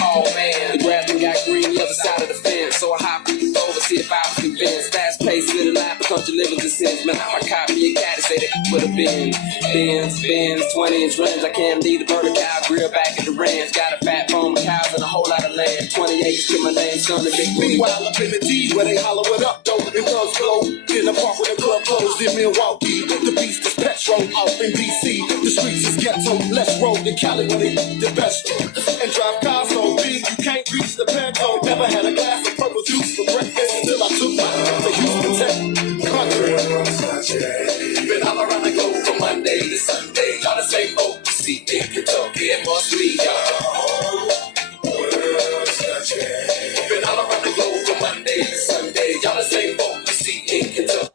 Oh man, the grass got green the other side of the fence, so I hop over, see if I was convinced. Fast paced, little life, country living to sense. Man, I copy a cat and say that would have been Benz, 20-inch rims. I can't leave the burger cow grill back at the ranch. Got a fat farm of cows and a whole lot of land. 20 acres to my name, son, the big wig. Meanwhile, up in the D where they hollow it up, though, and thugs flow. In the park where the club closed in Milwaukee. The beast is petrol out in DC. The streets is ghetto, less road than Cali where they the best. And drive cars so big you can't reach the Panto. Never had a glass of purple juice for breakfast until I took my to Houston Tech. Country. Been all around the globe from Monday to Sunday. Y'all the same folk you see in Kentucky and mostly y'all. Been all around the globe from Monday to Sunday. Y'all the same folk you see in Kentucky.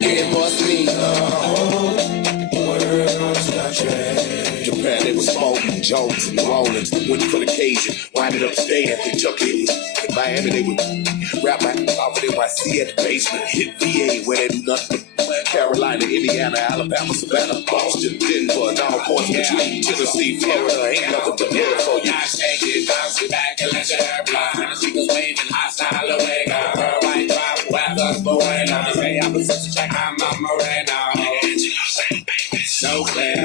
It must be Japan, they was smoking Jones and New Orleans. Went for the occasion, winded up staying at Kentucky. In Miami, they would rap my off of NYC at the basement. Hit VA where they do nothing. Carolina, Indiana, Alabama, Savannah, Boston, Denver, and all points between Tennessee, Florida. Ain't nothing but there for you. I shake it, bounce it back, and let your hair fly. She was waving hostile away. Got her white drop, weather's blowing on the way. I was such a check, I'm a moreno. So clear,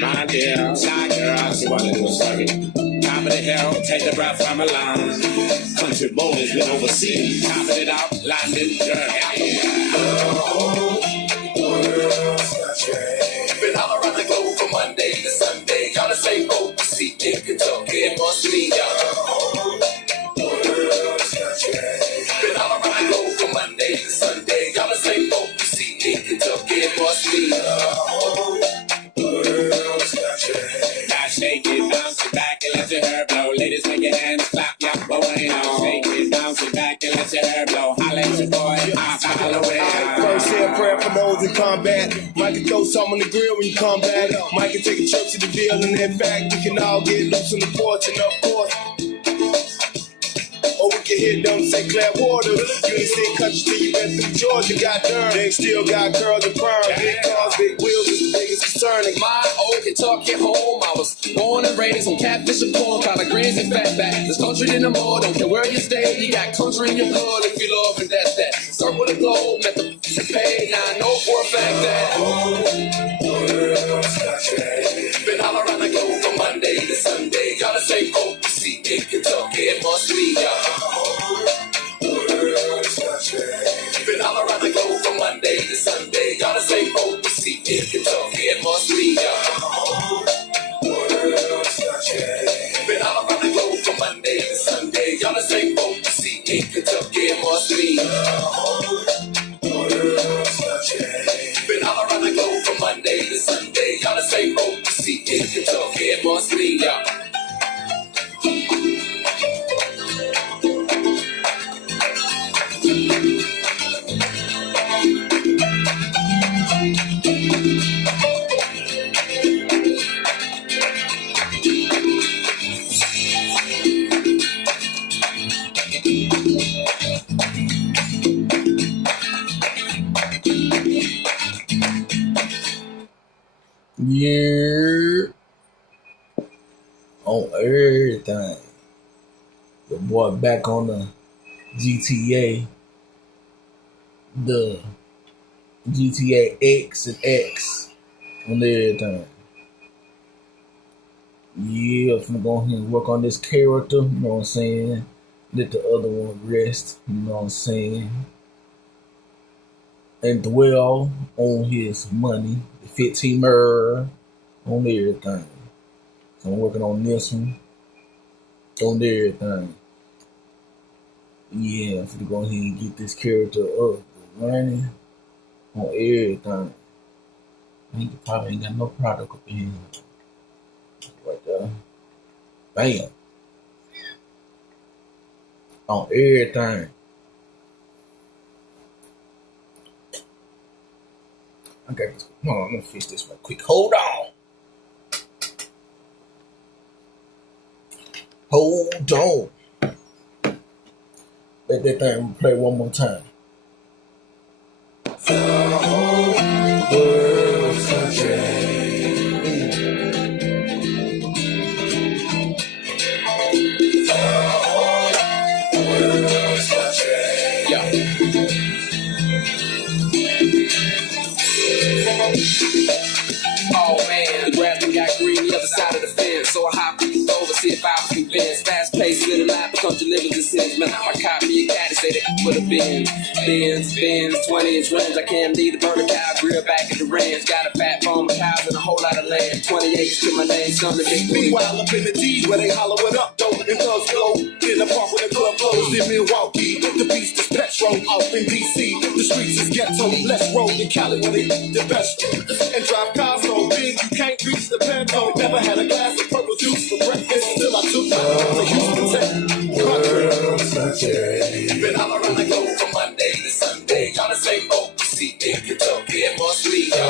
my dear, shy girl, she wanted to suck it. Top of the hill, take the breath from her lungs. Country boys been overseas, topping it out, London, Germany. Been all around the globe from Monday to Sunday. Y'all the same folk you see in Kentucky and mostly y'all. Been all around the globe from Monday to Sunday. Y'all the same folk you see in Kentucky and mostly y'all. Now shake it, bounce it back, and let your hair blow. Ladies, make your hands clap, yeah, boy, no. Shake it, bounce it back, and let your hair blow. Holla at your boy, I'll away. First say a prayer for those in combat. Might can throw some on the grill when you come back. Might can take a trip to the deal, and in fact, we can all get loose on the porch, and of course. Or we can hit them St. Clair waters. You ain't seen country till you been through Georgia, goddamn. They still got curls and perms. Big cars, big wheels is the biggest concern. My old Kentucky home, I was born and raised on catfish and corn, collard greens and fatback. There's country in the mall, don't care where you stay. You got country in your blood if you love it, that's that. Circle the globe, met the pay. Now I know for a fact that been all around the globe from Monday to Sunday. Y'all the same folk you see in Kentucky and mostly y'all. Been all around the globe from Monday to Sunday. Y'all the same folk you see in Kentucky and mostly y'all. Been all around the globe from Monday to Sunday. Y'all the same folk you see in Kentucky and mostly y'all. Been all around the globe from Monday to Sunday. Y'all the same folk you see in Kentucky and mostly y'all. Yeah, on everything. The boy back on the GTA, the GTA X and X on everything. Yeah, I'm finna go ahead and work on this character, you know what I'm saying? Let the other one rest, you know what I'm saying? And dwell on his money, the 15er, on everything. So I'm working on this one, on everything. Yeah, I'm finna go ahead and get this character up and running on everything. I probably ain't got no product up in here. Right there. Bam. On everything. Okay, hold on, I'm gonna fix this real quick. Hold on. Don't let that thing play one more time. World's Oh man, the grass got green the other side of the fence. So I hopped over, see if I was convinced. Fast paced, little life becomes your living decisions. Man, I caught me a caddy, say that would have been Benz, 20-inch rims. I can't leave the burger cow grill back at the ranch. Got a fat farm of cows and a whole lot of land. 20 acres to my name, son, the big booty. Meanwhile, up in the D where they hollow it up, dope and thugs flow. In the park when the club closed in Milwaukee. The beast is petrol off in DC. The streets is ghetto, let's roll in Cali where they the best. And drive cars so big you can't reach the Pando. Never had a glass of purple juice for breakfast till I took my Houston Tech. Been all around the globe from Monday to Sunday. Y'all the same boat you see in Kentucky and mostly been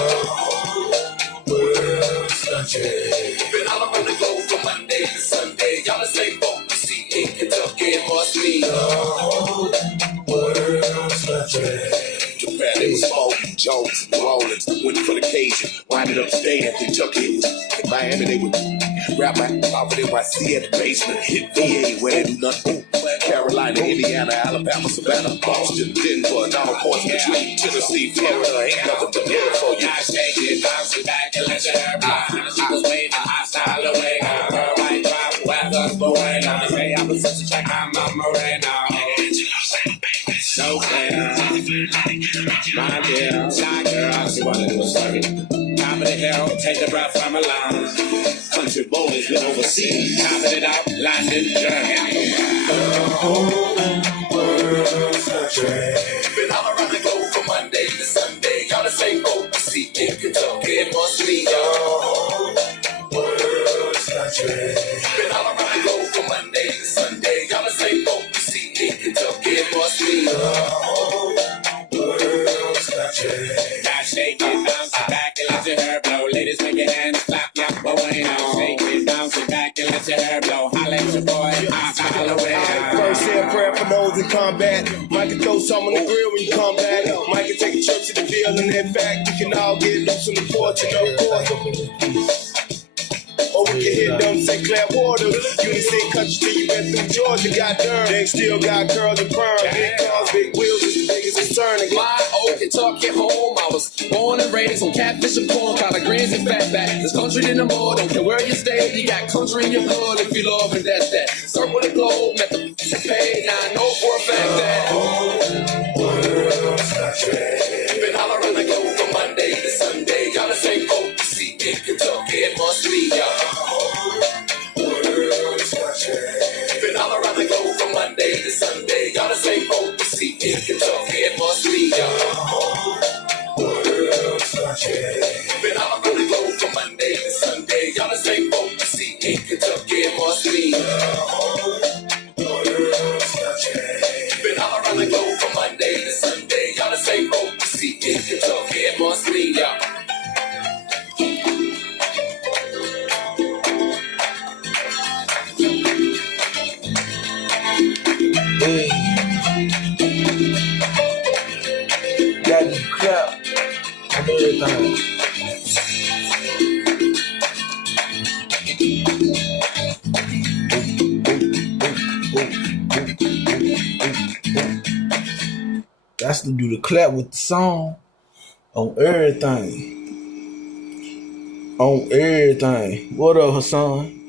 all around the globe from Monday to Sunday. Y'all the same boat you see in Kentucky and mostly Japan, they was Smokey, Jones, New Orleans, went for the Cajun, winded up staying in Kentucky. In Miami, they would rap my off of NYC at the basement, hit VA where they do nothing. Carolina, Indiana, Alabama, Savannah, Boston, Denver, and all points between Tennessee, Florida, ain't nothing but here for you. I shake it, bounce it back and let your hair fly. She was waving hostile away. Her white drop, weather's blowing. On the day I was such a check, I'm a moreno. So clear, my dear, shy girl, she wanna do a circuit. Top of the hill, take the breath from her lungs. Country bowlers been overseas, topping it out, London, Germany. Been all around the globe from Monday to Sunday. Y'all the same boat you see in Kentucky and mostly been all around the globe from Monday to Sunday. Y'all the same boat you see in Kentucky and mostly Now shake it, bounce it back and let your hair blow. Ladies, make your hands clap, yeah, bueno. Shake it, bounce it back and let your hair blow. Holla at your boy, holla away. First, say a prayer for those in combat. Might can throw some on the grill when you come back. Might can take a trip to the field and then back. We can all get loose on the porch and of course. Or we can hit them St. Clair waters. Unison country till you been through Georgia. Got dirt, they still got curls and perm. Big cars, big wheels, as big as it's turning. My old Kentucky home, I was born and raised on catfish and corn, collard greens and fatback. This country in the more, don't care where you stay. You got country in your blood if you love, and that's that. Circle the globe, met the pay. Now I know for a fact that been all around the globe from Monday to Sunday. Y'all the same boat you see in Kentucky and mostly been all around the globe from Monday to Sunday. Y'all the same boat you see in Kentucky and mostly been all around the globe from Monday to Sunday. Y'all the same boat you see in Kentucky and mostly been all around the globe from Monday to Sunday. Y'all the same boat you see in Kentucky and mostly Hey. Got the clap and everything. That's to do the clap with the song on everything. On everything. What up, Hassan?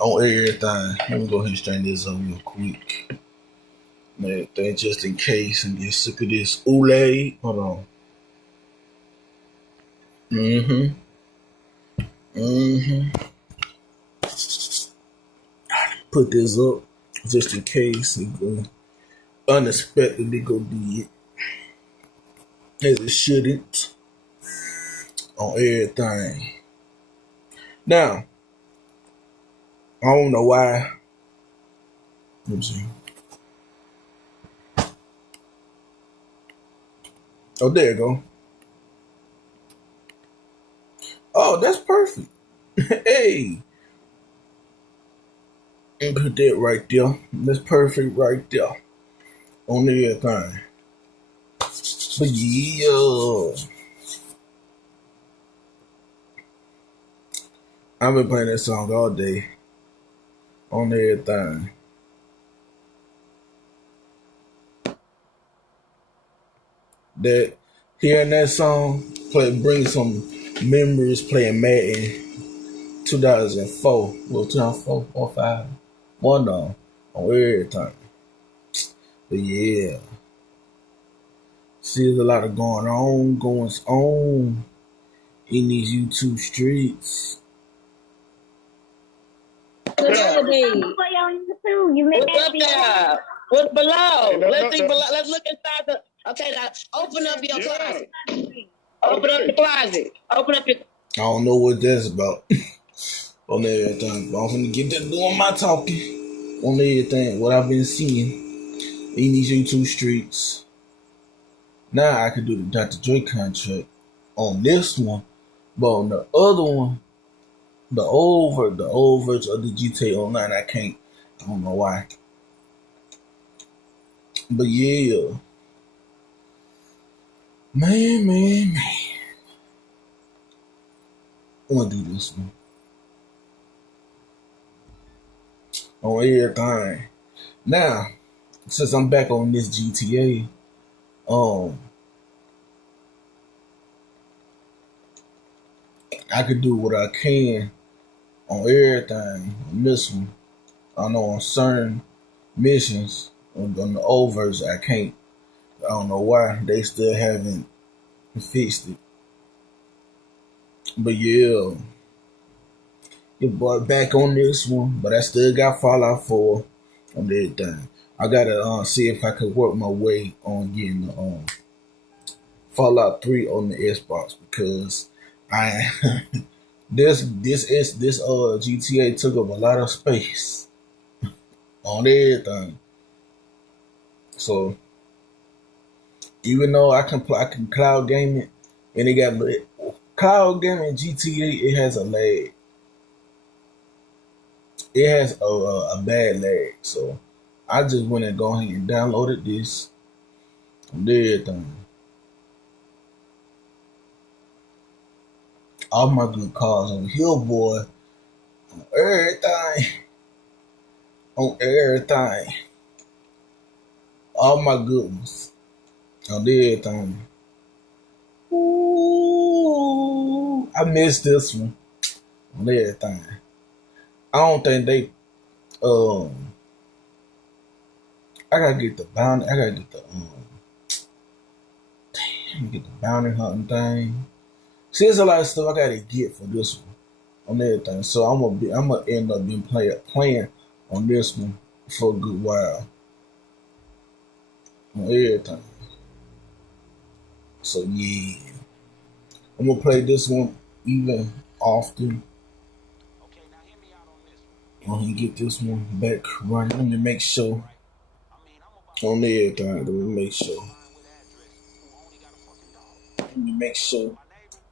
On everything. Let me go ahead and straighten this up real quick. Man, thing just in case and get sick of this oolay. Hold on. Put this up just in case it go unexpectedly go do it. As it shouldn't. On everything. Now, I don't know why. Let me see. Oh, there you go. Oh, that's perfect. Hey. And put that right there. That's perfect right there. On everything. But yeah. I've been playing that song all day. On everything. That hearing that song bring some memories playing Madden 2004. Well, 2004 or 5. One on everything. But yeah. See, there's a lot of going on in these YouTube streets. What's up there? What's below? Let's see below. Let's look inside the. Okay, now open up your closet. Open up your closet. Open up your. I don't know what that's about. On everything. But I'm finna get to doing my talking. On everything. What I've been seeing in these YouTube streets. Now I could do the Dr. Dre contract on this one. But on the other one, the old version of the GTA Online, I can't. I don't know why. But yeah. Man. I'm gonna do this one. On everything. Now, since I'm back on this GTA, I could do what I can on everything on this one. I know on certain missions on the old version I can't. I don't know why they still haven't fixed it. But yeah, your boy back on this one, but I still got Fallout 4 on everything. I gotta see if I could work my way on getting the Fallout 3 on the Xbox because I this GTA took up a lot of space on everything. So even though I can cloud game it, and it got cloud gaming GTA, it has a lag. It has a bad lag. So I just went and go ahead and downloaded this and did everything. All my good cars on here, boy. On everything. On everything. All my good ones. On everything. Ooh, I missed this one. On everything. I don't think they I gotta get the bounty. I gotta get the get the bounty hunting thing. See, there's a lot of stuff I gotta get for this one on everything. So I'm gonna end up being playing on this one for a good while on everything. So yeah, I'm gonna play this one even often. I'm gonna get this one back running. Let me make sure on everything. Let me make sure. Let me make sure.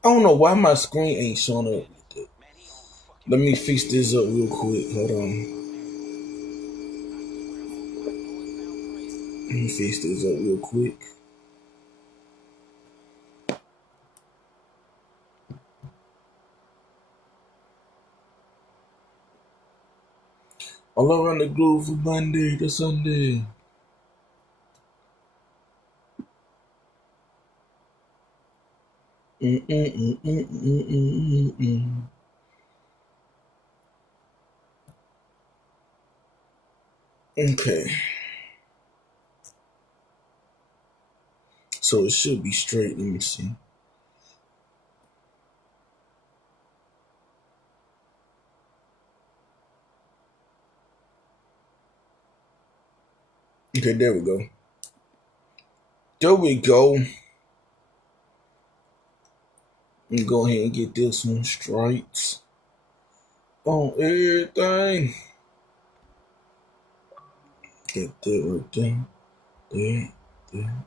I don't know why my screen ain't showing up. Let me fix this up real quick. Hold on. Let me fix this up real quick. All around the globe from Monday to Sunday. Okay. So it should be straight. Let me see. Okay, there we go. There we go. And go ahead and get this one straight on everything. Get that right there. There.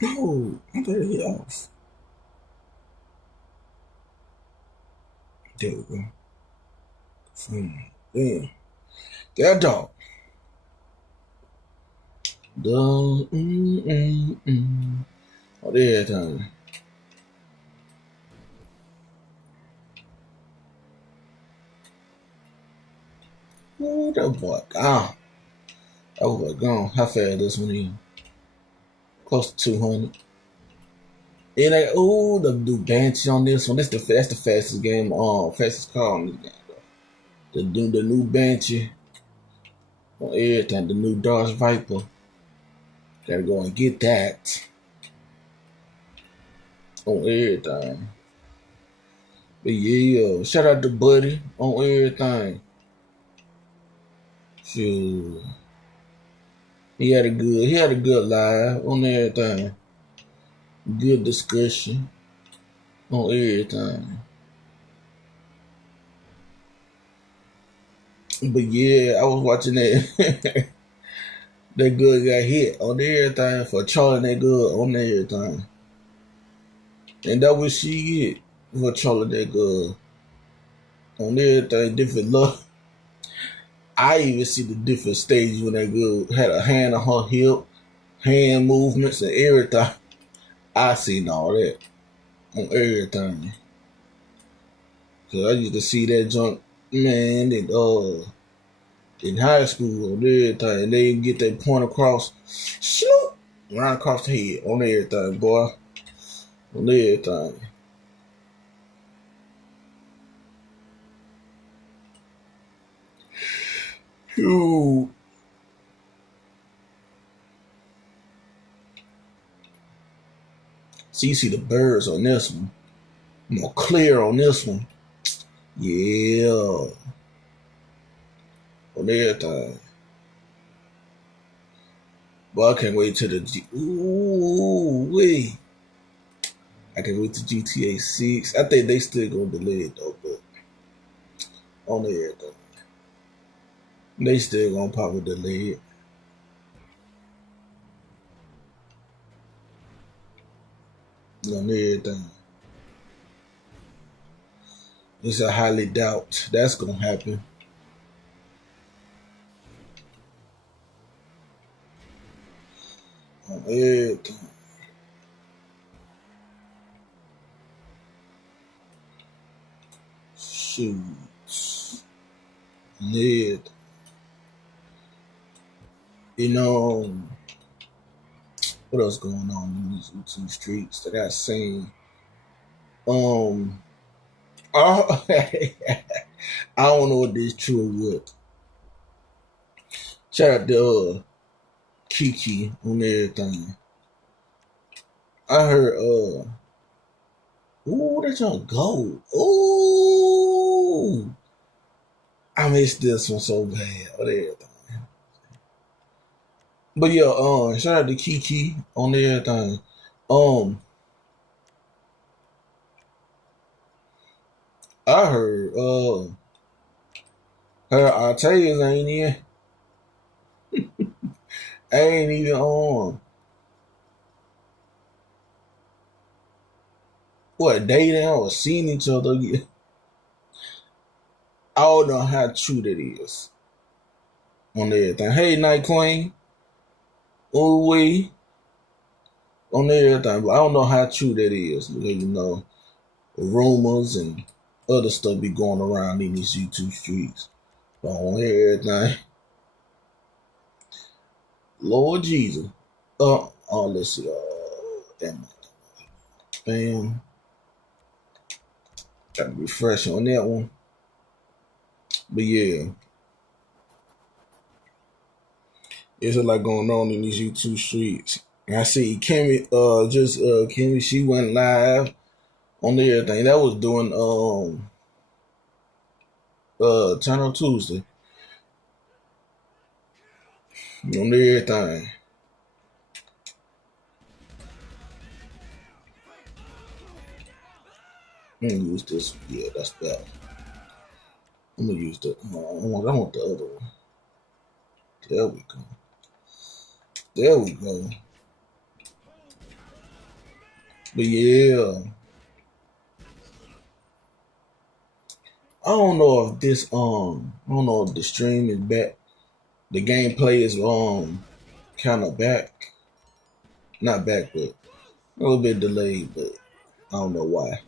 No, I gotta hit off. There we go. Damn. That dog. Oh, there time. Oh, that boy gone. That boy gone. How fast this one is? Close to 200. And the new Banshee on this one. That's the fastest game. Fastest car on this game. The new Banshee on everything. The new Dodge Viper. Gotta go and get that on everything. But yeah, shout out to Buddy on everything. Shoot. He had a good live on everything. Good discussion on everything. But yeah, I was watching that. That girl got hit on everything for trolling that girl on everything. And that what she get for trolling that girl on everything, different love. I even see the different stages when that girl had a hand on her hip, hand movements and everything. I seen all that on everything. So I used to see that junk, man, in high school on everything. They get that point across, shoot, right across the head on everything, boy. On everything. Ooh. So you see the birds on this one. More clear on this one. Yeah. On everything. But I can't wait till the wait. I can't wait to GTA 6. I think they still gonna delay it though, but on everything. They still gonna probably delay it. On everything. It's a highly doubt that's gonna happen. On everything. Shoot. Lid. You know, what else going on in these YouTube streets that I seen? I don't know what this true with. Shout out to Kiki on everything. I heard that's on gold. Ooh, I missed this one so bad on everything. But yeah, shout out to Kiki on everything. I heard her Artavius ain't in. Ain't even on. What, dating or seeing each other? I don't know how true that is on everything. Hey, Night Queen. Ooh wee. On everything. But I don't know how true that is. Because, you know, rumors and other stuff be going around in these YouTube streets. But on everything. Lord Jesus. Let's see. Damn. Bam. Gotta refresh on that one. But yeah. There's a lot going on in these YouTube streets. And I see Kimmy, Kimmy, she went live on everything. That was doing Turn on Tuesday. On everything. I'm gonna use this. Yeah, that's that. I'm gonna use the. I want the other one. There we go. There we go. But yeah. I don't know if this I don't know if the stream is back. The gameplay is kind of back. Not back, but a little bit delayed, but I don't know why.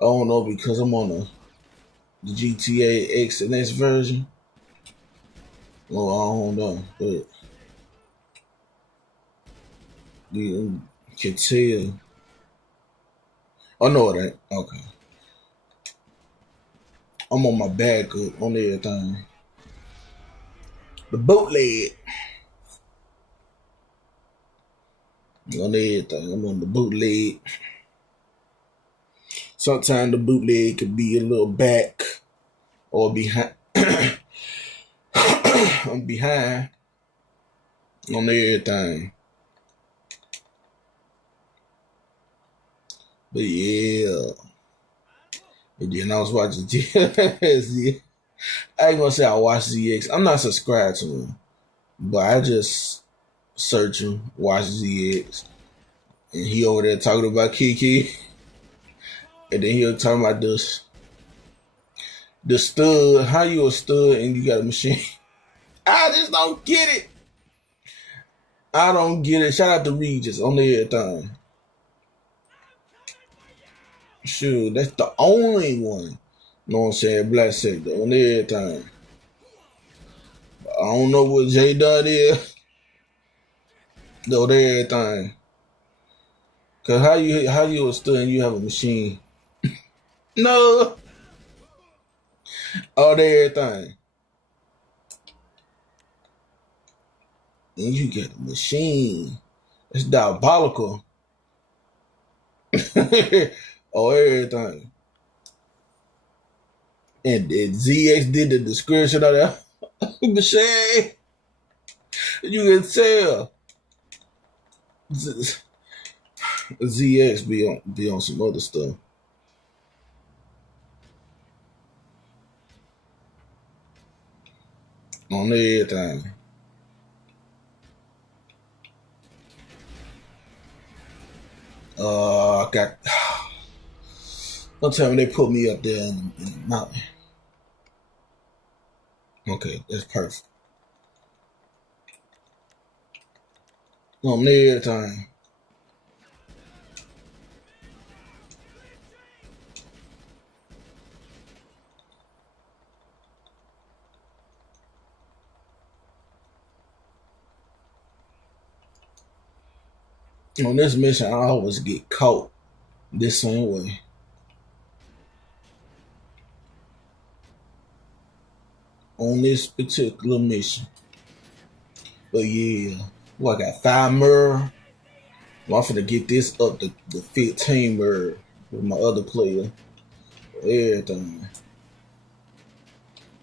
I don't know because I'm on the GTA X and S version. Well, I don't know, but you can tell. Oh no, it ain't. Okay. I'm on my backup on everything. The bootleg. On everything. I'm on the bootleg. Sometimes the bootleg could be a little back or behind. I'm behind on everything. But yeah. And then I was watching ZX. I ain't gonna say I watch ZX. I'm not subscribed to him. But I just search him, watch ZX. And he over there talking about Kiki. And then he'll talk about the stud. How you a stud and you got a machine? I just don't get it. I don't get it. Shout out to Regis on everything. Sure, that's the only one. Know what I'm saying? Black sector on everything. I don't know what J Dot is. On everything. Cause how you a stud and you have a machine? No. On everything. And you get a machine. It's diabolical. On everything. And ZX did the description of that machine. You can tell. ZX be on some other stuff. On everything. I got. Don't tell me they put me up there in the mountain. Okay, that's perfect. On everything. On this mission, I always get caught this same way. On this particular mission. But yeah, well, I got 5 mur. Well, I'm finna get this up to the 15 mur with my other player. Everything.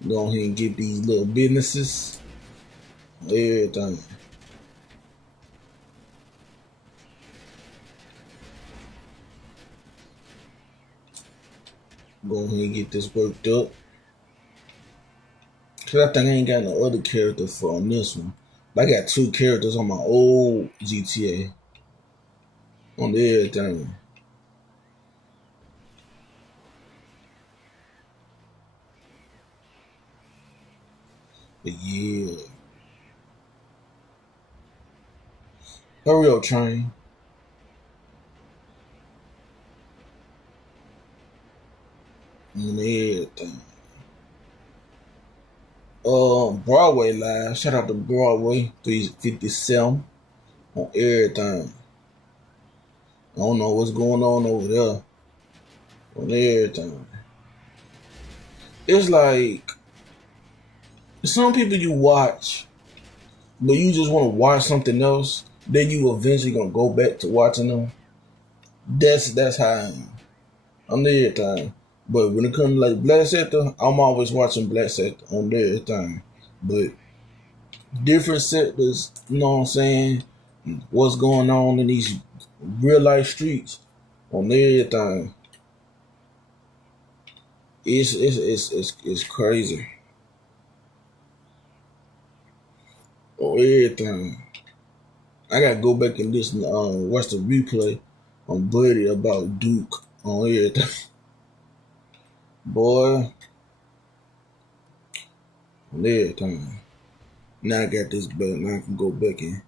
Go ahead and get these little businesses. Everything. Go ahead and get this worked up. Cause I think I ain't got no other character for on this one. But I got 2 characters on my old GTA. On everything. But yeah. Hurry up, train. On everything. Broadway live. Shout out to Broadway 357 on everything. I don't know what's going on over there. On everything. It's like some people you watch, but you just want to watch something else. Then you eventually gonna go back to watching them. That's how I am. On everything. But when it comes to like Black Sector, I'm always watching Black Sector on everything. But different sectors, you know what I'm saying? What's going on in these real life streets on everything. It's crazy. On everything. I gotta go back and listen watch the replay on Buddy about Duke on everything. Boy, everything. Now I got this back. Now I can go back and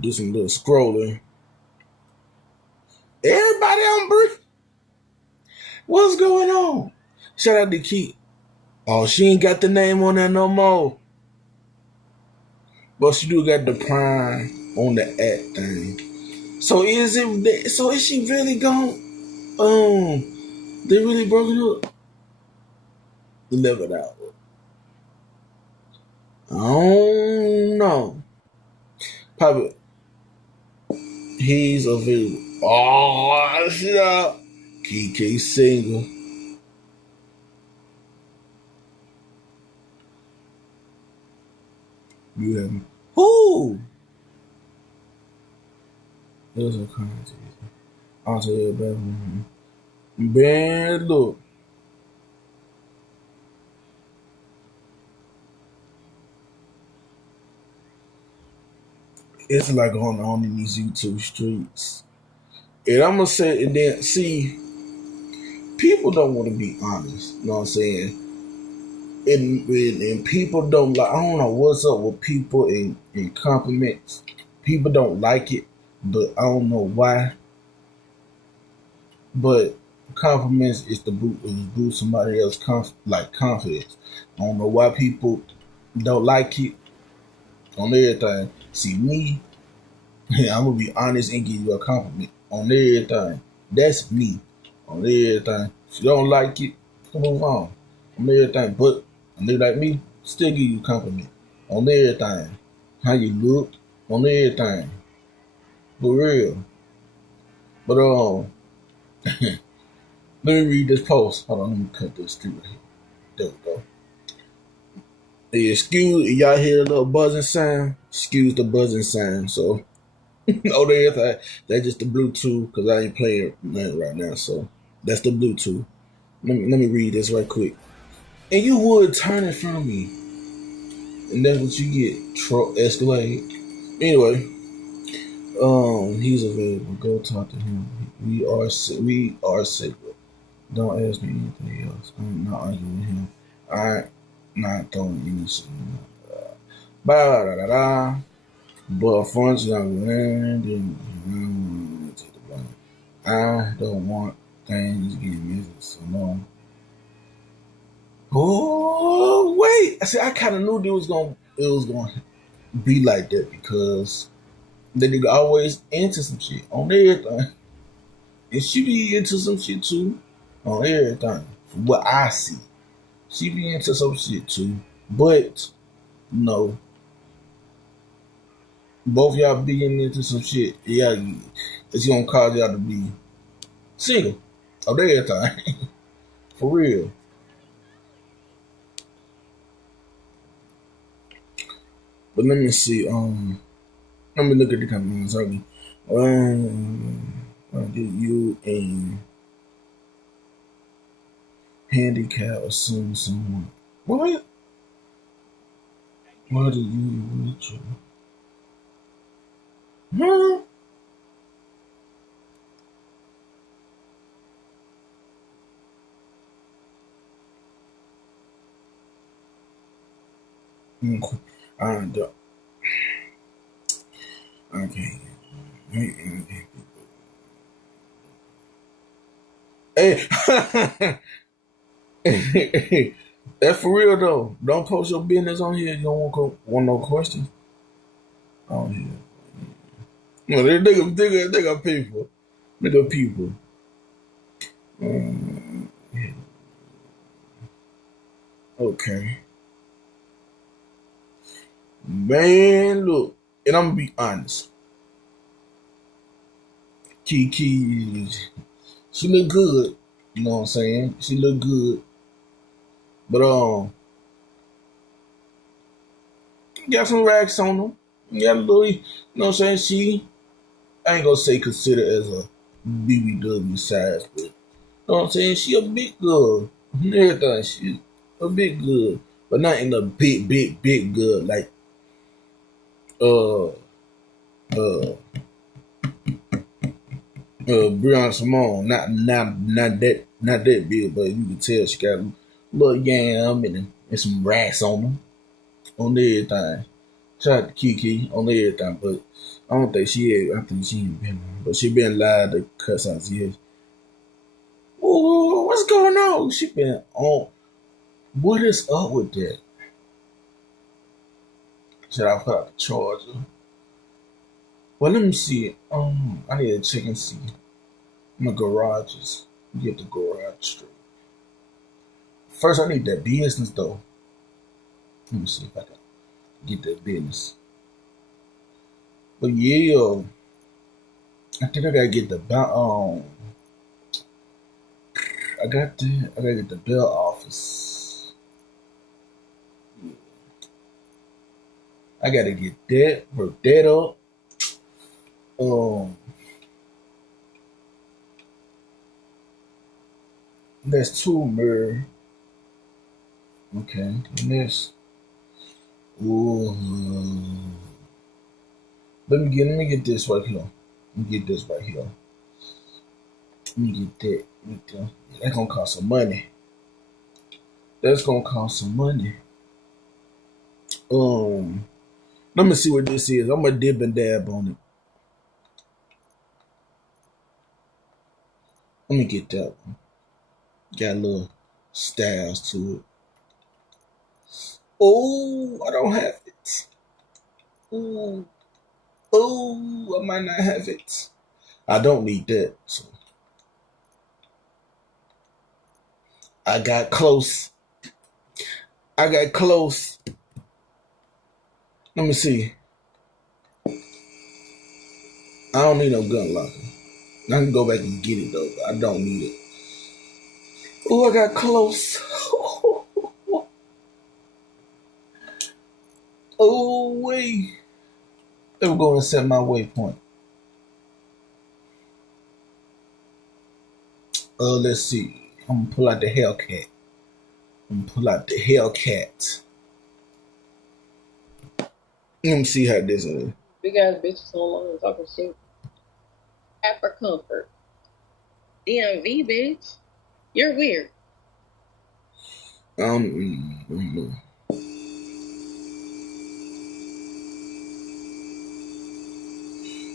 do some little scrolling. Everybody on break. What's going on? Shout out to Keith. Oh, she ain't got the name on there no more. But she do got the prime on the at thing. So is she really gone? They really broke it up. Live it out. I don't know. Probably he's available. Oh, shit up. Kiki single. You have me. Who? There's a currency. I'll tell you about it. Man, look. It's like going on in these YouTube streets. And I'm going to say, and then, see, people don't want to be honest. You know what I'm saying? And people don't like, I don't know what's up with people in compliments. People don't like it, but I don't know why. But compliments is to boost somebody else's confidence. I don't know why people don't like it on everything. See me, I'm gonna be honest and give you a compliment on everything. That's me on everything. If you don't like it, move on everything. But a nigga like me, still give you a compliment on everything. How you look on everything. For real. But let me read this post. Hold on, let me cut this through right here. There we go. Excuse, y'all hear the little buzzing sound? Excuse the buzzing sound. So, that's just the Bluetooth because I ain't playing nothing right now. So, that's the Bluetooth. Let me read this right quick. And you would turn it from me. And that's what you get. Escalade. Anyway, he's available. Go talk to him. We are sacred. Don't ask me anything else. I'm not arguing with him. I'm not throwing any shit. But unfortunately, I don't want things getting messy so long. Oh wait! I said I kind of knew it was going to be like that because the nigga always into some shit on everything, and she be into some shit too on everything. From what I see, she be into some shit too, but no. Both y'all being into some shit, yeah, it's gonna cause y'all to be single of everything. For real. But let me see, let me look at the comments. Did you and handicap assume someone? What? Why do you with you? Huh? I don't. Okay. Hey. That's for real though. Don't post your business on here. You don't want no questions. Oh yeah. No, they got people. They got people. Okay. Man, look, and I'm gonna be honest. Kiki, she look good. You know what I'm saying? She look good. But got some racks on them. Got a little, you know what I'm saying? She, I ain't gonna say consider as a BBW size, but you know what I'm saying? She a big girl. Everything. She a big girl. But not in a big girl like Brianna Simone. Not that Not that big, but you can tell she got a little yam and some rats on everything. Shout out to Kiki on everything, but I don't think she had, I think she ain't been on. But she been live to cuss out years. Oh, what's going on? She been on. What is up with that? Should I put out the charger? Well, let me see. I need to check and see my garages. Get the garage straight. First, I need that business though. Let me see if I can get that business. But yeah, I think I gotta get the I gotta get the bill office. I gotta get that, work that up. That's two mirror. Okay, and this. Ooh. Let me get this right here. Let me get this right here. Let me get that. That's gonna cost some money. That's gonna cost some money. Let me see what this is. I'm gonna dip and dab on it. Let me get that one. Got a little styles to it. Oh, I don't have it. Oh, I might not have it. I don't need that. So I got close. Let me see. I don't need no gun locker. I can go back and get it though, but I don't need it. Oh, I got close. Oh, wait. Let me go and set my waypoint. Let's see. I'm gonna pull out the Hellcat. Let me see how this is. Big ass bitches online talking shit. For comfort. DMV, bitch. You're weird.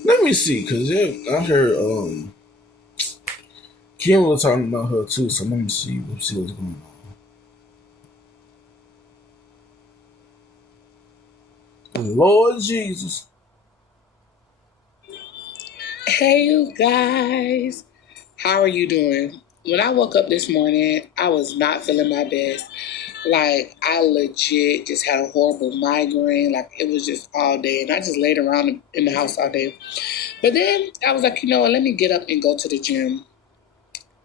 Let me see, cause I heard Kim was talking about her too. So let me see what's going on. Lord Jesus. Hey, you guys. How are you doing? When I woke up this morning, I was not feeling my best. Like, I legit just had a horrible migraine. Like, it was just all day. And I just laid around in the house all day. But then I was like, you know what? Let me get up and go to the gym.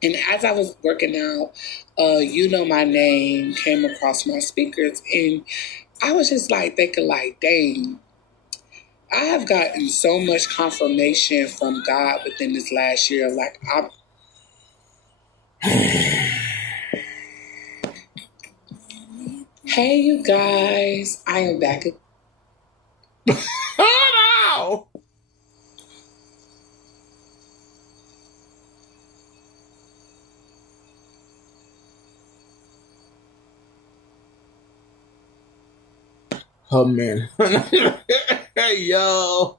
And as I was working out, You Know My Name came across my speakers. And I was just like thinking like, dang, I have gotten so much confirmation from God within this last year. Like, Hey, you guys. I am back. Oh, no! Oh, man. Hey, yo.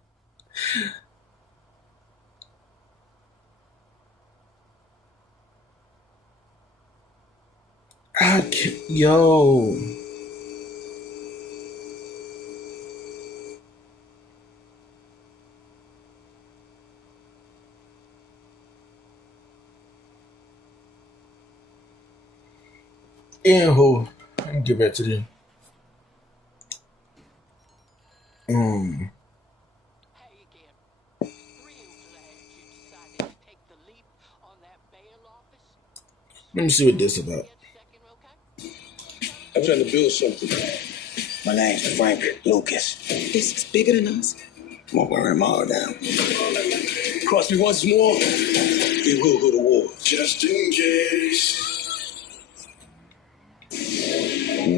Yo. Anywho, let me get back to this. Let me see what this is about. I'm trying to build something. My name's Frank Lucas. This is bigger than us. I'm gonna burn them all down. Cross me once more, we will go to war. Just in case.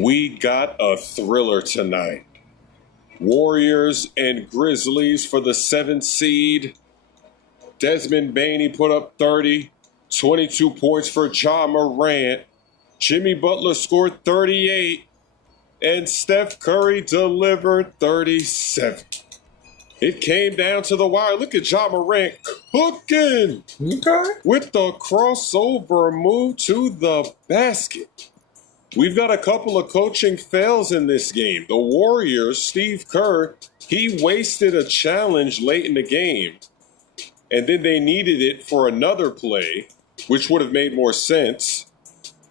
We got a thriller tonight. Warriors and Grizzlies for the 7th seed. Desmond Bain, he put up 30. 22 points for Ja Morant. Jimmy Butler scored 38. And Steph Curry delivered 37. It came down to the wire. Look at Ja Morant cooking with the crossover move to the basket. We've got a couple of coaching fails in this game. The Warriors, Steve Kerr, he wasted a challenge late in the game. And then they needed it for another play, which would have made more sense.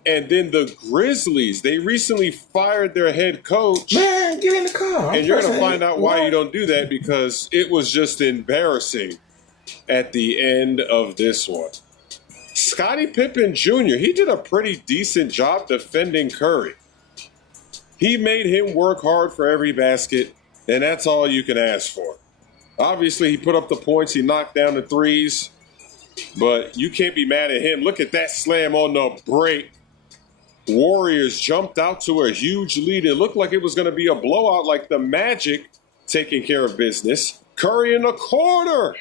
And then the Grizzlies, they recently fired their head coach. Man, get in the car. And you're going to find out why you don't do that, because it was just embarrassing at the end of this one. Scottie Pippen Jr., he did a pretty decent job defending Curry. He made him work hard for every basket, and that's all you can ask for. Obviously, he put up the points. He knocked down the threes, but you can't be mad at him. Look at that slam on the break. Warriors jumped out to a huge lead. It looked like it was going to be a blowout, like the Magic taking care of business. Curry in the corner.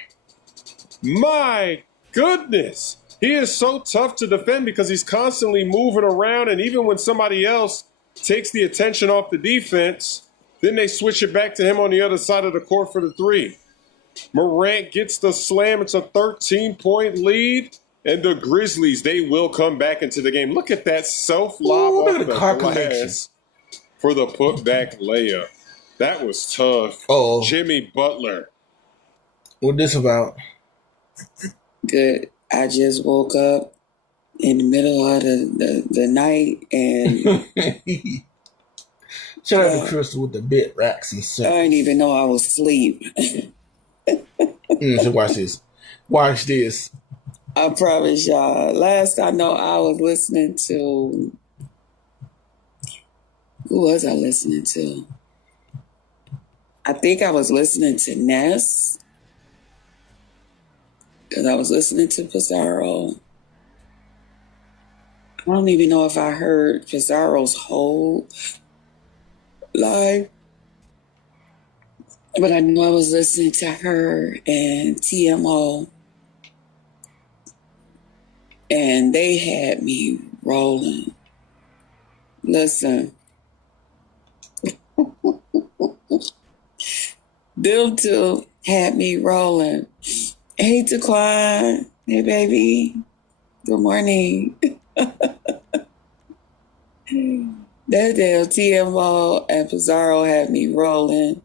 My goodness. He is so tough to defend because he's constantly moving around, and even when somebody else takes the attention off the defense, then they switch it back to him on the other side of the court for the three. Morant gets the slam. It's a 13-point lead. And the Grizzlies, they will come back into the game. Look at that self-lob off the glass for the putback layup. That was tough. Jimmy Butler. What this about? Good. I just woke up in the middle of the night and... Shout out to Crystal with the bit racks and stuff. I didn't even know I was asleep. So watch this. Watch this. I promise y'all. Last I know, I was listening to... Who was I listening to? I think I was listening to Ness. Because I was listening to Pizarro. I don't even know if I heard Pizarro's whole live. But I knew I was listening to her and TMO. And they had me rolling. Listen. Them two had me rolling. Hey, Daquan. Hey, baby. Good morning. That damn TMO and Pizarro had me rolling.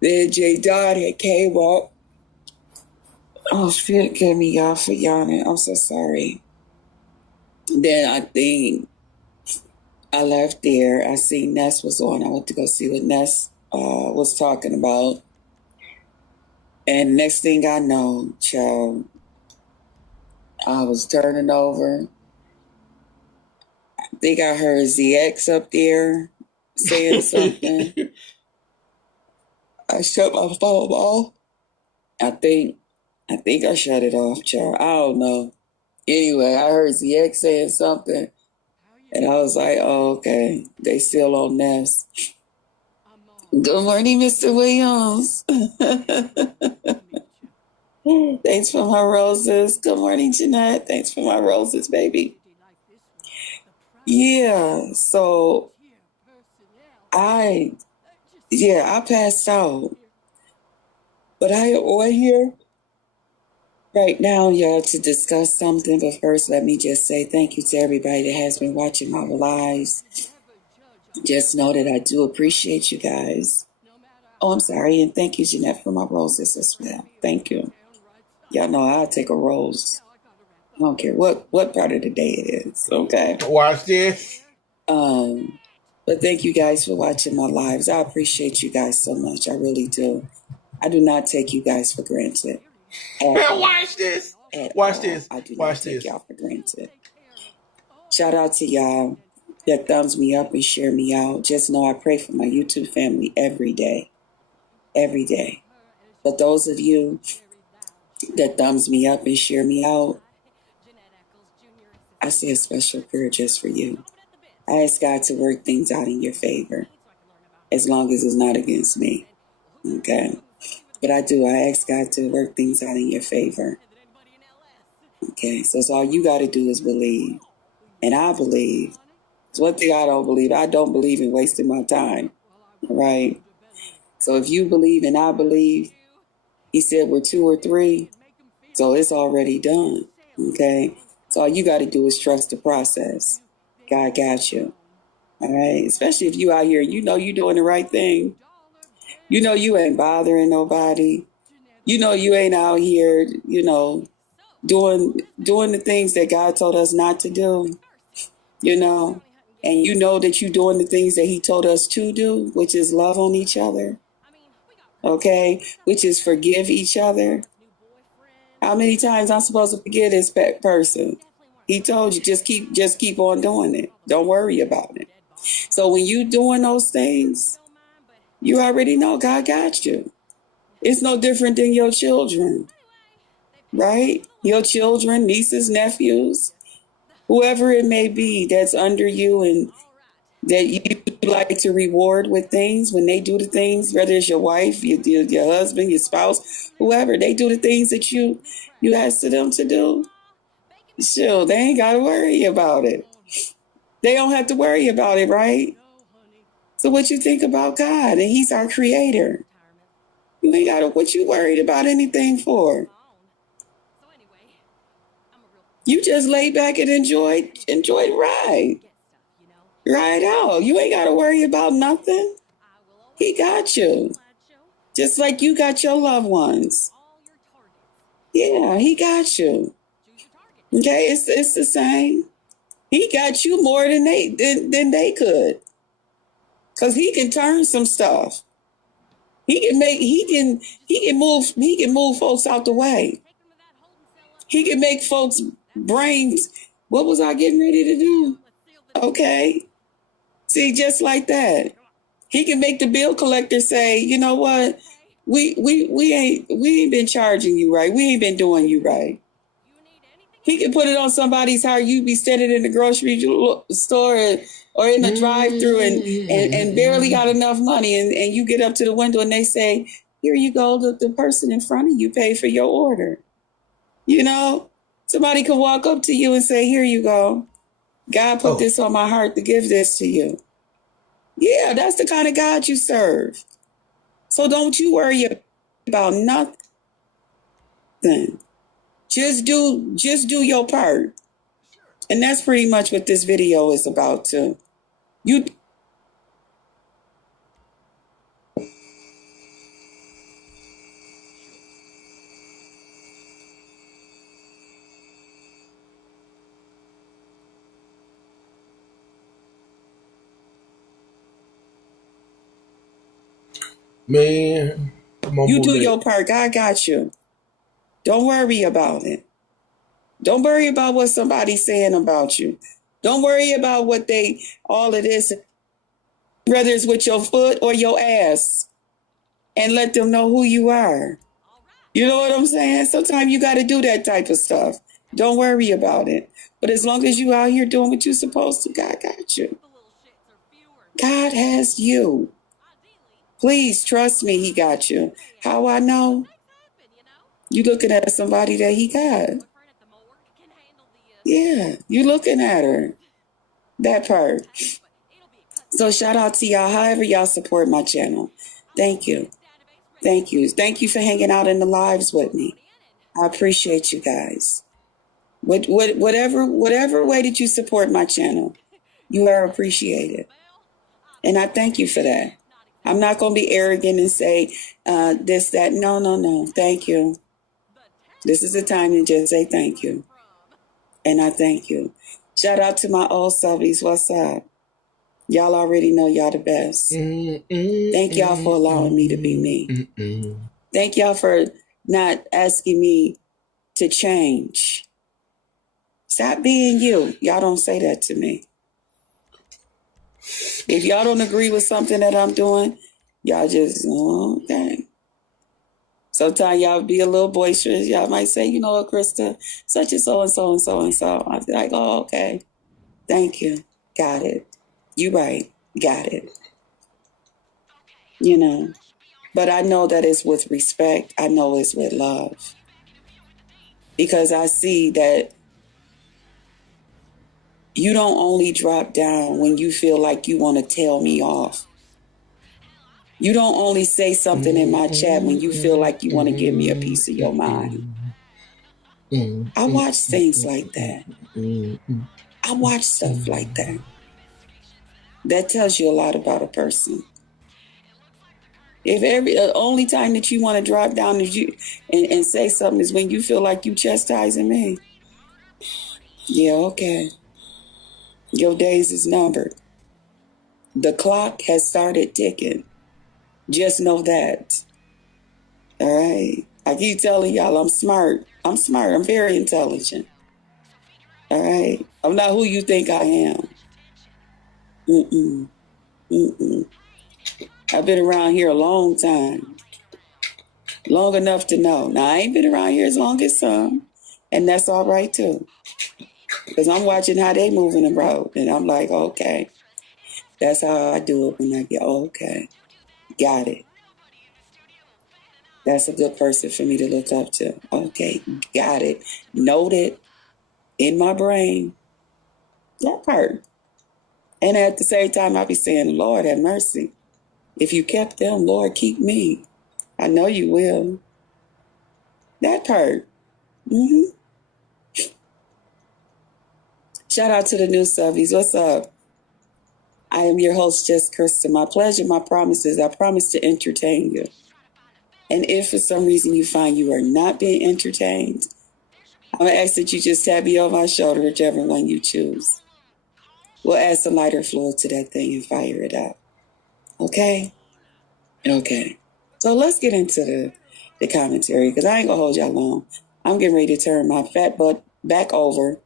Then J. Dodd had came up. Oh, forgive me, y'all, for yawning. I'm so sorry. Then I think I left there. I seen Ness was on. I went to go see what Ness was talking about. And next thing I know, child, I was turning over. I think I heard ZX up there saying something. I shut my phone off. I think I shut it off, child. I don't know. Anyway, I heard ZX saying something, and I was like, oh, okay. They still on Ness. Good morning, Mr. Williams. Thanks for my roses. Good morning, Jeanette. Thanks for my roses, baby. Yeah, so I passed out. But I am on here right now, y'all, to discuss something. But first, let me just say thank you to everybody that has been watching my lives. Just know that I do appreciate you guys. Oh, I'm sorry. And thank you, Jeanette, for my roses as well. Thank you. Y'all know I'll take a rose. I don't care what part of the day it is. Okay. Watch this. But thank you guys for watching my lives. I appreciate you guys so much. I really do. I do not take you guys for granted. Watch this. Watch this. I do not take y'all for granted. Shout out to y'all that thumbs me up and share me out. Just know I pray for my YouTube family every day. Every day. But those of you that thumbs me up and share me out, I say a special prayer just for you. I ask God to work things out in your favor, as long as it's not against me. Okay? But I do. I ask God to work things out in your favor. Okay, so all you got to do is believe. And I believe. It's one thing I don't believe. I don't believe in wasting my time. Right? So if you believe and I believe, he said we're 2 or 3, so it's already done. Okay? So all you got to do is trust the process. God got you. All right? Especially if you out here, you know you doing the right thing. You know you ain't bothering nobody. You know you ain't out here, doing the things that God told us not to do, and you know that you're doing the things that he told us to do, which is love on each other, okay, which is forgive each other. How many times I'm supposed to forgive this person? He told you, just keep on doing it. Don't worry about it. So when you doing those things, you already know God got you. It's no different than your children, right? Your children, nieces, nephews, whoever it may be that's under you and that you like to reward with things when they do the things, whether it's your wife, your husband, your spouse, whoever, they do the things that you ask them to do. Sure, they ain't got to worry about it. They don't have to worry about it, right? So what you think about God? And he's our creator. You ain't got to, what you worried about anything for? You just lay back and enjoy the ride. Ride out. You ain't got to worry about nothing. He got you. Just like you got your loved ones. Yeah, he got you. Okay, it's the same. He got you more than they could. Cause he can turn some stuff. He can move folks out the way. He can make folks' brains. What was I getting ready to do? Okay. See, just like that. He can make the bill collector say, you know what? We ain't been charging you right. We ain't been doing you right. He can put it on somebody's heart. You be standing in the grocery store or in the drive-through and barely got enough money, and you get up to the window and they say, here you go, the person in front of you paid for your order. Somebody could walk up to you and say, here you go. God put this on my heart to give this to you. Yeah, that's the kind of God you serve. So don't you worry about nothing. Just do your part. And that's pretty much what this video is about too. Man, you do your part. God got you. Don't worry about it. Don't worry about what somebody's saying about you. Don't worry about what all of this, whether it's with your foot or your ass, and let them know who you are. You know what I'm saying? Sometimes you got to do that type of stuff. Don't worry about it. But as long as you out here doing what you're supposed to, God got you. God has you. Please trust me, he got you. How I know? You looking at somebody that he got. Yeah, you looking at her. That part. So shout out to y'all, however y'all support my channel. Thank you. Thank you. Thank you for hanging out in the lives with me. I appreciate you guys. Whatever way that you support my channel, you are appreciated. And I thank you for that. I'm not going to be arrogant and say this, that. No. Thank you. This is the time to just say thank you. And I thank you. Shout out to my old subbies. What's up? Y'all already know y'all the best. Thank y'all for allowing me to be me. Thank y'all for not asking me to change. Stop being you. Y'all don't say that to me. If y'all don't agree with something that I'm doing, y'all just, okay. Sometimes y'all be a little boisterous. Y'all might say, you know what, Krista, such and so and so and so and so. I'll be like, oh, okay. Thank you. Got it. You right. Got it. But I know that it's with respect. I know it's with love. because I see that you don't only drop down when you feel like you want to tell me off. You don't only say something in my chat when you feel like you want to give me a piece of your mind. I watch things like that. I watch stuff like that. That tells you a lot about a person. If only time that you want to drop down and say something is when you feel like you chastising me. Yeah, okay. Your days is numbered. The clock has started ticking. Just know that. All right. I keep telling y'all I'm smart. I'm smart. I'm very intelligent. All right. I'm not who you think I am. I've been around here a long time. Long enough to know. Now, I ain't been around here as long as some. And that's all right, too. Because I'm watching how they moving the road. And I'm like, okay. That's how I do it when I get, okay. Got it. That's a good person for me to look up to. Okay, got it. Noted in my brain. That part. And at the same time, I'll be saying, Lord, have mercy. If you kept them, Lord, keep me. I know you will. That part. Shout out to the new subbies. What's up? I am your host, Jess Kirsten. My pleasure, my promise is I promise to entertain you. And if for some reason you find you are not being entertained, I'm going to ask that you just tap me on my shoulder, whichever one you choose. We'll add some lighter fluid to that thing and fire it out. Okay? Okay. So let's get into the commentary, because I ain't going to hold y'all long. I'm getting ready to turn my fat butt back over.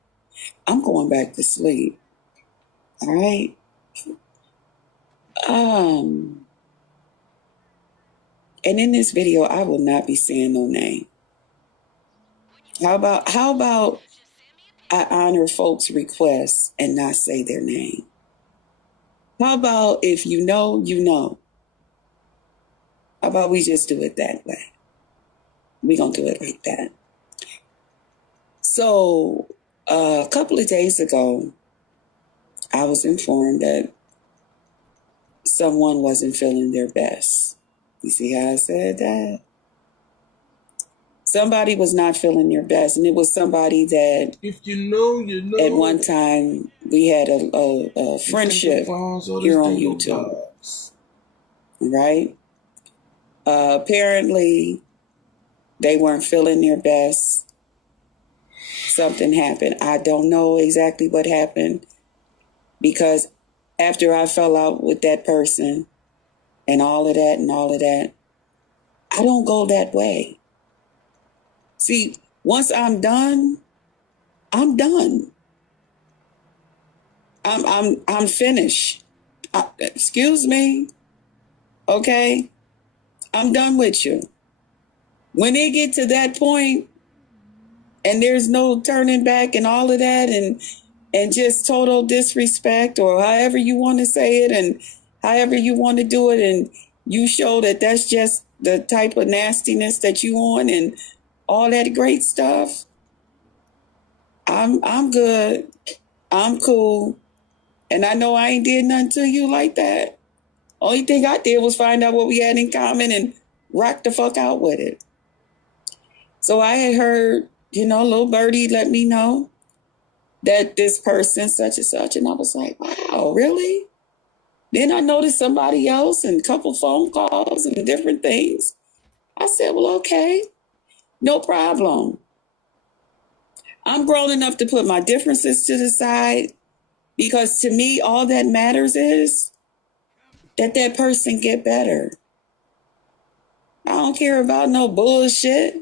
I'm going back to sleep. All right? And in this video, I will not be saying no name. How about I honor folks' requests and not say their name? How about if you know, you know? How about we just do it that way? We're going to do it like that. So a couple of days ago, I was informed that someone wasn't feeling their best. You see how I said that? Somebody was not feeling their best, and it was somebody that, If you know, you know. at one time, we had a friendship here on YouTube, right? Apparently, they weren't feeling their best. Something happened. I don't know exactly what happened, because after I fell out with that person and all of that, I don't go that way. See, once I'm done, I'm done. I'm finished. Excuse me. Okay? I'm done with you. When they get to that point and there's no turning back and all of that and just total disrespect, or however you want to say it and however you want to do it, and you show that that's just the type of nastiness that you on and all that great stuff, I'm good. I'm cool. And I know I ain't did nothing to you like that. Only thing I did was find out what we had in common and rock the fuck out with it. So I had heard, little birdie let me know that this person such and such, and I was like, wow, really? Then I noticed somebody else and a couple phone calls and different things. I said, well, okay, no problem. I'm grown enough to put my differences to the side, because to me, all that matters is that person get better. I don't care about no bullshit.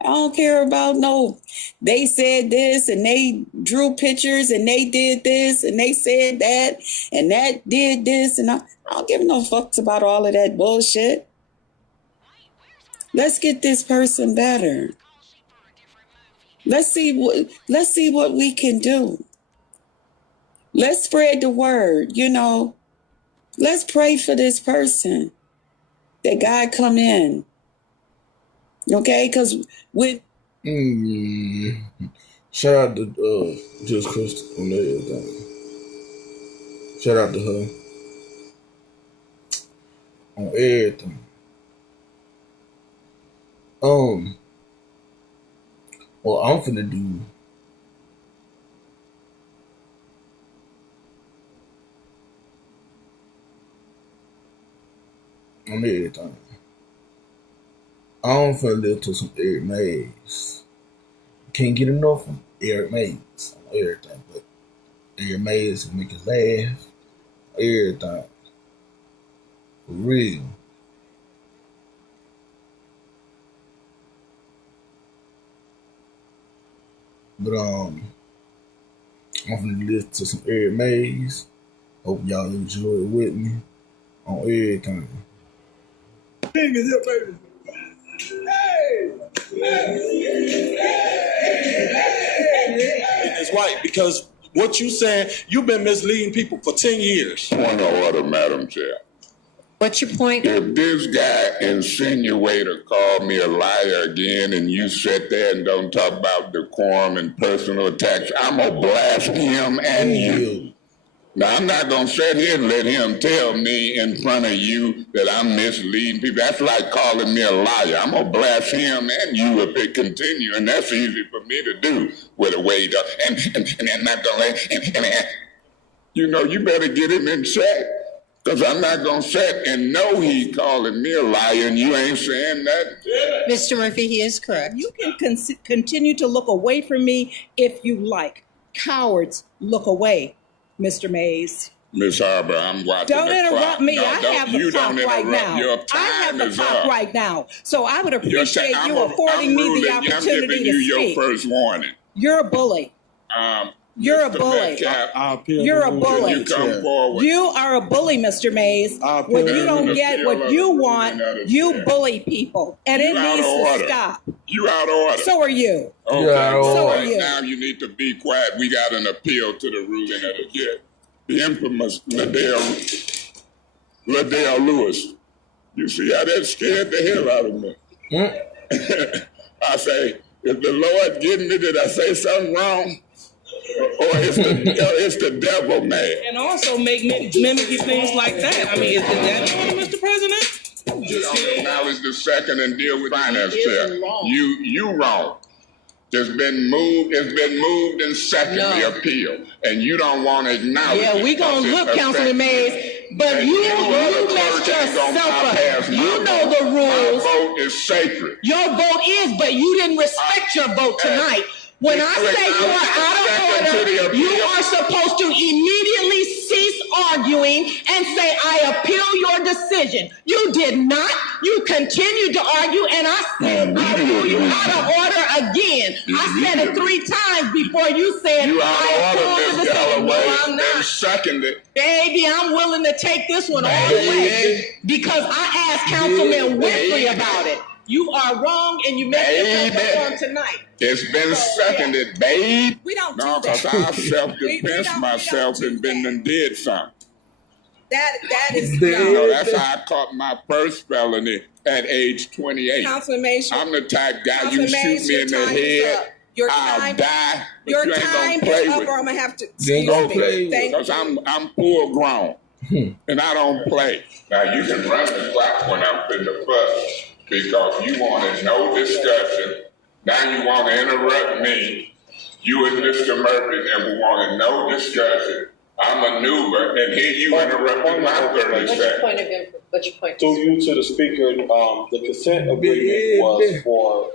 I don't care about no, they said this and they drew pictures and they did this and they said that and that did this, and I don't give no fucks about all of that bullshit. Let's get this person better. Let's see what we can do. Let's spread the word, Let's pray for this person, that God come in. Okay? Because with Shout out to Just Crystal on everything. Shout out to her on everything. Well, I'm finna do. On everything. I'm finna listen to some Eric Mays. Can't get enough of Eric Mays on everything, but Eric Mays can make us laugh. Everything. For real. But I'm finna listen to some Eric Mays. Hope y'all enjoy it with me on everything. It's right, because what you saying, you've been misleading people for 10 years. Point of order, Madam Chair. What's your point? If this guy insinuator called me a liar again and you sit there and don't talk about decorum and personal attacks, I'm going to blast him and you. Now, I'm not going to sit here and let him tell me in front of you that I'm misleading people. That's like calling me a liar. I'm going to blast him and you if it continues, and that's easy for me to do with a way to, and I'm not going to, you know, you better get him in check, because I'm not going to sit and know he's calling me a liar and you ain't saying that. Mr. Murphy, he is correct. You can continue to look away from me if you like. Cowards, look away. Mr. Mays. Miss Harper, I'm watching Don't the interrupt clock. me. No, I have the clock right now. I have the clock right now. So I would appreciate you affording me the opportunity to speak. I'm giving you your first warning. You're a bully. You're a bully. You're a bully. You come forward. You are a bully, Mr. Mays. When you don't get what you want, you bully people. And it needs to stop. You out of order. So are you. Okay, so are right you. now you need to be quiet. We got an appeal to the ruling of the judge. The infamous Liddell Lewis. You see how that scared the hell out of me. I say, if the Lord give me, did I say something wrong? Or it's the devil, man. And also mimic things like that. I mean, is that wrong, Mr. President? You don't acknowledge the second and deal with finance chair. You wrong. It's been moved and secondly appealed, and you don't want to acknowledge it. Yeah, we gonna look, Councilman Mays, but you messed yourself up. You know the rules. My vote is sacred. Your vote is, but you didn't respect your vote tonight. When I say you are out of order, you are supposed to immediately cease arguing and say, I appeal your decision. You did not. You continued to argue, and I said, I rule you out of order again. I said it 3 times before you said, you I appeal the decision. No, I'm not. Seconded. Baby, I'm willing to take this one all the way because I asked Councilman Winfrey about it. You are wrong, and you messed yourself up on tonight. It's been seconded, babe. We don't do that. Because I self-defense myself and been and did something. That is no. That's how I caught my first felony at age 28. Councilman Mays, I'm the type guy, you shoot me in the head, I'll die, but your you ain't time gonna play is up, with or I'm going to have to... Because I'm full grown, and I don't play. Now, you can run the clock when I'm in the bus, because you wanted no discussion. Now you want to interrupt me, you and Mr. Murphy, and we wanted no discussion. I maneuver, and here you interrupted my 30 seconds. What's your point? Through you to the speaker, the consent agreement was for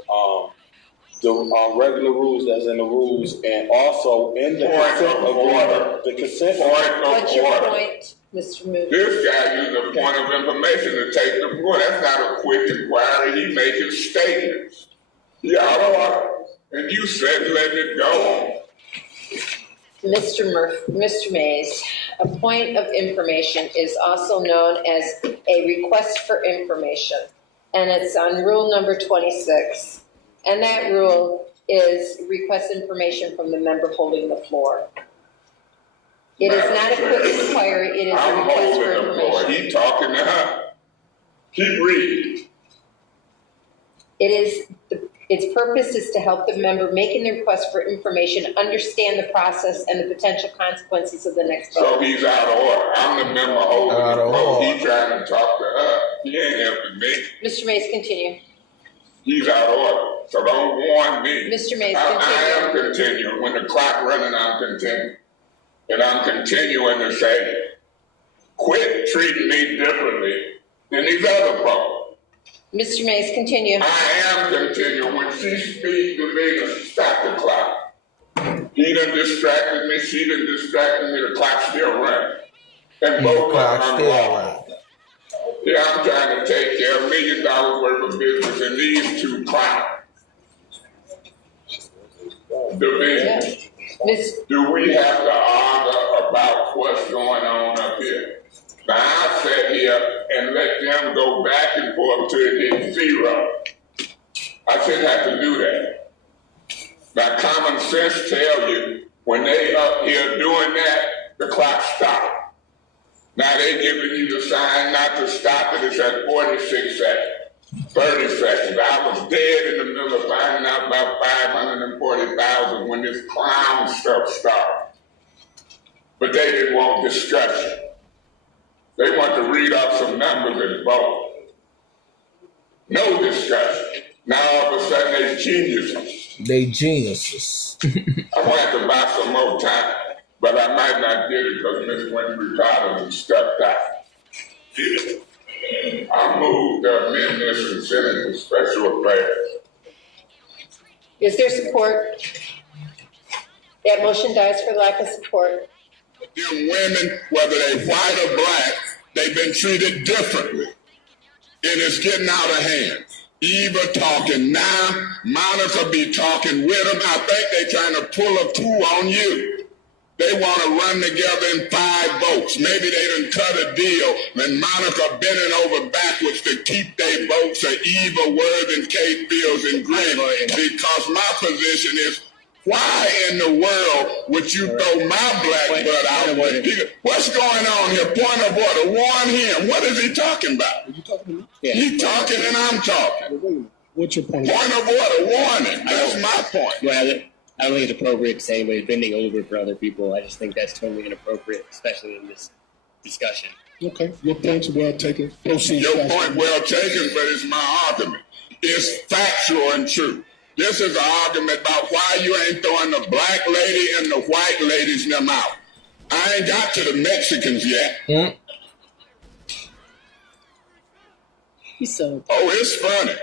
the regular rules that's in the rules, and also in the consent agreement, the consent agreement. What's your point, Mr. Moody? This guy used a point of information to take the floor. That's not a quick inquiry. He making statements. Yeah, and you said let it go. Mr. Mays, a point of information is also known as a request for information, and it's on rule number 26. And that rule is request information from the member holding the floor. It is not a quick inquiry, it is a request for information. He talking to her. Keep reading. It Its purpose is to help the member making the request for information understand the process and the potential consequences of the next vote. So he's out of order. I'm the member holding the vote. He's trying to talk to her. He ain't helping me. Mr. Mays, continue. He's out of order. So don't warn me. Mr. Mays, I continue. am continuing. When the clock running, I'm continuing. And I'm continuing to say, quit treating me differently than these other folks. Mr. Mays, continue. I am continuing. When she speaks to me to stop the clock, he done distracted me, she done distracted me, the clock's still running. And both of them unlawful. Yeah, I'm trying to take care of $1 million worth of business and these two clowns. Division. Do we have to argue about what's going on up here? Now, I sat here and let them go back and forth till it hit 0. I shouldn't have to do that. Now, common sense tell you, when they up here doing that, the clock stopped. Now, they giving you the sign not to stop it. It's at 46 seconds, 30 seconds. I was dead in the middle of finding out about 540,000 when this clown stuff started. But they didn't want discussion. They want to read off some numbers and vote. No discussion. Now all of a sudden they geniuses. They geniuses. I'm going to have to buy some more time, but I might not get it because Miss Wendy Ricardo was stepped out. I moved to amend this and send it to special affairs. Is there support? That motion dies for lack of support. Them women, whether they white or black, they've been treated differently. And it's getting out of hand. Eva talking now, Monica be talking with them. I think they trying to pull a coup on you. They want to run together in 5 votes. Maybe they done cut a deal and Monica bending over backwards to keep their votes of Eva, Worth, and Kate Fields and Green. Because my position is, why in the world would you throw my black butt out? What's going on here? Point of order. Warn him. What is he talking about? Are you talking to me? Yeah. He's talking and I'm talking. What's your point? Point of order. Warning. That's my point. Well, I don't think it's appropriate to say anybody's bending over for other people. I just think that's totally inappropriate, especially in this discussion. Okay. Your point's well taken. Proceed. Your point well taken, but it's my argument. It's factual and true. This is an argument about why you ain't throwing the black lady and the white ladies them out. I ain't got to the Mexicans yet. He's so. Oh, it's funny.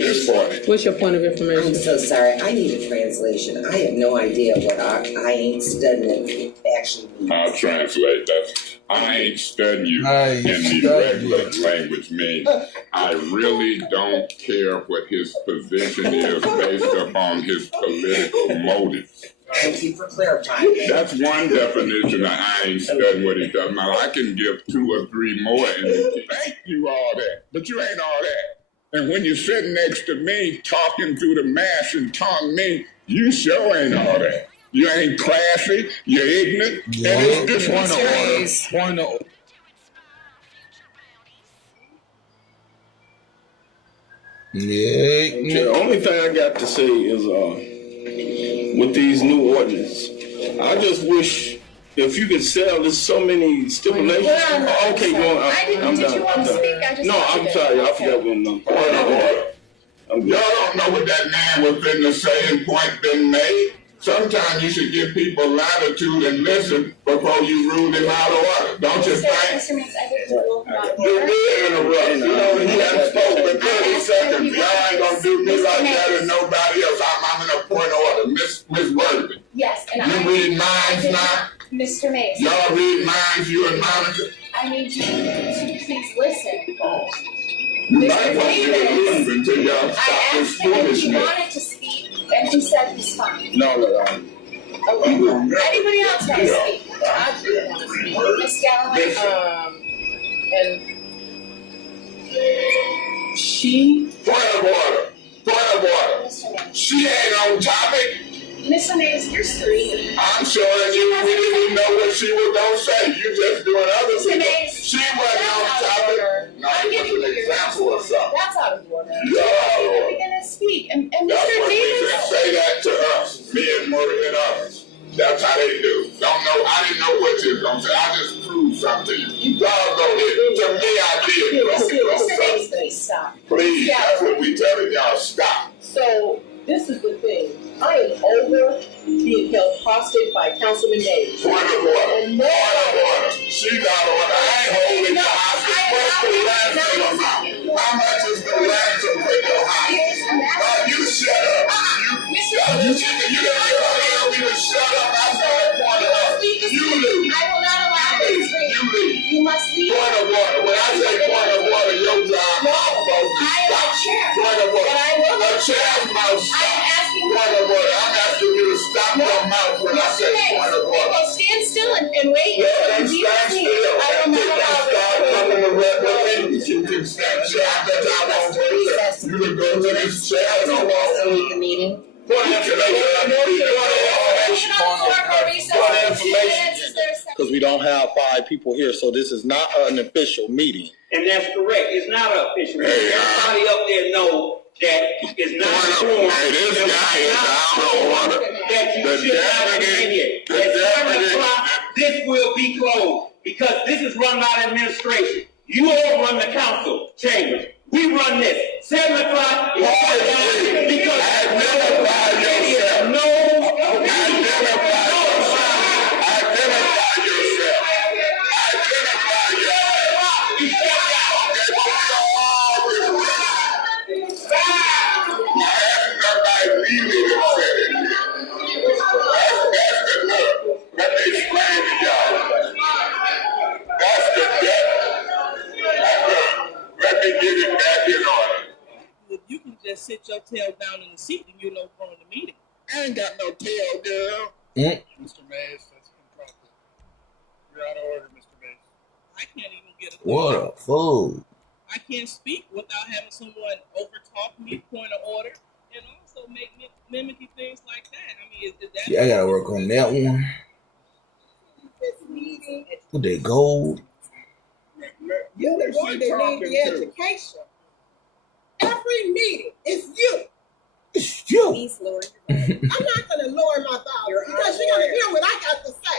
It's funny. What's your point of information? I'm so sorry. I need a translation. I have no idea what I ain't studying actually means. I'll translate that. I ain't studying you in the regular language means. I really don't care what his position is based upon his political motives. Thank you for clarifying. That's one definition of I ain't studying what he does. Now, I can give 2 or 3 more and thank you all that, but you ain't all that. And when you're sitting next to me, talking through the mask and tongue me, you sure ain't all that. You ain't classy, you're ignorant, and it's disrespectful. Point of order. Yeah. Okay, the only thing I got to say is with these new ordinances, I just wish if you could sell, there's so many stipulations. Well, Okay, I'm did done. you want to speak? I just I'm sorry, I forgot when. Y'all don't know what that man was finna say and point been made. Sometimes you should give people latitude and listen before you rule them out of order. Don't you think? Mr. Meeks, I didn't rule him out. You did interrupt. You know, he hasn't spoken for 30 seconds. Y'all ain't gonna do me like that and nobody else. I'm in a point of order. Miss Worthy. Yes, and you read minds now? Mr. Mays. Y'all read minds, you and Monica? I need you to please listen. You might want to leave until y'all stop this I asked him if he foolishness. wanted to speak, and he said he's fine. No. Okay. Anybody else want to speak? I do want to speak. Miss Galloway? And she. Point of order. She ain't on topic. Mr. Mays, you're screaming. I'm showing you we didn't even know what she was going to say. You just doing other people. She wasn't on topic. No, I'm it was giving an you example of something. That's out of order. You're out of order. We're going to speak. And Y'all That's how they do. Don't know. I didn't know what you was gonna say. I just proved something to you. Y'all go ahead. To me, I did. Mr. Mays, stop. Please, that's what we telling y'all. Stop. So this is the thing. I am over being held hostage by Councilman Mays. Point of order. And no, She's out of order. I ain't holding your hostage. What's the ransom amount? How much is the ransom for your hostage? You shut up. You tell me to shut up. I'm going to point of order. You leave. I will not allow this. You leave. You must leave. Point of order. When I say point of order, your job. I am a chair. Point of order. But I will. A chair's mouth stop. I am asking. Point of order. I'm asking you to stop your mouth when I say point of order. Well, stand still and wait. Yeah, and stand still. I will not allow Start coming to regular meetings. You can stand still. I bet I won't do that. You can go to this chair and I won't do the meeting. Because we don't have 5 people here, so this is not an official meeting. And that's correct. It's not an official meeting. Everybody up there know that it's not a forum. This guy is out of order. That you should not be in here. At 7 o'clock, this will be closed because this is run by the administration. You all run the council chambers. We run this. 7 o'clock is because identify yourself. Let me explain to y'all. That's the debt. Let me get it back in order. If you can just sit your tail down in the seat and you know going to the meeting. I ain't got no tail, girl. Mr. Mays, that's improper. You're out of order, Mr. Mays. I can't even get a thought. thought. What a fool. I can't speak without having someone overtalk me, point of order, and also make mimicky things like that. I mean, is that... Yeah, I gotta work on that one. With that gold. You're the one that needs the education. Every meeting is you. It's you. Please lower your volume. I'm not going to lower my volume because you're going to hear what I got to say.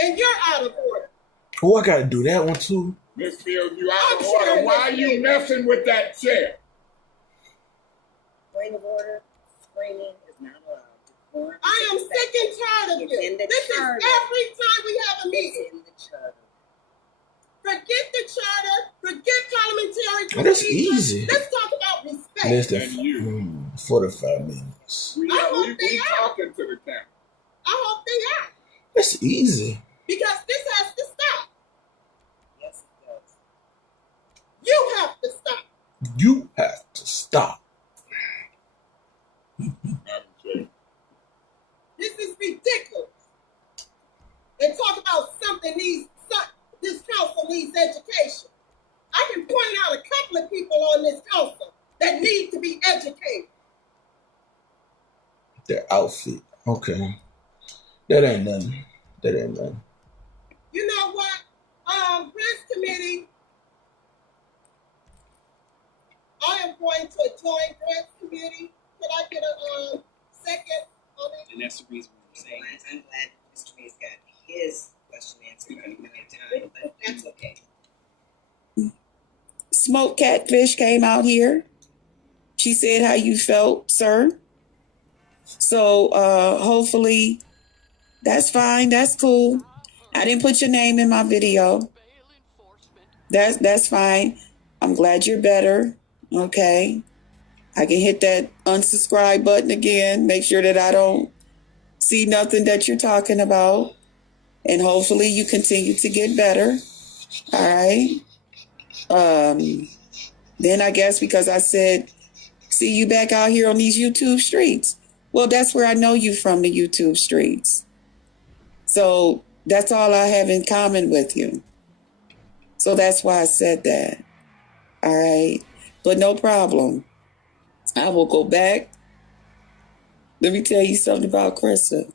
And you're out of order. Oh, I gotta do that one too. Miss Fields, you out of order. Why are you messing with that chair? Point of order, screaming is not allowed. I am sick and tired of you. This is every time we have a meeting. In the charter. Forget the charter. Forget parliamentary Oh, that's procedure. easy. Let's talk about respect. Less than 45 minutes. I hope they are. Talking to the camera. I hope they are. That's easy. Because this has to stop. Yes, it does. You have to stop. You have to stop. This is ridiculous. And talk about this council needs education. I can point out a couple of people on this council that need to be educated. Their outfit. Okay. That ain't nothing. That ain't nothing. You know what? Grants Committee, I am going to join Grants Committee. Could I get a second on it? And that's the reason we're saying this. I'm glad Mr. Mays got his question answered in time, but that's okay. Smoked Catfish came out here. She said how you felt, sir. So hopefully that's fine. That's cool. I didn't put your name in my video. That's fine. I'm glad you're better. Okay. I can hit that unsubscribe button again. Make sure that I don't see nothing that you're talking about. And hopefully you continue to get better. All right. Then I guess because I said, see you back out here on these YouTube streets. Well, that's where I know you from, the YouTube streets. So that's all I have in common with you. So that's why I said that. All right. But no problem. I will go back. Let me tell you something about Krista.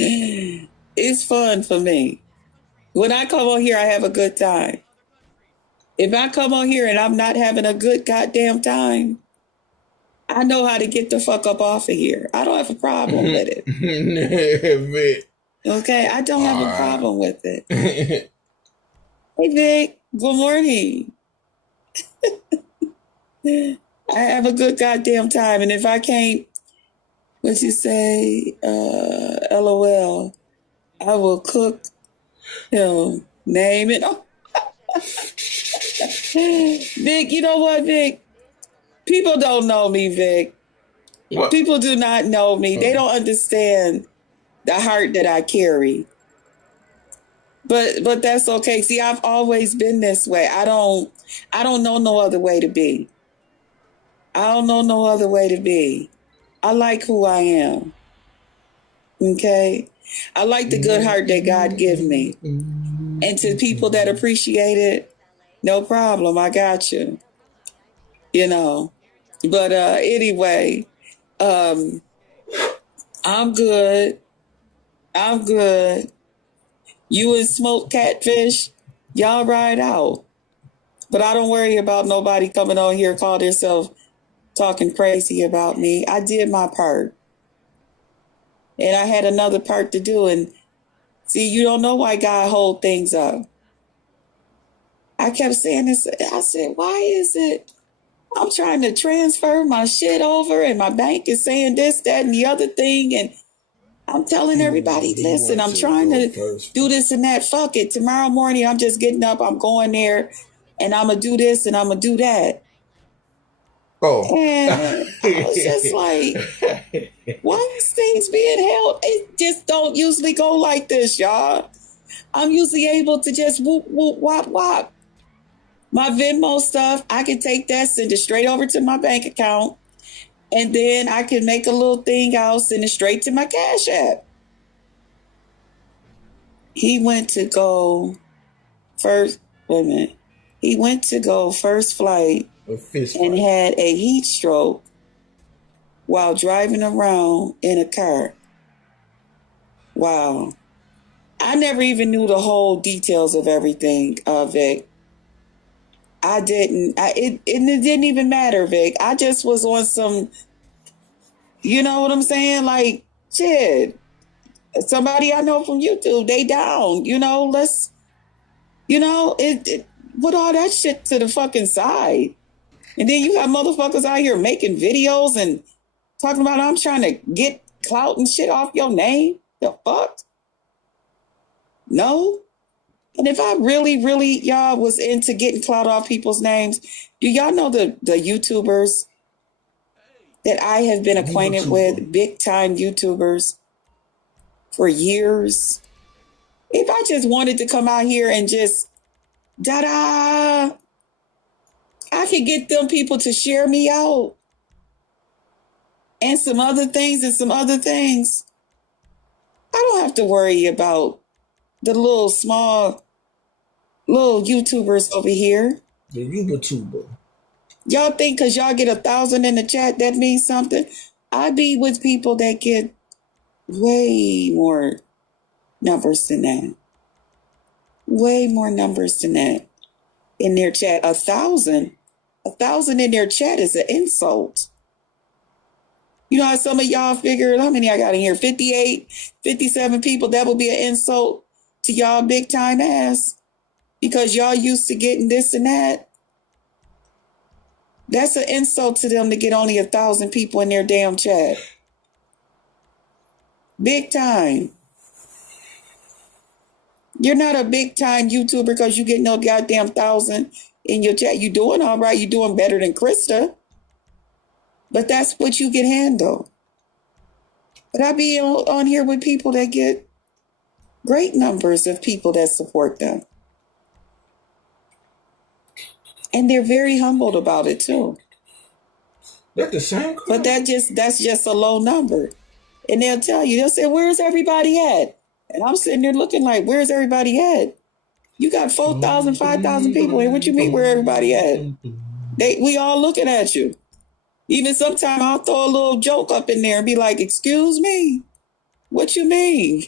It's fun for me. When I come on here, I have a good time. If I come on here and I'm not having a good goddamn time, I know how to get the fuck up off of here. I don't have a problem with it. Okay, I don't have a problem with it. Hey, Vic, good morning. I have a good goddamn time, and if I can't, what you say, LOL, I will cook, name it. Oh. Vic, you know what, Vic? People don't know me, Vic. What? People do not know me. They don't understand the heart that I carry. But that's okay. See, I've always been this way. I don't know no other way to be. I don't know no other way to be. I like who I am. Okay? I like the good heart that God give me. And to people that appreciate it, no problem. I got you. But anyway, I'm good. I'm good. You and Smoked Catfish, y'all ride out. But I don't worry about nobody coming on here call themselves talking crazy about me. I did my part. And I had another part to do. And see, you don't know why God hold things up. I kept saying this. I said, why is it I'm trying to transfer my shit over and my bank is saying this, that, and the other thing. And I'm telling everybody, listen, I'm trying to do this and that. Fuck it. Tomorrow morning, I'm just getting up. I'm going there and I'm going to do this and I'm going to do that. Oh. And I was just like, why is things being held? It just don't usually go like this, y'all. I'm usually able to just whoop, whoop, wop, wop. My Venmo stuff, I can take that, send it straight over to my bank account. And then I can make a little thing out, send it straight to my Cash App. He went to go first, wait a minute. He went to go first flight and had a heat stroke while driving around in a car. Wow. I never even knew the whole details of everything, Vic. I didn't. It didn't even matter, Vic. I just was on some, you know what I'm saying? Like, shit. Somebody I know from YouTube, they down. Let's, put all that shit to the fucking side. And then you got motherfuckers out here making videos and talking about I'm trying to get clout and shit off your name. The fuck? No. And if I really, really, y'all, was into getting clout off people's names, do y'all know the YouTubers that I have been acquainted with, big time YouTubers for years? If I just wanted to come out here and just, da-da, I could get them people to share me out. And some other things and some other things. I don't have to worry about the little small YouTubers over here. The YouTuber. Y'all think because y'all get 1,000 in the chat, that means something? I be with people that get way more numbers than that. Way more numbers than that in their chat. 1,000 in their chat is an insult. You know how some of y'all figure, how many I got in here? 58, 57 people. That would be an insult to y'all big time ass. Because y'all used to getting this and that. That's an insult to them to get only 1,000 people in their damn chat. Big time. You're not a big time YouTuber because you get no goddamn 1,000 in your chat. You doing all right. You doing better than Krista. But that's what you can handle. But I be on here with people that get great numbers of people that support them. And they're very humbled about it too. That's the same crowd. But that's just a low number. And they'll tell you, they'll say, where's everybody at? And I'm sitting there looking like, where's everybody at? You got 4,000, 5,000 people here. What you mean where everybody at? We all looking at you. Even sometimes I'll throw a little joke up in there and be like, excuse me, what you mean?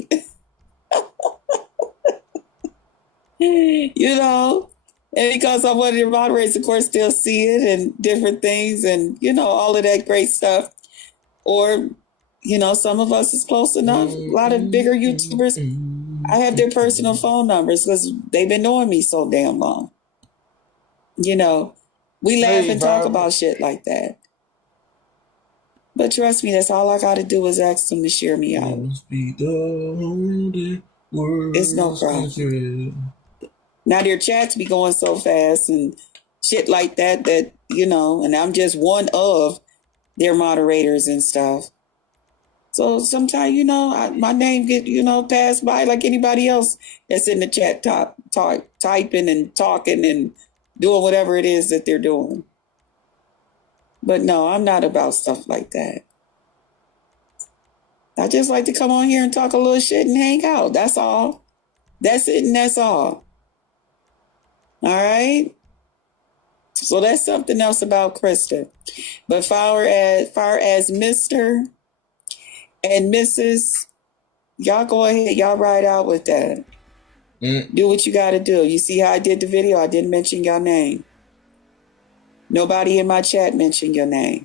And because I'm one of the moderators, of course, still see it and different things and, all of that great stuff. Or, some of us is close enough. A lot of bigger YouTubers, I have their personal phone numbers because they've been knowing me so damn long. We laugh and talk about shit like that. But trust me, that's all I got to do is ask them to share me out. It's no problem. Now their chats be going so fast and shit like that, and I'm just one of their moderators and stuff. So sometimes, my name get, passed by like anybody else that's in the chat typing and talking and doing whatever it is that they're doing. But no, I'm not about stuff like that. I just like to come on here and talk a little shit and hang out. That's all. That's it and that's all. All right? So that's something else about Krista. But far as Mr. and Mrs., y'all go ahead. Y'all ride out with that. Do what you got to do. You see how I did the video? I didn't mention your name. Nobody in my chat mentioned your name.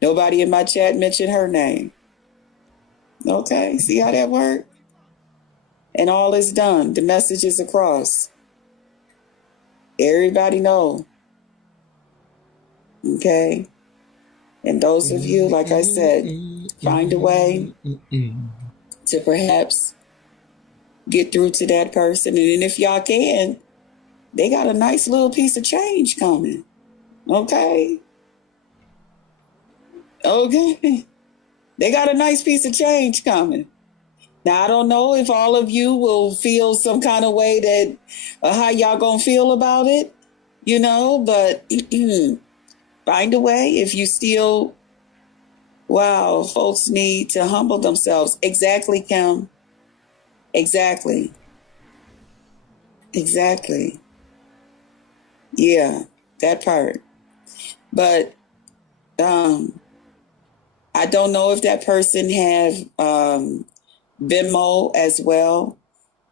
Nobody in my chat mentioned her name. Okay, see how that worked? And all is done. The message is across. Everybody know. Okay? And those of you, like I said, find a way to perhaps get through to that person. And if y'all can, they got a nice little piece of change coming. Okay? Okay. They got a nice piece of change coming. Now, I don't know if all of you will feel some kind of way that, how y'all gonna feel about it, but find a way. If you still, folks need to humble themselves. Exactly, Kim. Exactly. Yeah, that part. But, I don't know if that person have Venmo as well.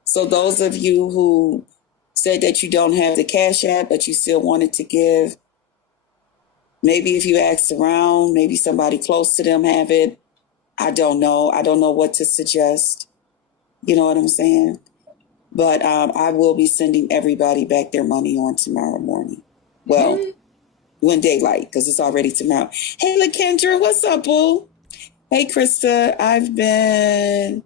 So those of you who said that you don't have the Cash App, but you still wanted to give, maybe if you asked around, maybe somebody close to them have it. I don't know. I don't know what to suggest. You know what I'm saying? But I will be sending everybody back their money on tomorrow morning. Well, when daylight, because it's already tomorrow. Hey, LaKendra, what's up, boo? Hey, Krista, I've been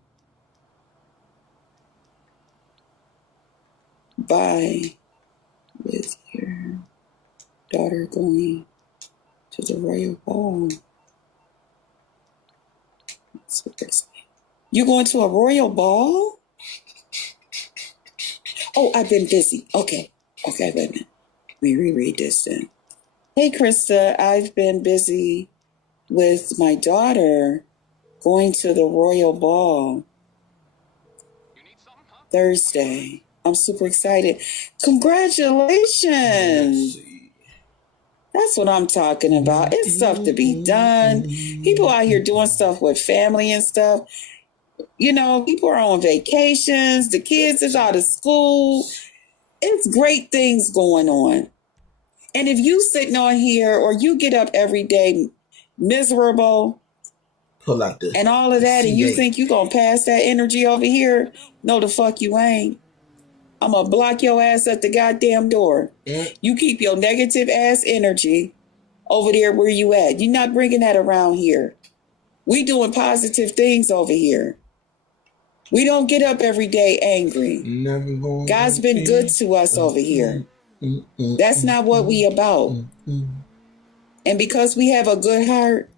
by with your daughter going to the Royal Ball. You going to a Royal Ball? Oh, I've been busy. Okay, wait a minute. Let me reread this then. Hey, Krista, I've been busy with my daughter going to the Royal Ball Thursday. I'm super excited. Congratulations. That's what I'm talking about. It's stuff to be done. People out here doing stuff with family and stuff. People are on vacations. The kids is out of school. It's great things going on. And if you sitting on here or you get up every day miserable and all of that, and you think you going to pass that energy over here, no, the fuck you ain't. I'm going to block your ass at the goddamn door. You keep your negative ass energy over there where you at. You're not bringing that around here. We doing positive things over here. We don't get up every day angry. God's been good to us over here. That's not what we about. And because we have a good heart,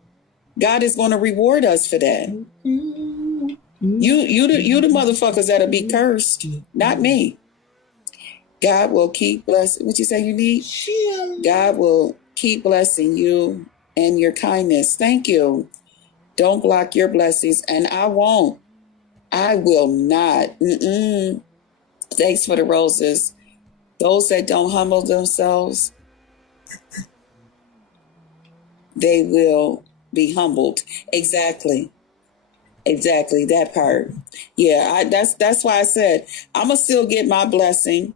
God is going to reward us for that. You the motherfuckers that'll be cursed, not me. God will keep blessing. What you say you need? God will keep blessing you and your kindness. Thank you. Don't block your blessings, and I won't. I will not. Thanks for the roses. Those that don't humble themselves, they will be humbled. Exactly. That part. Yeah, that's why I said I'm gonna still get my blessing,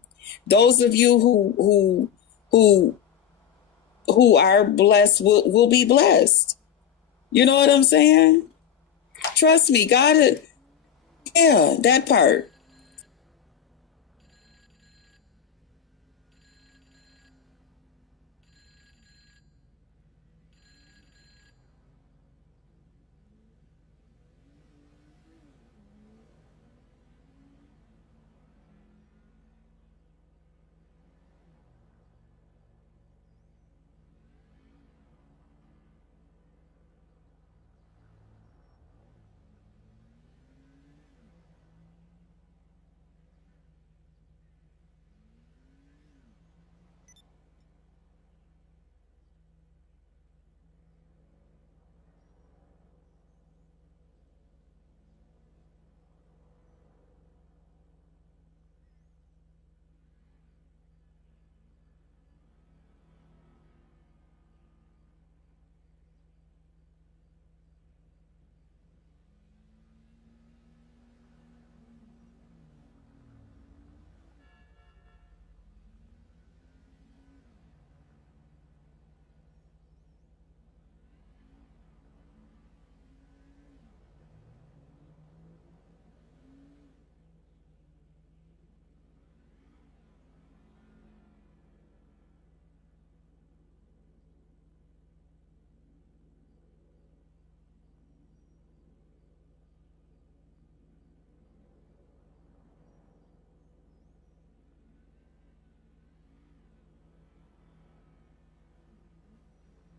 those of you who are blessed will be blessed. You know what I'm saying? Trust me, God, yeah, that part.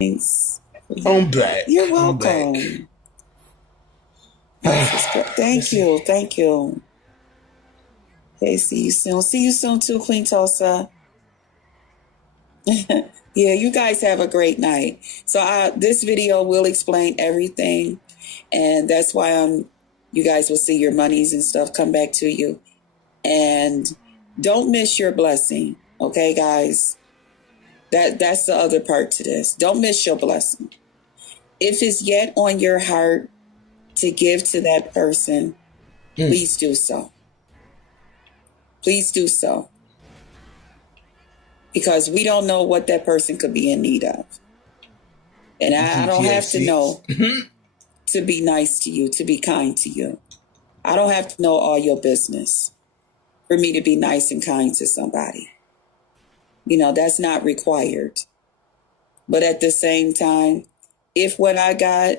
Thanks. I'm back. You're welcome. Thank you. Thank you. Okay, see you soon. See you soon too, Queen Tulsa. Yeah, you guys have a great night. So this video will explain everything, and that's why you guys will see your monies and stuff come back to you. And don't miss your blessing, okay, guys? That's the other part to this. Don't miss your blessing. If it's yet on your heart to give to that person, please do so. Please do so. Because we don't know what that person could be in need of. And I don't have to know to be nice to you, to be kind to you. I don't have to know all your business for me to be nice and kind to somebody. You know, that's not required. But at the same time, if what I got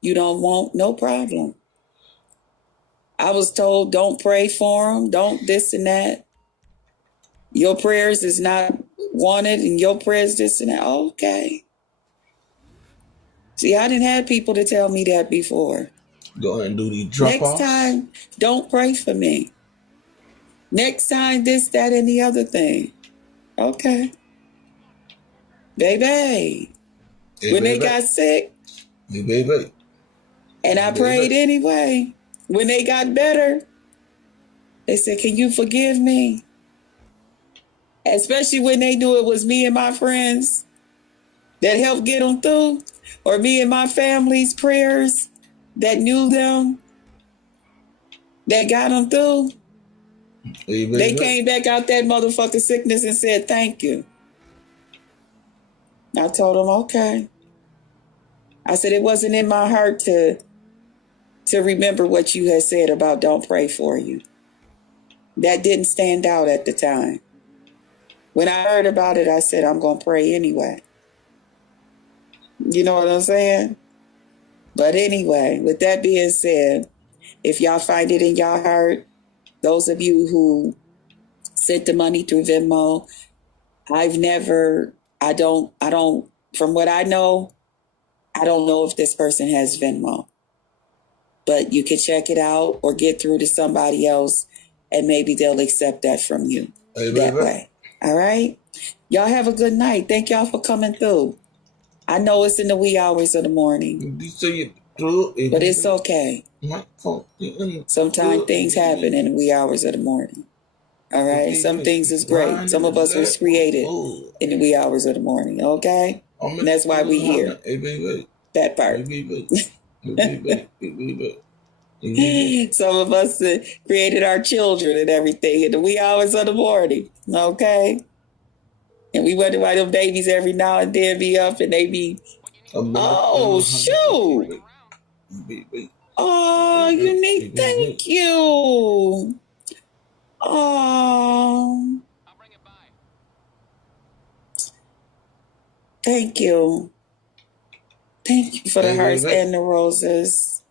you don't want, no problem. I was told don't pray for them, don't this and that. Your prayers is not wanted and your prayers this and that. Okay. See, I didn't have people to tell me that before. Go ahead and do these drop-offs. Next time, don't pray for me. Next time, this, that, and the other thing. Okay. Baby. Hey, when baby. they got sick. Hey, baby. And I prayed anyway. When they got better, they said, can you forgive me? Especially when they knew it was me and my friends that helped get them through, or me and my family's prayers that knew them, that got them through. Hey, they came back out that motherfucking sickness and said, thank you. I told them, okay. I said, it wasn't in my heart to remember what you had said about don't pray for you. That didn't stand out at the time. When I heard about it, I said, I'm going to pray anyway. You know what I'm saying? But anyway, with that being said, if y'all find it in y'all heart, those of you who sent the money through Venmo, from what I know, I don't know if this person has Venmo. But you can check it out or get through to somebody else and maybe they'll accept that from you that way. All right? Y'all have a good night. Thank y'all for coming through. I know it's in the wee hours of the morning. But it's okay. Sometimes things happen in the wee hours of the morning. All right? Some things is great. Some of us was created in the wee hours of the morning. Okay? And that's why we here. That part. Some of us created our children and everything in the wee hours of the morning. Okay. And we wonder why them babies every now and then be up and they be, oh, shoot. Oh, Unique, thank you. Oh, thank you. Thank you for the hearts and the roses.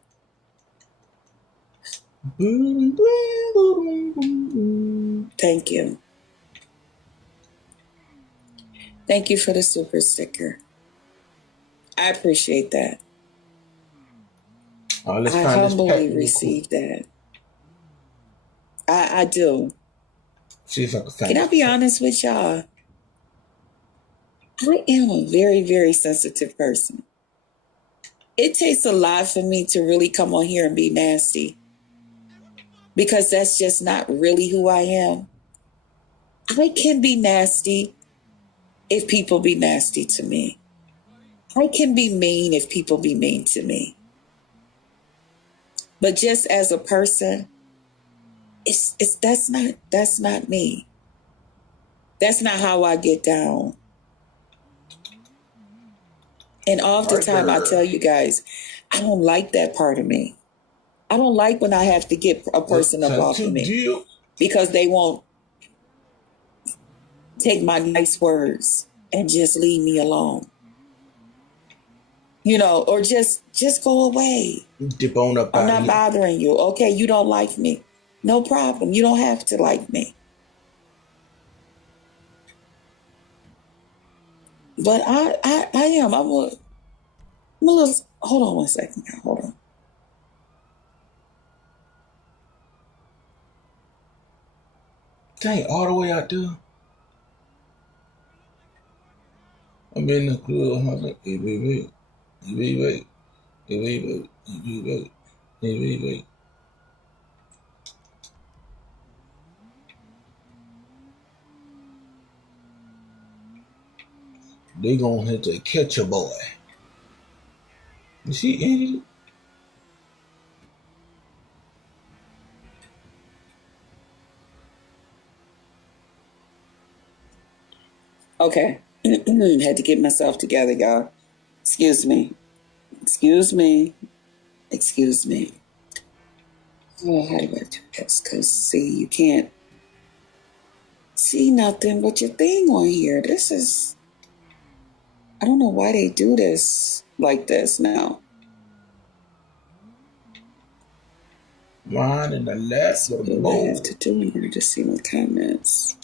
Thank you. Thank you for the super sticker. I appreciate that. I humbly received that. I do. See if I can find Can I be honest with y'all? I am a very, very sensitive person. It takes a lot for me to really come on here and be nasty, because that's just not really who I am. I can be nasty if people be nasty to me. I can be mean if people be mean to me. But just as a person, that's not me. That's not how I get down. And all the time I tell you guys, I don't like that part of me. I don't like when I have to get a person up off of me because they won't take my nice words and just leave me alone. You know, or just go away. Dip on up. I'm not bothering you. Okay, you don't like me. No problem. You don't have to like me. But I am. I'm a little. Hold on one second. Hold on. Dang, all the way out there. I'm in the club. I'm like, hey, baby. Hey, baby. Hey, baby. Hey, baby. Hey, baby. They gonna have to catch a boy. Is she in it? Okay. Had to get myself together, y'all. Excuse me. Excuse me. Excuse me. Oh, how do I do this? Because, see, you can't see nothing but your thing on here. This is... I don't know why they do this like this now. Mine in the left of the bowl. I have to do in order to see my comments.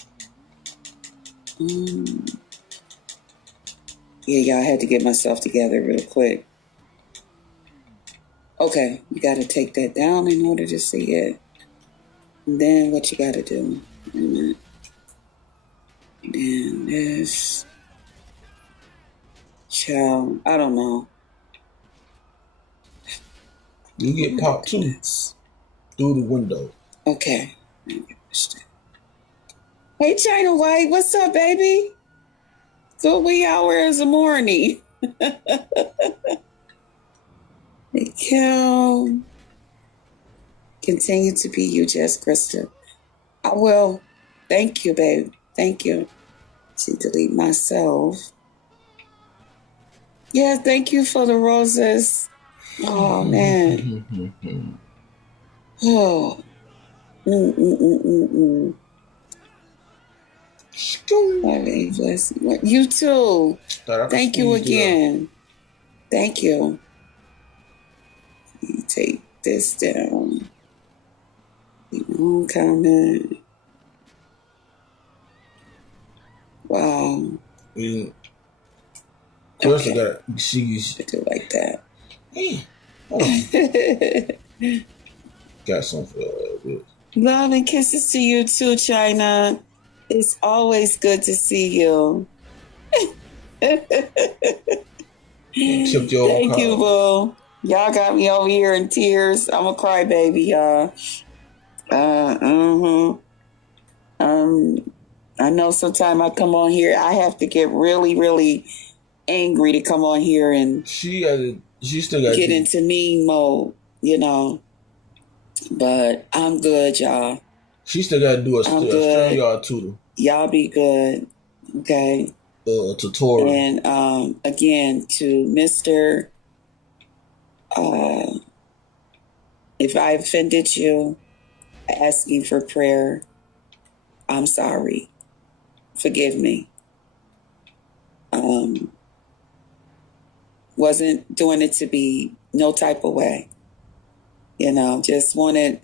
Yeah, y'all, I had to get myself together real quick. Okay, you got to take that down in order to see it. And then what you got to do? And then this. Child, I don't know. You get popped too through the window. Okay. Hey, China White, what's up, baby? So wee hours of morning. Kel, continue to be you, Jess Krista. I will. Thank you, babe. Thank you. See, delete myself. Yeah, thank you for the roses. Oh, man. Oh. You too. Thank you again. Thank you. Let me take this down. Comment. Wow. Yeah. Plus, you gotta see you. Do it like that. Got some for this. Love and kisses to you too, China. It's always good to see you. Thank you, boo. Y'all got me over here in tears. I'm a crybaby, y'all. I know sometime I come on here, I have to get really, really angry to come on here and she still got get into mean mode, you know. But I'm good, y'all. She still got to do a I'm good. StreamYard tutor. Y'all be good. Okay. Tutorial. And again, to Mr. If I offended you, asking for prayer, I'm sorry. Forgive me. Wasn't doing it to be no type of way. Just wanted,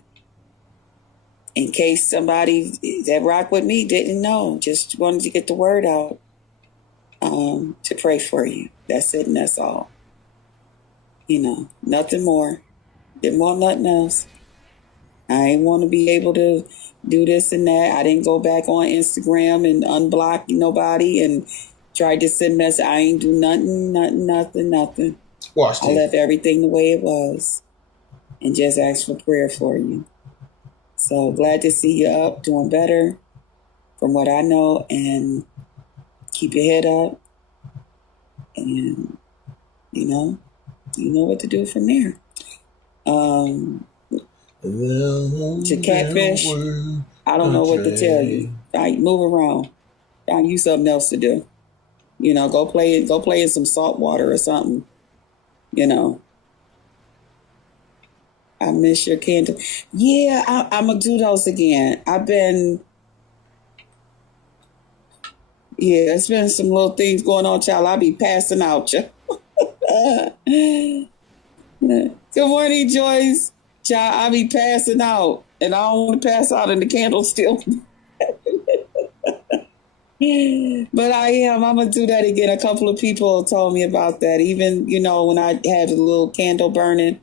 in case somebody that rock with me didn't know, just wanted to get the word out, to pray for you. That's it and that's all. Nothing more. Didn't want nothing else. I ain't want to be able to do this and that. I didn't go back on Instagram and unblock nobody and tried to send messages. I ain't do nothing. Watch I left everything the way it was and just asked for prayer for you. So glad to see you up, doing better from what I know, and keep your head up. And, you know what to do from there. To Catfish, I don't know what to tell you. Move around. Find you something else to do. Go play in some salt water or something. I miss your candle. Yeah, I'm gonna do those again. It's been some little things going on, child. I'll be passing out, child. Good morning, Joyce. Child, I'll be passing out. And I don't want to pass out in the candle still. But I am. I'm going to do that again. A couple of people told me about that. Even, when I have a little candle burning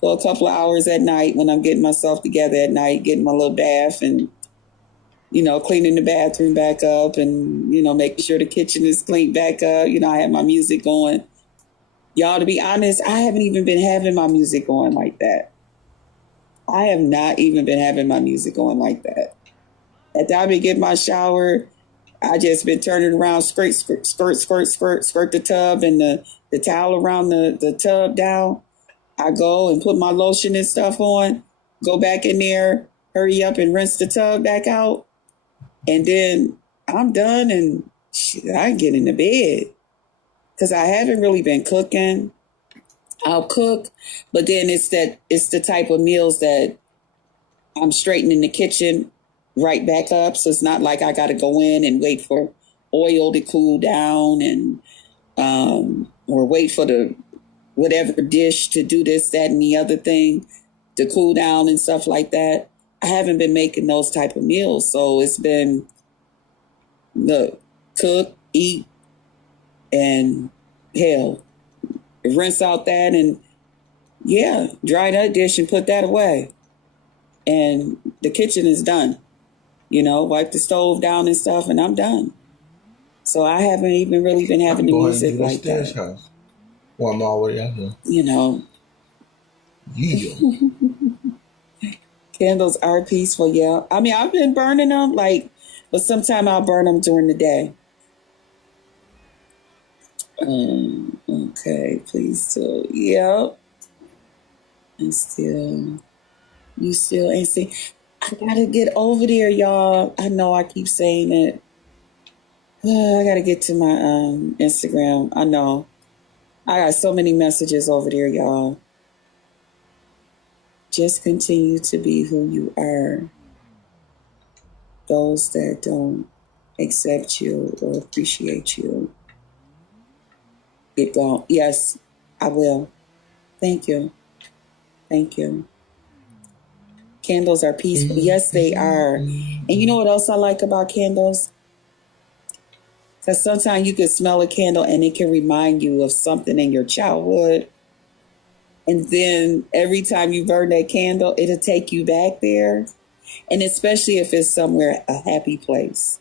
for a couple of hours at night, when I'm getting myself together at night, getting my little bath and, cleaning the bathroom back up and, making sure the kitchen is cleaned back up. I have my music going. Y'all, to be honest, I haven't even been having my music going like that. I have not even been having my music going like that. After I've been getting my shower, I just been turning around, skirt the tub and the towel around the tub down. I go and put my lotion and stuff on, go back in there, hurry up and rinse the tub back out. And then I'm done and I get into bed. Because I haven't really been cooking. I'll cook, but then it's the type of meals that I'm straightening the kitchen right back up. So it's not like I got to go in and wait for oil to cool down and or wait for the whatever dish to do this, that, and the other thing to cool down and stuff like that. I haven't been making those type of meals. So it's been cook, eat, and hell, rinse out that and dry that dish and put that away. And the kitchen is done. Wipe the stove down and stuff and I'm done. So I haven't even really been having the music like that. House. Well, I'm already out here. Yeah. Candles are peaceful, yeah. I mean, I've been burning them, but sometimes I'll burn them during the day. Okay, please still, yep. And you still ain't seen. I gotta get over there, y'all. I know I keep saying it. I gotta get to my Instagram. I know. I got so many messages over there, y'all. Just continue to be who you are. Those that don't accept you or appreciate you, get gone. Yes, I will. Thank you. Candles are peaceful. Yes, they are. And you know what else I like about candles? Because sometimes you can smell a candle and it can remind you of something in your childhood. And then every time you burn that candle, it'll take you back there. And especially if it's somewhere, a happy place,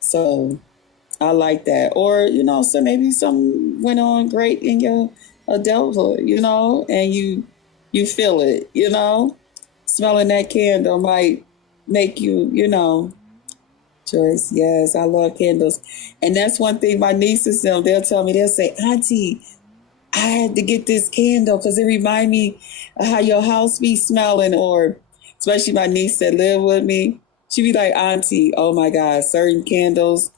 So I like that. Or, so maybe something went on great in your adulthood, and you feel it, Smelling that candle might make you, Joyce, yes, I love candles. And that's one thing my nieces, they'll tell me, they'll say, Auntie, I had to get this candle because it reminded me of how your house be smelling, or especially my niece that live with me. She be like, Auntie, oh my God, certain candles,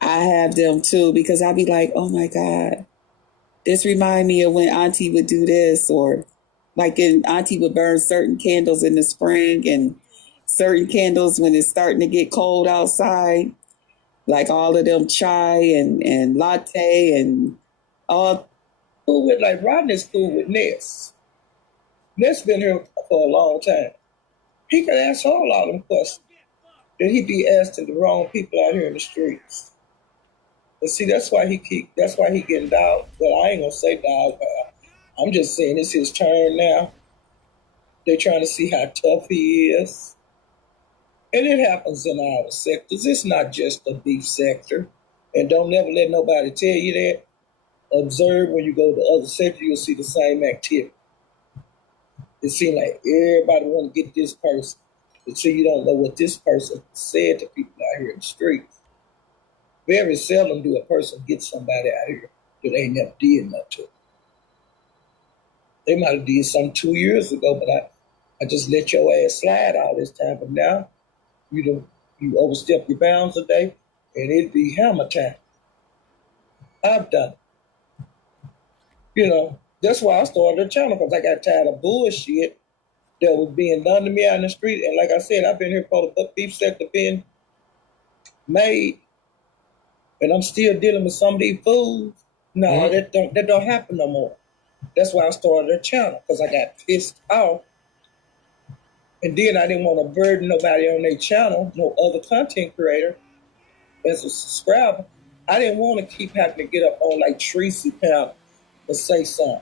I have them too, because I be like, oh my God, this remind me of when Auntie would do this, or like Auntie would burn certain candles in the spring and certain candles when it's starting to get cold outside, like all of them chai and latte and all. Cool with, like, Rodney's cool with Ness. Ness been here for a long time. He could ask her a lot of them questions. Then he be asking the wrong people out here in the streets. But see, that's why he getting dog. Well, I ain't gonna say dog. I'm just saying it's his turn now. They're trying to see how tough he is. And it happens in our sectors. It's not just the beef sector. And don't never let nobody tell you that. Observe when you go to other sectors, you'll see the same activity. It seems like everybody want to get this person, but so you don't know what this person said to people out here in the streets. Very seldom do a person get somebody out here that ain't never did nothing to them. They might have did something 2 years ago, but I just let your ass slide all this time. But now you overstep your bounds a day, and it'd be hammer time. I've done it. You know, that's why I started a channel, because I got tired of bullshit that was being done to me out in the street. And like I said, I've been here for the beef sector being made, and I'm still dealing with some of these fools. No, that don't happen no more. That's why I started a channel, because I got pissed off. And then I didn't want to burden nobody on their channel, no other content creator as a subscriber. I didn't want to keep having to get up on like Tracy panel and say something.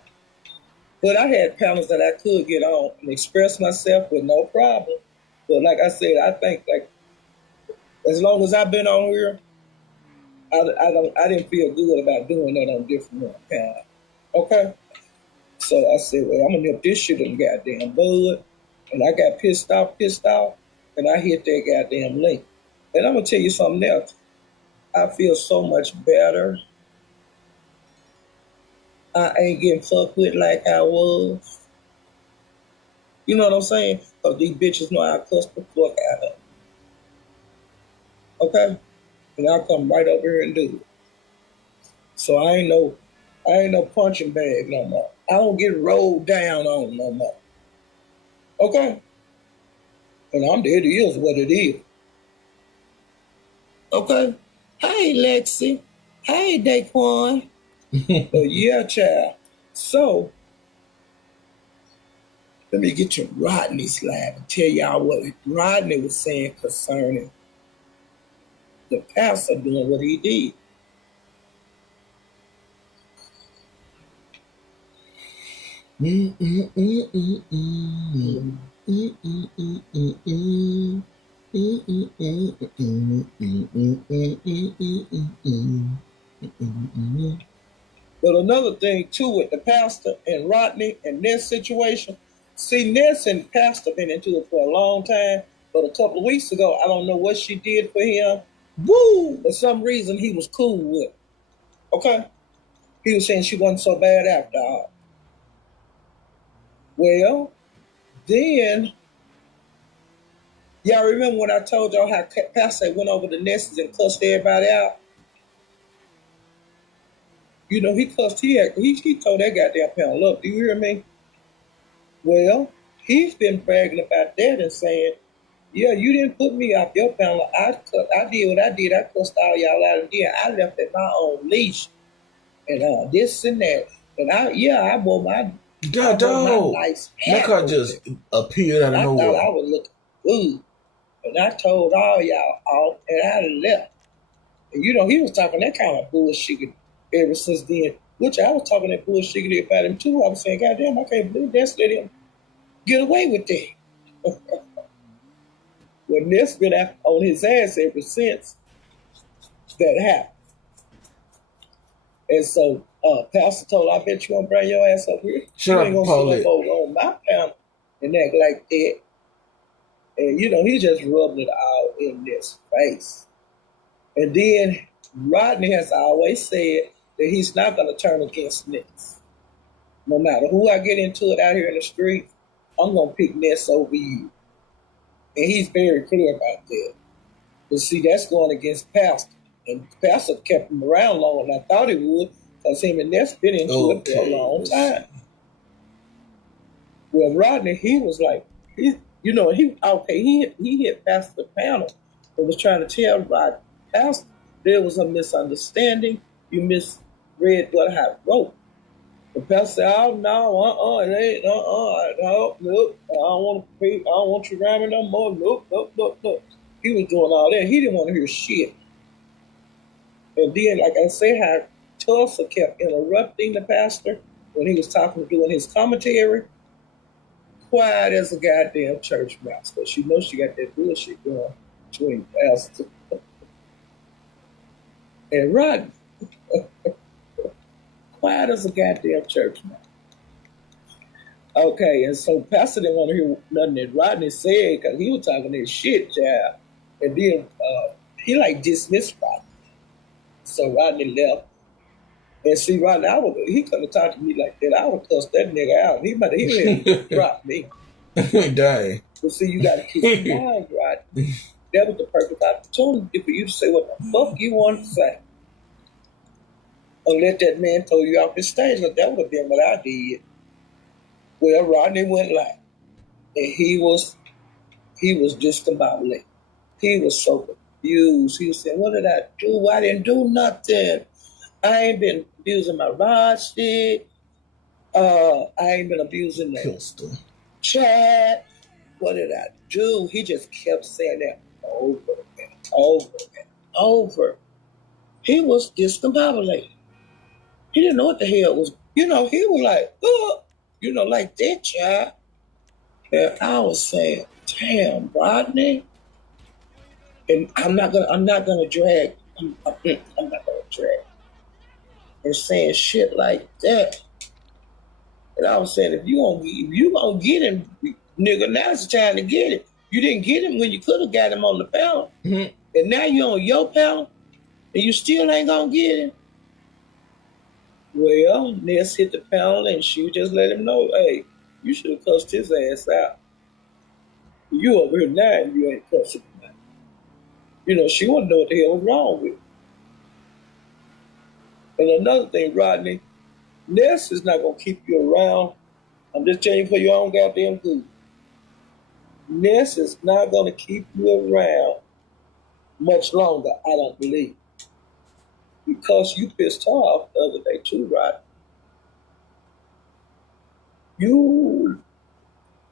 But I had panels that I could get on and express myself with no problem. But like I said, I think like as long as I've been on here, I didn't feel good about doing that on different panels. Okay? So I said, well, I'm gonna nip this shit in the goddamn bud. And I got pissed off, and I hit that goddamn link. And I'm gonna tell you something else. I feel so much better. I ain't getting fucked with like I was. You know what I'm saying? Because these bitches know I cuss the fuck out of them. Okay? And I'll come right over here and do it. So I ain't no punching bag no more. I don't get rolled down on no more. Okay? And it is what it is. Okay? Hey, Lexi. Hey, Daquan. Yeah, child. So, let me get to Rodney's live and tell y'all what Rodney was saying concerning the pastor doing what he did. But another thing too with the pastor and Rodney and this situation, see, Ness and pastor been into it for a long time, but a couple of weeks ago, I don't know what she did for him. Woo! For some reason, he was cool with her. Okay? He was saying she wasn't so bad after all. Well, then, y'all remember when I told y'all how pastor went over the Nesses and cussed everybody out? You know, he cussed, he told that goddamn panel up. Do you hear me? Well, he's been bragging about that and saying, yeah, you didn't put me off your panel. I did what I did. I cussed all y'all out and then I left at my own leash. And this and that. And I wore my nice hat. Look how just appeared out of nowhere. I thought I was looking good. And I told all y'all off and I left. And you know, he was talking that kind of bullshit ever since then. Which I was talking that bullshit about him too. I was saying, goddamn, I can't believe that's let him get away with that. Well, Ness been on his ass ever since that happened. And so Pastor told, I bet you won't bring your ass up here. You ain't gonna sit up on my panel and act like that. And you know, he just rubbed it all in Ness' face. And then Rodney has always said that he's not gonna turn against Ness. No matter who I get into it out here in the street, I'm going to pick Ness over you. And he's very clear about that. But see, that's going against Pastor. And Pastor kept him around longer than I thought he would, because him and Ness been into it for a long time. Well, Rodney, he was like, he hit Pastor the panel and was trying to tell Rodney, Pastor, there was a misunderstanding. You misread what I wrote. The pastor said, "Oh no, it ain't, no, nope. I don't want you rhyming no more. Nope. He was doing all that. He didn't want to hear shit. And then, like I say, how Tulsa kept interrupting the pastor when he was doing his commentary. Quiet as a goddamn church mouse, because she knows she got that bullshit going between pastor and Rodney. Quiet as a goddamn church mouse. Okay, and so Pastor didn't want to hear nothing that Rodney said, because he was talking that shit, child. And then he dismissed Rodney. So Rodney left. And see, Rodney, he couldn't have talked to me like that. I would have cussed that nigga out. He would have dropped me. Dang. But see, you got to keep in mind, Rodney. That was the perfect opportunity for you to say what the fuck you wanted to say. Or let that man throw you off the stage, because that would have been what I did. Well, Rodney went live. And he was discombobulated. He was so confused. He was saying, what did I do? I didn't do nothing. I ain't been abusing my rod stick. I ain't been abusing the chat. What did I do? He just kept saying that over and over and over. He was discombobulated. He didn't know what the hell was. He was like, like that, child. And I was saying, damn, Rodney. And I'm not gonna drag. I'm not gonna drag. And saying shit like that. And I was saying, if you gonna get him, nigga, now's the time to get him. You didn't get him when you could have got him on the panel. Mm-hmm. And now you on your panel, and you still ain't gonna get him. Well, Ness hit the panel, and she just let him know, hey, you should have cussed his ass out. You over here now, and you ain't cussing him out. She wouldn't know what the hell was wrong with him. And another thing, Rodney, Ness is not going to keep you around. I'm just telling you for your own goddamn good. Ness is not going to keep you around much longer, I don't believe. Because you pissed her off the other day too, Rodney. You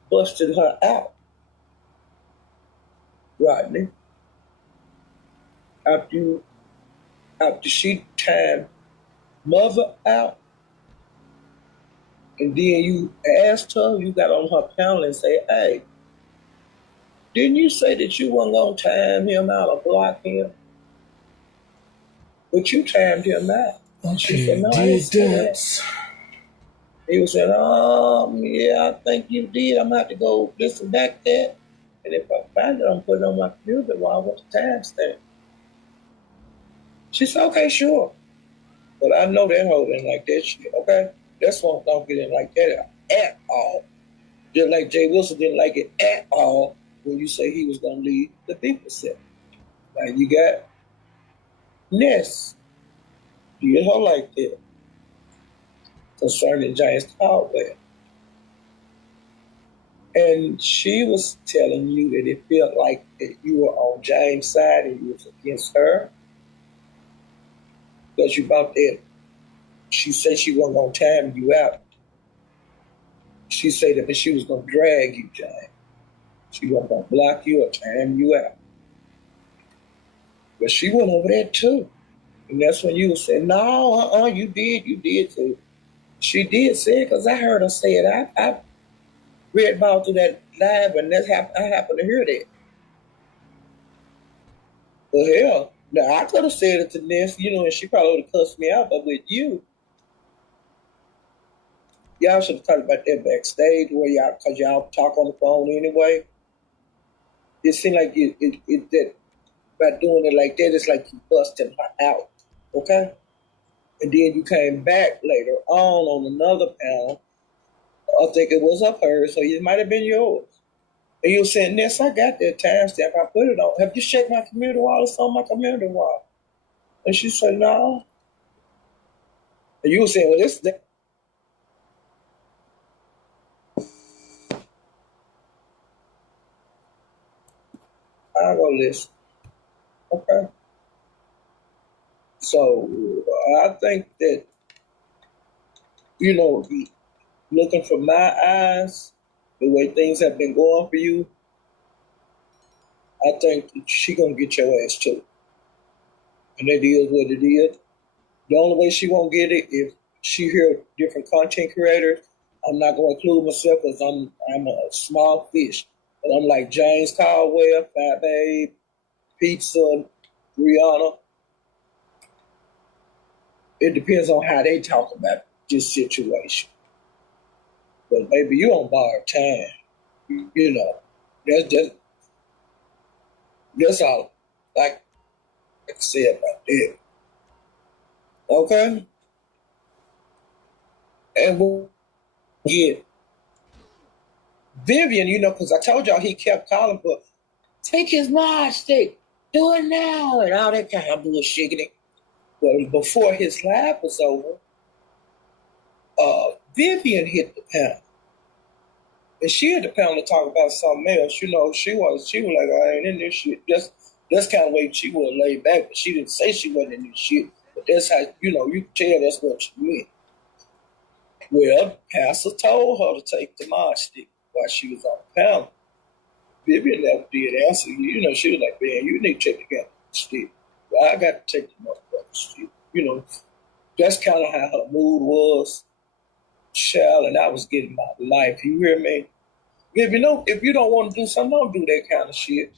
busted her out, Rodney. After she timed Mother out, and then you asked her, you got on her panel and say, hey, didn't you say that you weren't going to time him out or block him? But you timed him out. Okay, she said, no, I didn't say that. He was saying, yeah, I think you did. I'm going to have to go listen back there. And if I find it, I'm putting it on my computer while I want the timestamp. She said, okay, sure. But I know that hoe didn't like that shit, okay? That's why I don't get in like that at all. Just like Jay Wilson didn't like it at all when you say he was going to lead the people set. Now you got Ness. You get her like that concerning Giants Caldwell. And she was telling you that it felt like that you were on James' side and you was against her. Because you bought that. She said she wasn't going to time you out. She said that she was going to drag you, James. She wasn't going to block you or time you out. But she went over there too. And that's when you said, no, you did too. She did say it because I heard her say it. I read about to that live and I happened to hear that. Well, hell, now I could have said it to Ness, and she probably would have cussed me out, but with you, y'all should have talked about that backstage because y'all talk on the phone anyway. It seemed like that by doing it like that, it's like you busting her out, okay? And then you came back later on another panel I think it was up hers, so it might have been yours. And you were saying, Ness, I got that timestamp. I put it on. Have you checked my community wall? It's on my community wall. And she said, no. And you were saying, well, this. I'll go listen. Okay. So I think that, looking from my eyes, the way things have been going for you, I think she gonna get your ass too. And it is what it is. The only way she won't get it if she hear different content creators. I'm not gonna include myself because I'm a small fish. But I'm like James Caldwell, Fat Babe, Pizza, Rihanna. It depends on how they talk about this situation. But baby, you on borrowed time. That's all like I can say about that. Okay? And we'll get Vivian, because I told y'all he kept calling for take his mod stick, do it now, and all that kind of bullshit. But before his live was over, Vivian hit the panel. And she hit the panel to talk about something else. She was like, I ain't in this shit. That's kind of way she was laid back, but she didn't say she wasn't in this shit. But that's how, you can tell that's what she meant. Well, Pastor told her to take the mod stick while she was on the panel. Vivian never did answer. She was like, man, you need to take the stick. Well, I got to take the motherfucking stick. That's kind of how her mood was. Child, and I was getting my life. You hear me? If you don't want to do something, don't do that kind of shit.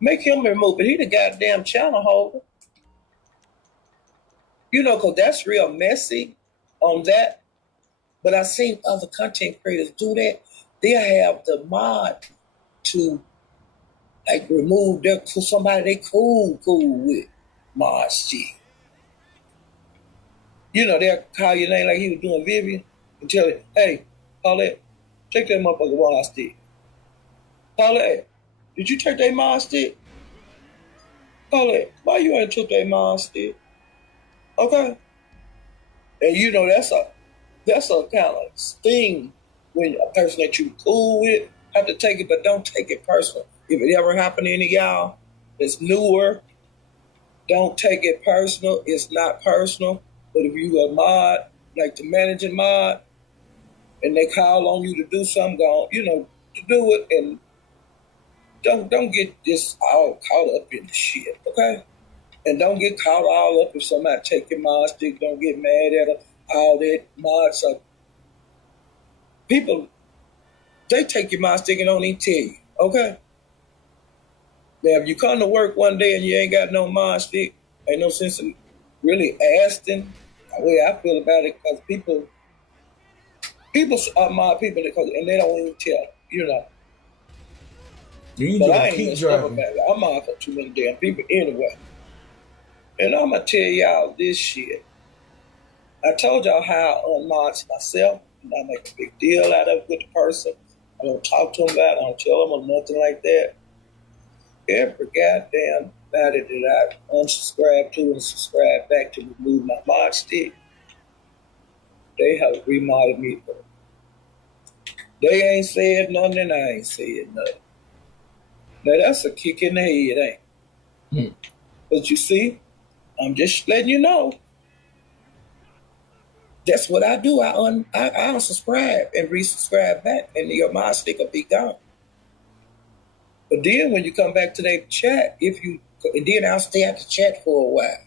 Make him remove it. He the goddamn channel holder. Because that's real messy on that. But I've seen other content creators do that. They'll have the mod to remove somebody they cool with mod shit. They'll call your name like he was doing Vivian and tell it, hey, Paulette, take that motherfucker mod stick. Paulette, did you take that mod stick? Paulette, why you ain't took that mod stick? Okay. And that's a kind of sting when a person that you cool with have to take it, but don't take it personal. If it ever happened to any of y'all that's newer, don't take it personal. It's not personal. But if you a mod, like the managing mod, and they call on you to do something, to do it, and don't get this all caught up in the shit, okay? And don't get caught all up if somebody take your mod stick. Don't get mad at her. All that mod stuff. People, they take your mod stick and don't even tell you, okay? Now, if you come to work one day and you ain't got no mod stick, ain't no sense in really asking the way I feel about it, because people are mod people and they don't even tell, But I ain't even stuff about it. I'm mod for too many damn people anyway. And I'm going to tell y'all this shit. I told y'all how I unmod myself, and I make a big deal out of it with the person. I don't talk to them about it. I don't tell them or nothing like that. Every goddamn body that I unsubscribe to and subscribe back to remove my mod stick, they have remodded me. They ain't said nothing and I ain't said nothing. Now that's a kick in the head, ain't it? But you see, I'm just letting you know. That's what I do. I unsubscribe and resubscribe back, and your mod stick will be gone. But then when you come back to that chat, and then I'll stay at the chat for a while.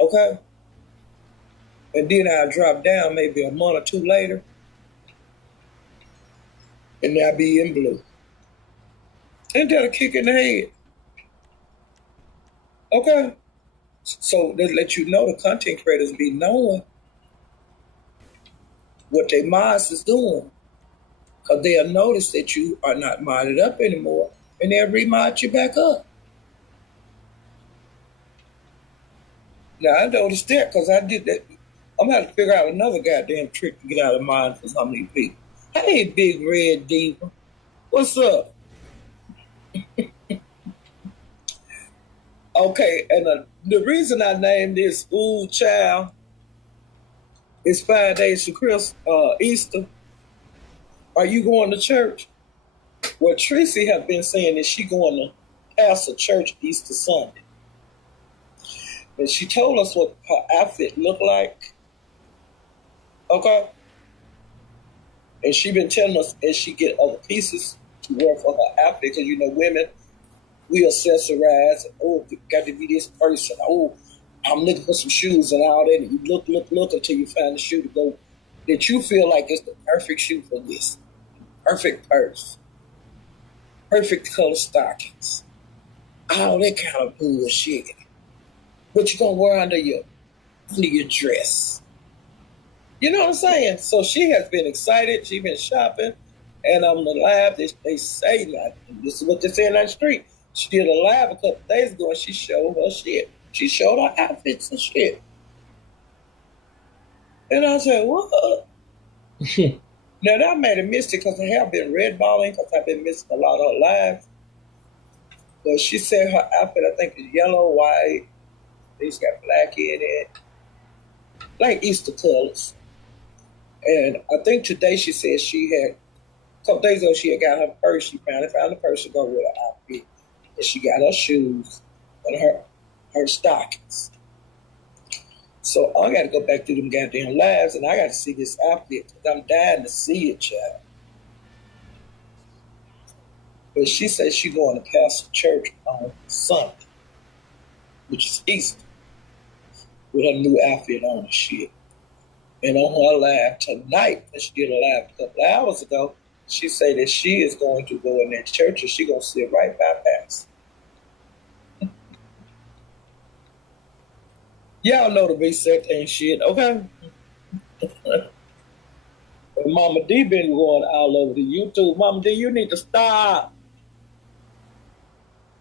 Okay? And then I'll drop down maybe a month or two later, and I'll be in blue. Ain't that a kick in the head? Okay? So they let you know the content creators be knowing what their mods is doing. Because they'll notice that you are not modded up anymore, and they'll remod you back up. Now, I noticed that because I did that. I'm gonna have to figure out another goddamn trick to get out of mine for some of these people. Hey, Big Red Diva. What's up? Okay, and the reason I named this School Child is 5 days to Easter. Are you going to church? What Tracy have been saying is she going to pastor church Easter Sunday. And she told us what her outfit looked like. Okay? And she been telling us as she get other pieces to wear for her outfit, because you know women, we accessorize. Oh, got to be this person. Oh, I'm looking for some shoes and all that. And you look until you find the shoe to go that you feel like it's the perfect shoe for this. Perfect purse. Perfect color stockings. All that kind of bullshit. What you gonna wear under your dress? You know what I'm saying? So she has been excited. She been shopping. And on the live, they say, like, this is what they say on the street. She did a live a couple days ago and she showed her shit. She showed her outfits and shit. And I said, what? Now that made it missed it because I have been redballing because I've been missing a lot of her lives. But she said her outfit, I think, is yellow, white. It's got black in it. Like Easter colors. And I think today she said she had, a couple days ago she had got her purse. She finally found the purse to go with her outfit. And she got her shoes and her stockings. So I got to go back to them goddamn lives and I got to see this outfit because I'm dying to see it, child. But she said she's going to pastor church on Sunday, which is Easter, with her new outfit on and shit. And on her live tonight, and she did a live a couple hours ago, she said that she is going to go in that church and she's going to sit right by Pastor. Y'all know the reset ain't shit, okay? Mama D been going all over the YouTube. Mama D, you need to stop.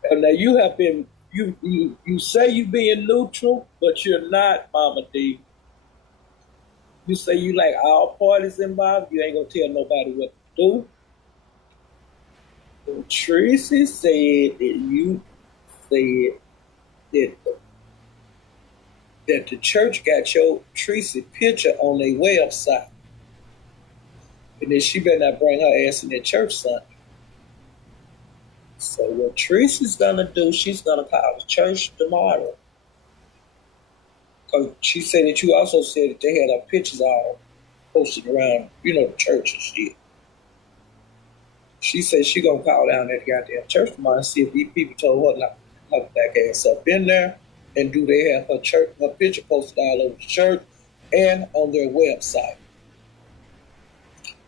And now you have been, you say you being neutral, but you're not, Mama D. You say you like all parties involved. You ain't gonna tell nobody what to do. And Tracy said that you said that the church got your Tracy picture on their website. And then she better not bring her ass in that church Sunday. So what Tracy's gonna do, she's gonna call the church tomorrow. Because she said that you also said that they had our pictures all posted around, the church and shit. She said she gonna call down at the goddamn church tomorrow and see if these people told her not to come back ass up in there, and do they have her picture posted all over the church and on their website.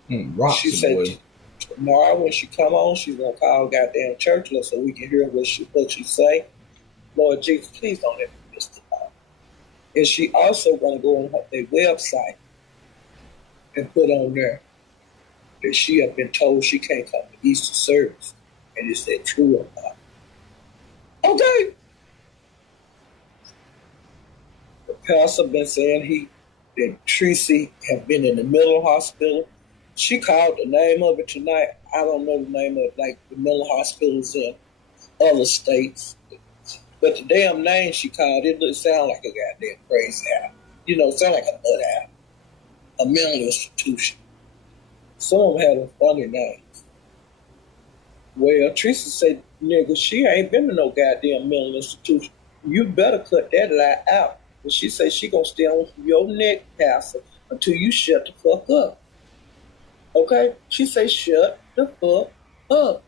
She said tomorrow when she come on, she's gonna call goddamn church so we can hear what she say. Lord Jesus, please don't let me miss tomorrow. And she also gonna go on their website and put on there that she have been told she can't come to Easter service. And is that true or not? Okay. The pastor been saying that Tracy have been in the mental hospital. She called the name of it tonight. I don't know the name of it, like the mental hospitals in other states. But the damn name she called, it doesn't sound like a goddamn crazy house. It sound like a nut house. A mental institution. Some of them had a funny names. Well, Tracy said, nigga, she ain't been to no goddamn mental institution. You better cut that lie out. And she said she gonna stay on your neck, Pastor, until you shut the fuck up. Okay? She said shut the fuck up.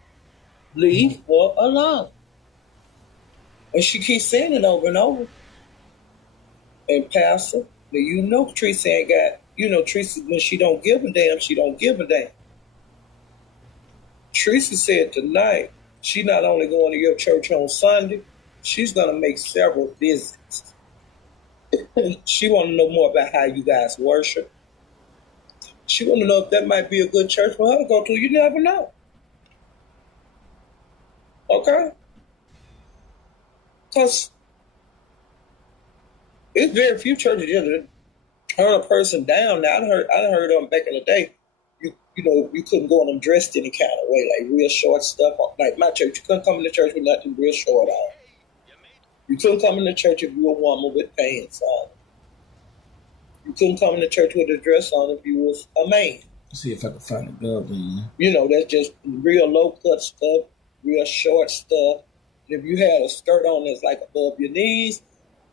Leave her alone. And she keeps saying it over and over. And Pastor, now Tracy ain't got, Tracy, when she don't give a damn, she don't give a damn. Tracy said tonight, she not only going to your church on Sunday, she's going to make several visits. She want to know more about how you guys worship. She want to know if that might be a good church for her to go to. You never know. Okay? Because it's very few churches turn a person down. Now, I heard them back in the day. You couldn't go in them dressed any kind of way, like real short stuff. Like my church, you couldn't come into church with nothing real short on. You couldn't come into church if you were a woman with pants on. You couldn't come into church with a dress on if you was a man. See if I can find a building. That's just real low cut stuff, real short stuff. And if you had a skirt on that's like above your knees,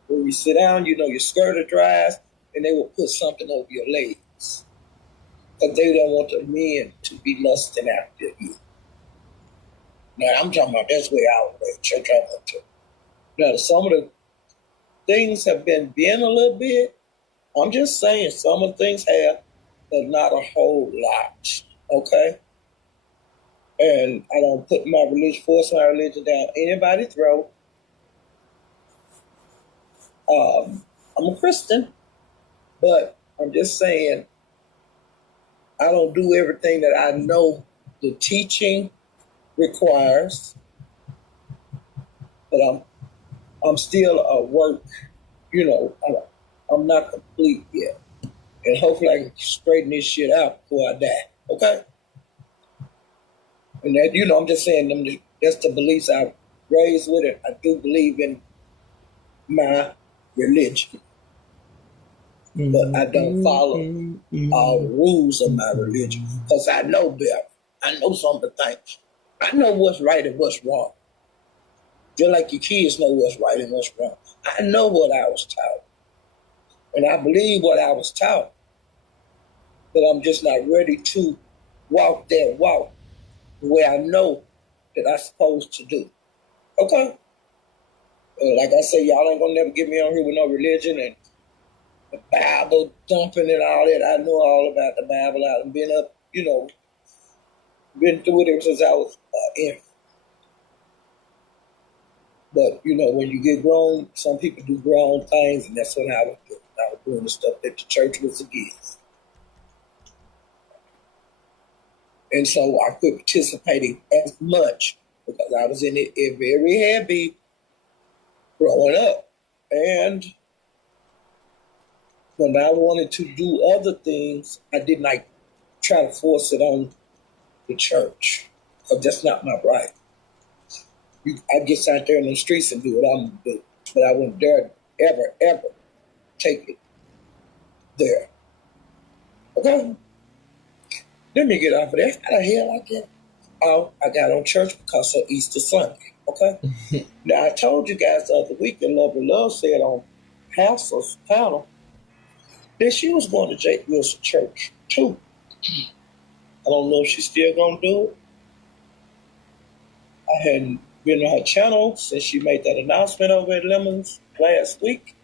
when you sit down, your skirt will dries, and they will put something over your legs. Because they don't want the men to be lusting after you. Now, I'm talking about that's where I was at church I went to. Now, some of the things have been a little bit. I'm just saying some of the things have, but not a whole lot. Okay? And I don't force my religion down anybody's throat. I'm a Christian, but I'm just saying I don't do everything that I know the teaching requires, but I'm still a work. I'm not complete yet, and hopefully I can straighten this shit out before I die. Okay, and that I'm just saying that's the beliefs I raised with it. I do believe in my religion. But I don't follow all the rules of my religion because I know better. I know some of the things. I know what's right and what's wrong. Just like your kids know what's right and what's wrong. I know what I was taught. And I believe what I was taught. But I'm just not ready to walk that walk the way I know that I'm supposed to do. Okay? Like I say, y'all ain't gonna never get me on here with no religion and the Bible thumping and all that. I know all about the Bible. I've been up, been through it ever since I was infant. But, when you get grown, some people do grown things, and that's what I was doing. I was doing the stuff that the church was against. And so I quit participating as much because I was in it very heavy growing up. And when I wanted to do other things, I did not try to force it on the church because that's not my right. I get out there in the streets and do what I'm going to do, but I wouldn't dare ever take it there. Okay? Let me get off of that. How the hell I get? Oh, I got on church because of Easter Sunday. Okay? Now, I told you guys the other week that Lovely Love said on Pastor's panel that she was going to Jake Wilson Church, too. I don't know if she's still going to do it. I hadn't been on her channel since she made that announcement over at Lemons last week.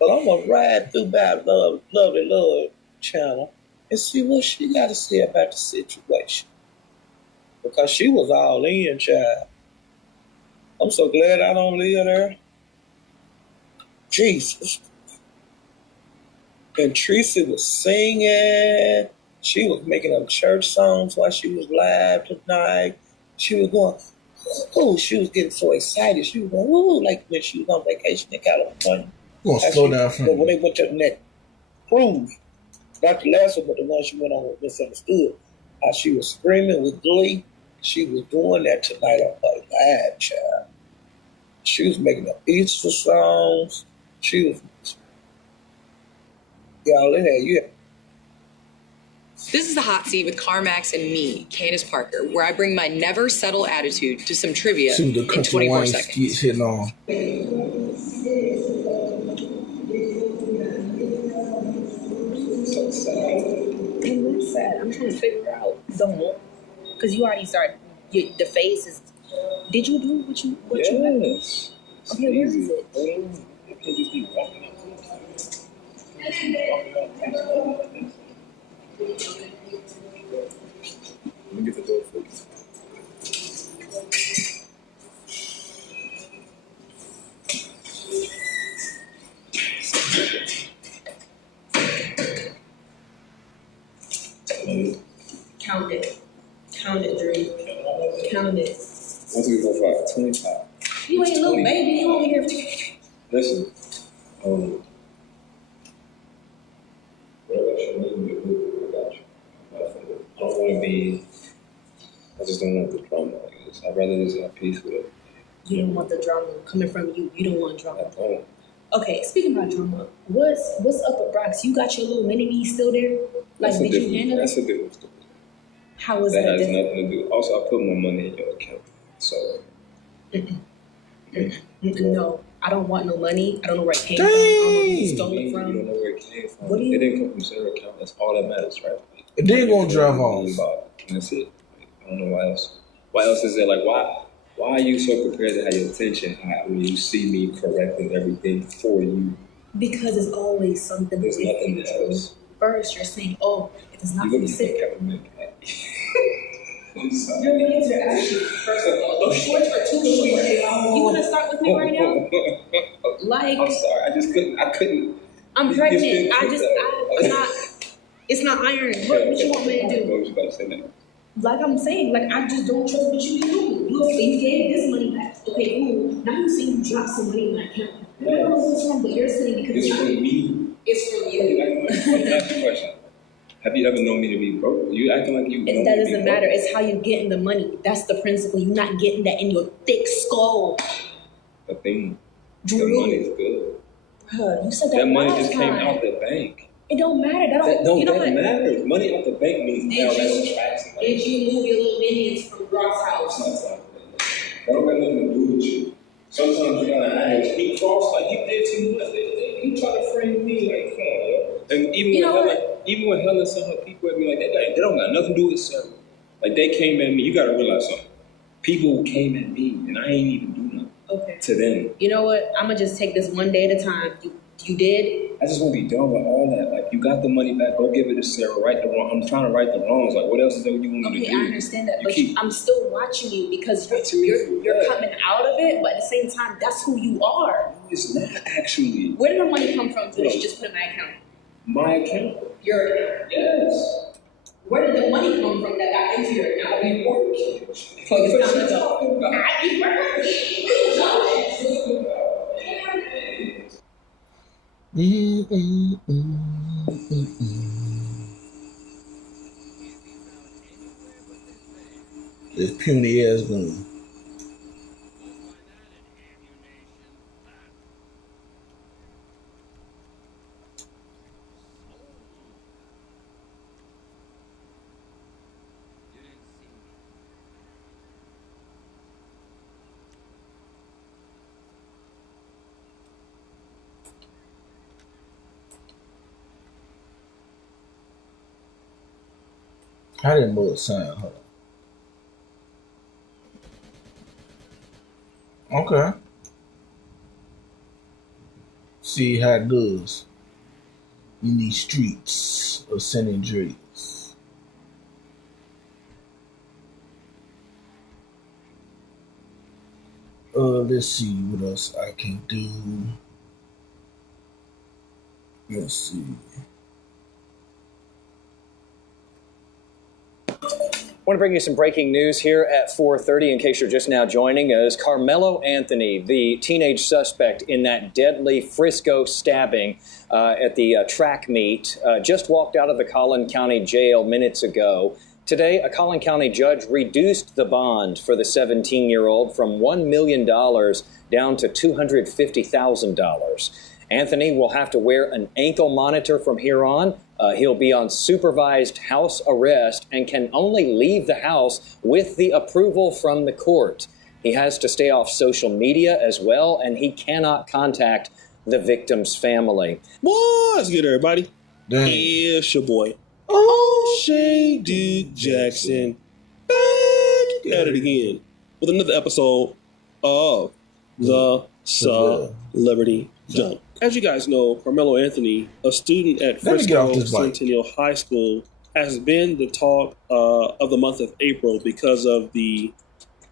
But I'm going to ride through by Lovely Love channel and see what she got to say about the situation. Because she was all in, child. I'm so glad I don't live there. Jesus. And Tracy was singing. She was making up church songs while she was live tonight. She was going, ooh, she was getting so excited. She was going, ooh, like when she was on vacation in California. Slow down for when they went to that cruise, not the last one, but the one she went on with Misunderstood. How she was screaming with glee. She was doing that tonight on her live, child. She was making up Easter songs. She was, y'all in there, yeah. This is the Hot Seat with CarMax and me, Candace Parker, where I bring my never settle attitude to some trivia See the in 24 seconds. Keeps hitting on. So sad. And that's sad. I'm trying to figure out because you already started. The face is. Did you do what you? Yes. Okay, where is it? It can just be walking up. Let me get the door for you. Count it. Count it, Dream. Count it. 1, 2, 3, 4, 5. 25. You ain't little baby. You over here. Listen. rather just have peace with it. You don't want the drama coming from you. You don't want drama. I don't. Okay, speaking about drama, what's up with Brox? You got your little mini-me still there? Like, did you handle That's it? a different story. How was that? that Has different? nothing to do. Also, I put more money in your account. So. No, I don't want no money. I don't know where it came from. I don't know who you stole it You from. don't know where it came from. What do you- It didn't come from Sarah's account. That's all that matters, right? It didn't gonna drive off. And that's it. Like, I don't know why else. Why else is there? Like, why are you so prepared to have your attention high when you see me correcting everything for you? Because it's always something There's with nothing you. else. First, you're saying, oh, if it's not You for look the at sick. Kevin. Your legs are actually, first of all, those shorts are too short. You want to start with me right now? Like, I'm sorry. I couldn't. I'm You pregnant. still I'm not, it's not iron. What you want me to do? What was you about to say now? Like I'm saying, like I just don't trust what you be doing. You gave this money back. Okay, cool. Now you see you drop some money in my account. I don't know what's wrong, but you're saying because It's from me. It's from you. Let me ask you a question. Have you ever known me to be broke? You acting like you know me That to be doesn't broke? matter. It's how you getting the money. That's the principle. You're not getting that in your thick skull. The thing. Drew. The money's good. Bruh, you said that That money last just came time. out the bank. It don't matter. That That you know what? matters. Money out the bank means now that's Did attracting. you move your little minions from Brock's house? That don't got nothing to do with you. Sometimes you gotta ask. He crossed like you did too much. You try to frame me like, come on, yo. And even when Helen sent her people at me like that, they don't got nothing to do with Sarah. Like they came at me. You gotta realize something. People came at me, and I ain't even do nothing. Okay. To them. You know what? I'm gonna just take this one day at a time. You did? I just want to be done with all that. Like, you got the money back, go give it to Sarah, right the wrong. I'm trying to right the wrongs. Like, what else is there you want me to do? I understand that, You but keep- I'm still watching you because you're coming out of it, but at the same time, that's who you are. It's not actually. Where did the money come from that you just put in my account? My account? Your account? Yes. Where did the money come from that got into your account? I mean, work. It's time to go. I need work. This puny ass gun. How did mother sound? Hold on. Okay. See how it does in these streets of San Andreas. Let's see what else I can do. Let's see. I want to bring you some breaking news here at 4:30 in case you're just now joining us. Carmelo Anthony, the teenage suspect in that deadly Frisco stabbing at the track meet, just walked out of the Collin County Jail minutes ago. Today, a Collin County judge reduced the bond for the 17-year-old from $1 million down to $250,000. Anthony will have to wear an ankle monitor from here on. He'll be on supervised house arrest and can only leave the house with the approval from the court. He has to stay off social media as well, and he cannot contact the victim's family. What's good, everybody? Dang. It's your boy, O'Shea Duke Jackson, back at it again with another episode of the Celebrity Dump. As you guys know, Carmelo Anthony, a student at Frisco Centennial High School, has been the talk of the month of April because of the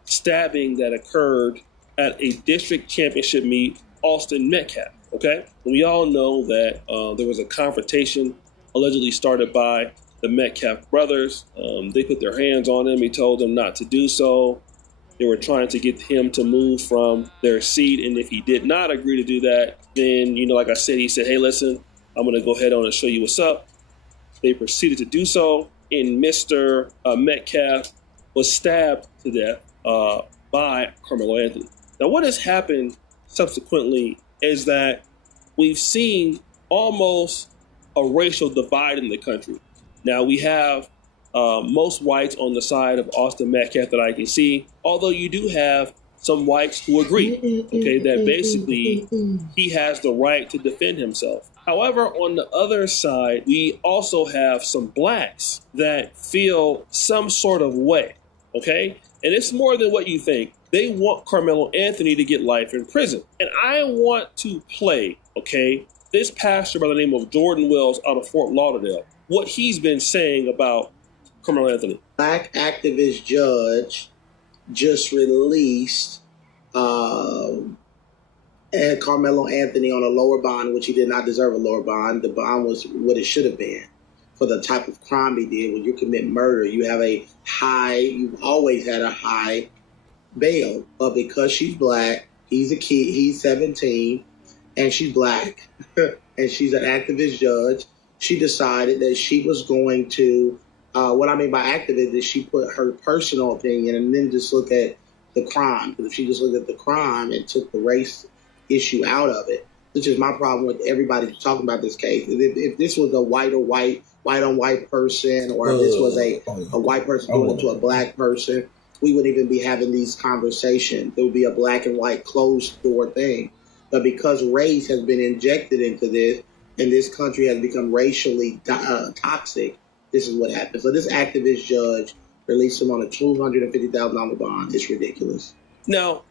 stabbing that occurred at a district championship meet, Austin Metcalf. Okay, we all know that there was a confrontation allegedly started by the Metcalf brothers. They put their hands on him. He told them not to do so. They were trying to get him to move from their seat, and if he did not agree to do that, then, you know, like I said, he said, hey, listen, I'm going to go ahead on and show you what's up. They proceeded to do so, and Mr. Metcalf was stabbed to death by Carmelo Anthony. Now, what has happened subsequently is that we've seen almost a racial divide in the country. Now, we have most whites on the side of Austin Metcalf that I can see, although you do have some whites who agree, okay, that basically he has the right to defend himself. However, on the other side, we also have some blacks that feel some sort of way, okay? And it's more than what you think. They want Carmelo Anthony to get life in prison. And I want to play, okay, this pastor by the name of Jordan Wells out of Fort Lauderdale, what he's been saying about Carmelo Anthony. Black activist judge just released and Carmelo Anthony on a lower bond, which he did not deserve a lower bond. The bond was what it should have been for the type of crime he did. When you commit murder, you have you've always had a high bail. But because she's black, he's a kid, he's 17, and she's black, and she's an activist judge, she decided that she was going to, what I mean by activist is she put her personal opinion and then just look at the crime. Because if she just looked at the crime and took the race issue out of it, which is my problem with everybody talking about this case. If this was a white on white person, or if this was a white person doing it to a black person, we wouldn't even be having these conversations. It would be a black and white closed door thing. But because race has been injected into this, and this country has become racially toxic, this is what happens. So this activist judge released him on a $250,000 bond. It's ridiculous. Now,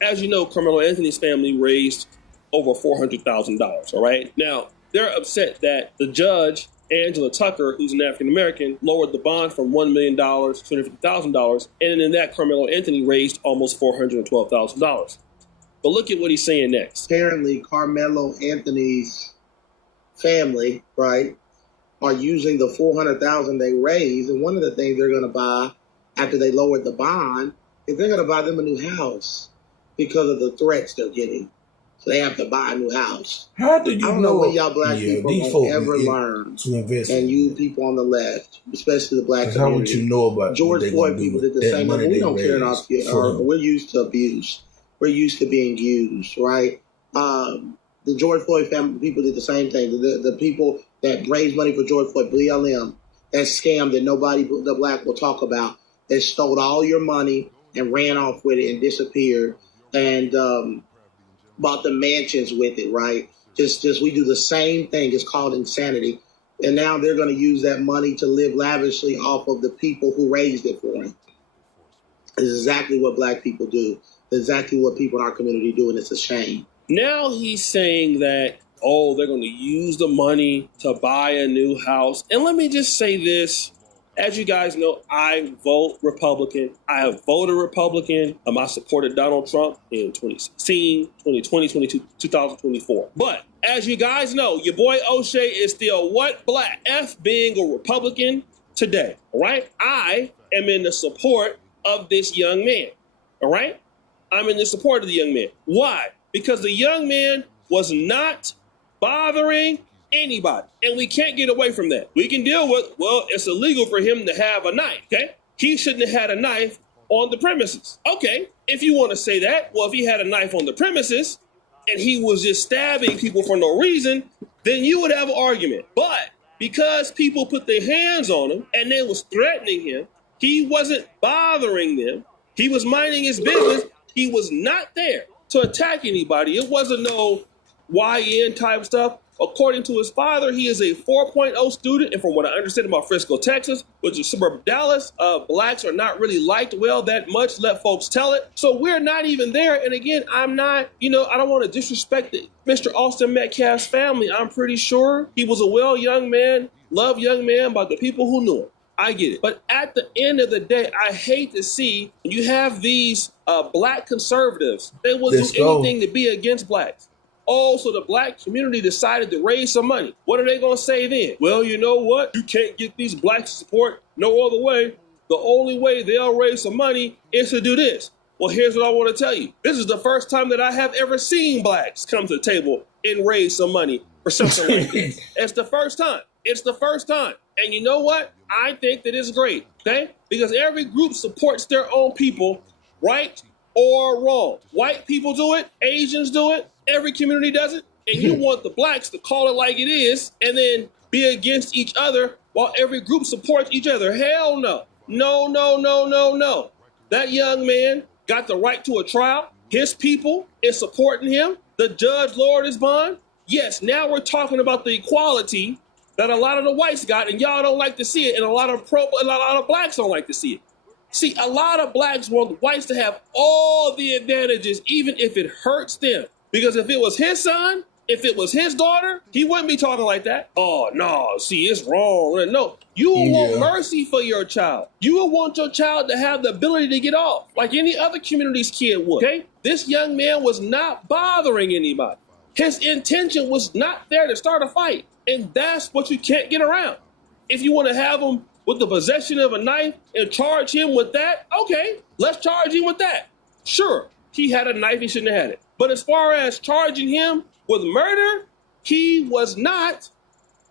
as you know, Carmelo Anthony's family raised over $400,000, all right? Now, they're upset that the judge, Angela Tucker, who's an African-American, lowered the bond from $1 million to $250,000, and in that, Carmelo Anthony raised almost $412,000. But look at what he's saying next. Apparently, Carmelo Anthony's family, right, are using the $400,000 they raised, and one of the things they're going to buy after they lowered the bond is they're going to buy them a new house because of the threats they're getting. So they have to buy a new house. How do you I don't know what y'all black people will ever learn, to invest and you people on the left, especially the black community. How would you know about George Floyd people did the same thing. We don't care enough. We're used to abuse. We're used to being used, right? The George Floyd family people did the same thing. The people that raised money for George Floyd, BLM, that scam that nobody, the black, will talk about, that stole all your money and ran off with it and disappeared, and bought the mansions with it, right? Just we do the same thing. It's called insanity. And now they're going to use that money to live lavishly off of the people who raised it for them. It's exactly what black people do. It's exactly what people in our community do, and it's a shame. Now he's saying that, they're going to use the money to buy a new house. And let me just say this. As you guys know, I vote Republican. I have voted Republican. I supported Donald Trump in 2016, 2020, 2024. But as you guys know, your boy O'Shea is still what? Black. F being a Republican today, all right? I am in the support of this young man, all right? I'm in the support of the young man. Why? Because the young man was not bothering anybody. And we can't get away from that. We can deal with, it's illegal for him to have a knife, okay? He shouldn't have had a knife on the premises. Okay, if you want to say that, if he had a knife on the premises and he was just stabbing people for no reason, then you would have an argument. But because people put their hands on him and they was threatening him, he wasn't bothering them. He was minding his business. He was not there to attack anybody. It wasn't no YN type stuff. According to his father, he is a 4.0 student, and from what I understand about Frisco, Texas, which is a suburb of Dallas, blacks are not really liked well that much, let folks tell it. So we're not even there. And again, I'm not, I don't want to disrespect Mr. Austin Metcalf's family. I'm pretty sure he was a well young man, loved young man by the people who knew him. I get it. But at the end of the day, I hate to see you have these black conservatives. They will do anything to be against blacks. So the black community decided to raise some money. What are they going to say then? Well, you know what? You can't get these blacks to support no other way. The only way they'll raise some money is to do this. Well, here's what I want to tell you. This is the first time that I have ever seen blacks come to the table and raise some money for something like this. It's the first time. It's the first time. And you know what? I think that it's great, okay? Because every group supports their own people, right? or wrong. White people do it, Asians do it, every community does it, and you want the blacks to call it like it is and then be against each other while every group supports each other. Hell no. No, no, no, no, no. That young man got the right to a trial. His people is supporting him. The judge lowered his bond. Yes, now we're talking about the equality that a lot of the whites got, and y'all don't like to see it, and a lot of blacks don't like to see it. See, a lot of blacks want the whites to have all the advantages, even if it hurts them. Because if it was his son, if it was his daughter, he wouldn't be talking like that. Oh, no, see, it's wrong. No, you will want mercy for your child. You will want your child to have the ability to get off, like any other community's kid would, okay? This young man was not bothering anybody. His intention was not there to start a fight, and that's what you can't get around. If you want to have him with the possession of a knife and charge him with that, okay, let's charge him with that. Sure, he had a knife, he shouldn't have had it. But as far as charging him with murder, he was not,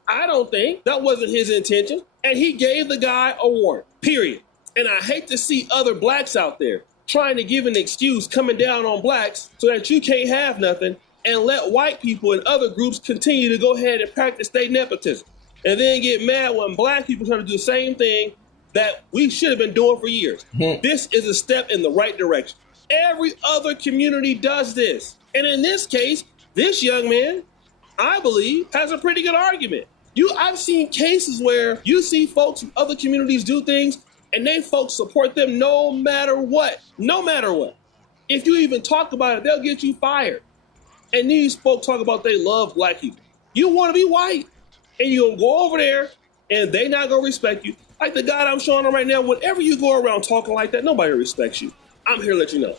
I don't think, that wasn't his intention. And he gave the guy a warrant, period. And I hate to see other blacks out there trying to give an excuse coming down on blacks so that you can't have nothing and let white people and other groups continue to go ahead and practice their nepotism. And then get mad when black people try to do the same thing that we should have been doing for years. This is a step in the right direction. Every other community does this. And in this case, this young man, I believe, has a pretty good argument. I've seen cases where you see folks from other communities do things and they folks support them no matter what. No matter what. If you even talk about it, they'll get you fired. And these folks talk about they love black people. You want to be white. And you'll go over there and they not going to respect you. Like the guy I'm showing them right now, whenever you go around talking like that, nobody respects you. I'm here to let you know.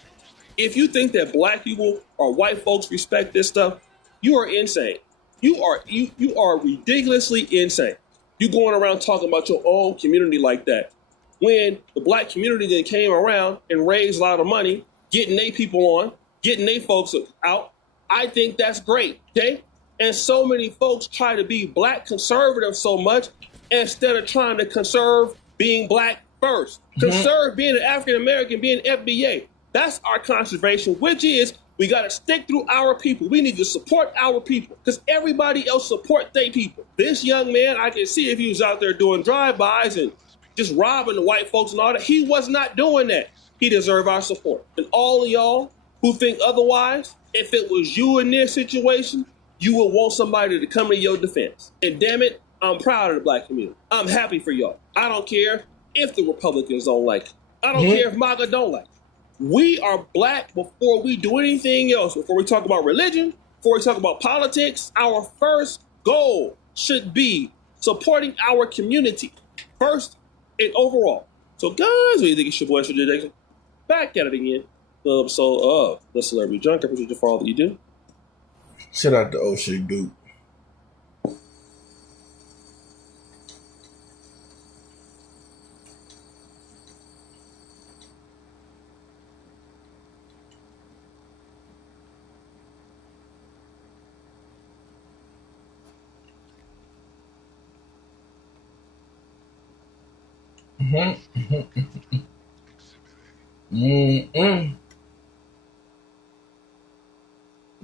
If you think that black people or white folks respect this stuff, you are insane. You are ridiculously insane. You going around talking about your own community like that. When the black community then came around and raised a lot of money, getting their people on, getting their folks out, I think that's great, okay? And so many folks try to be black conservative so much instead of trying to conserve being black first. Conserve being an African-American, being FBA. That's our conservation, which is we got to stick through our people. We need to support our people because everybody else support their people. This young man, I can see if he was out there doing drive-bys and just robbing the white folks and all that. He was not doing that. He deserved our support. And all of y'all who think otherwise, if it was you in this situation, you would want somebody to come to your defense. And damn it, I'm proud of the black community. I'm happy for y'all. I don't care if the Republicans don't like it. I don't care if MAGA don't like it. We are black before we do anything else. Before we talk about religion, before we talk about politics, our first goal should be supporting our community first and overall. So guys, what do you think? It's your boy, Mr. Jackson. Back at it again. The episode of The Celebrity Junkie. Appreciate you for all that you do. Shout out to O'Shea Duke.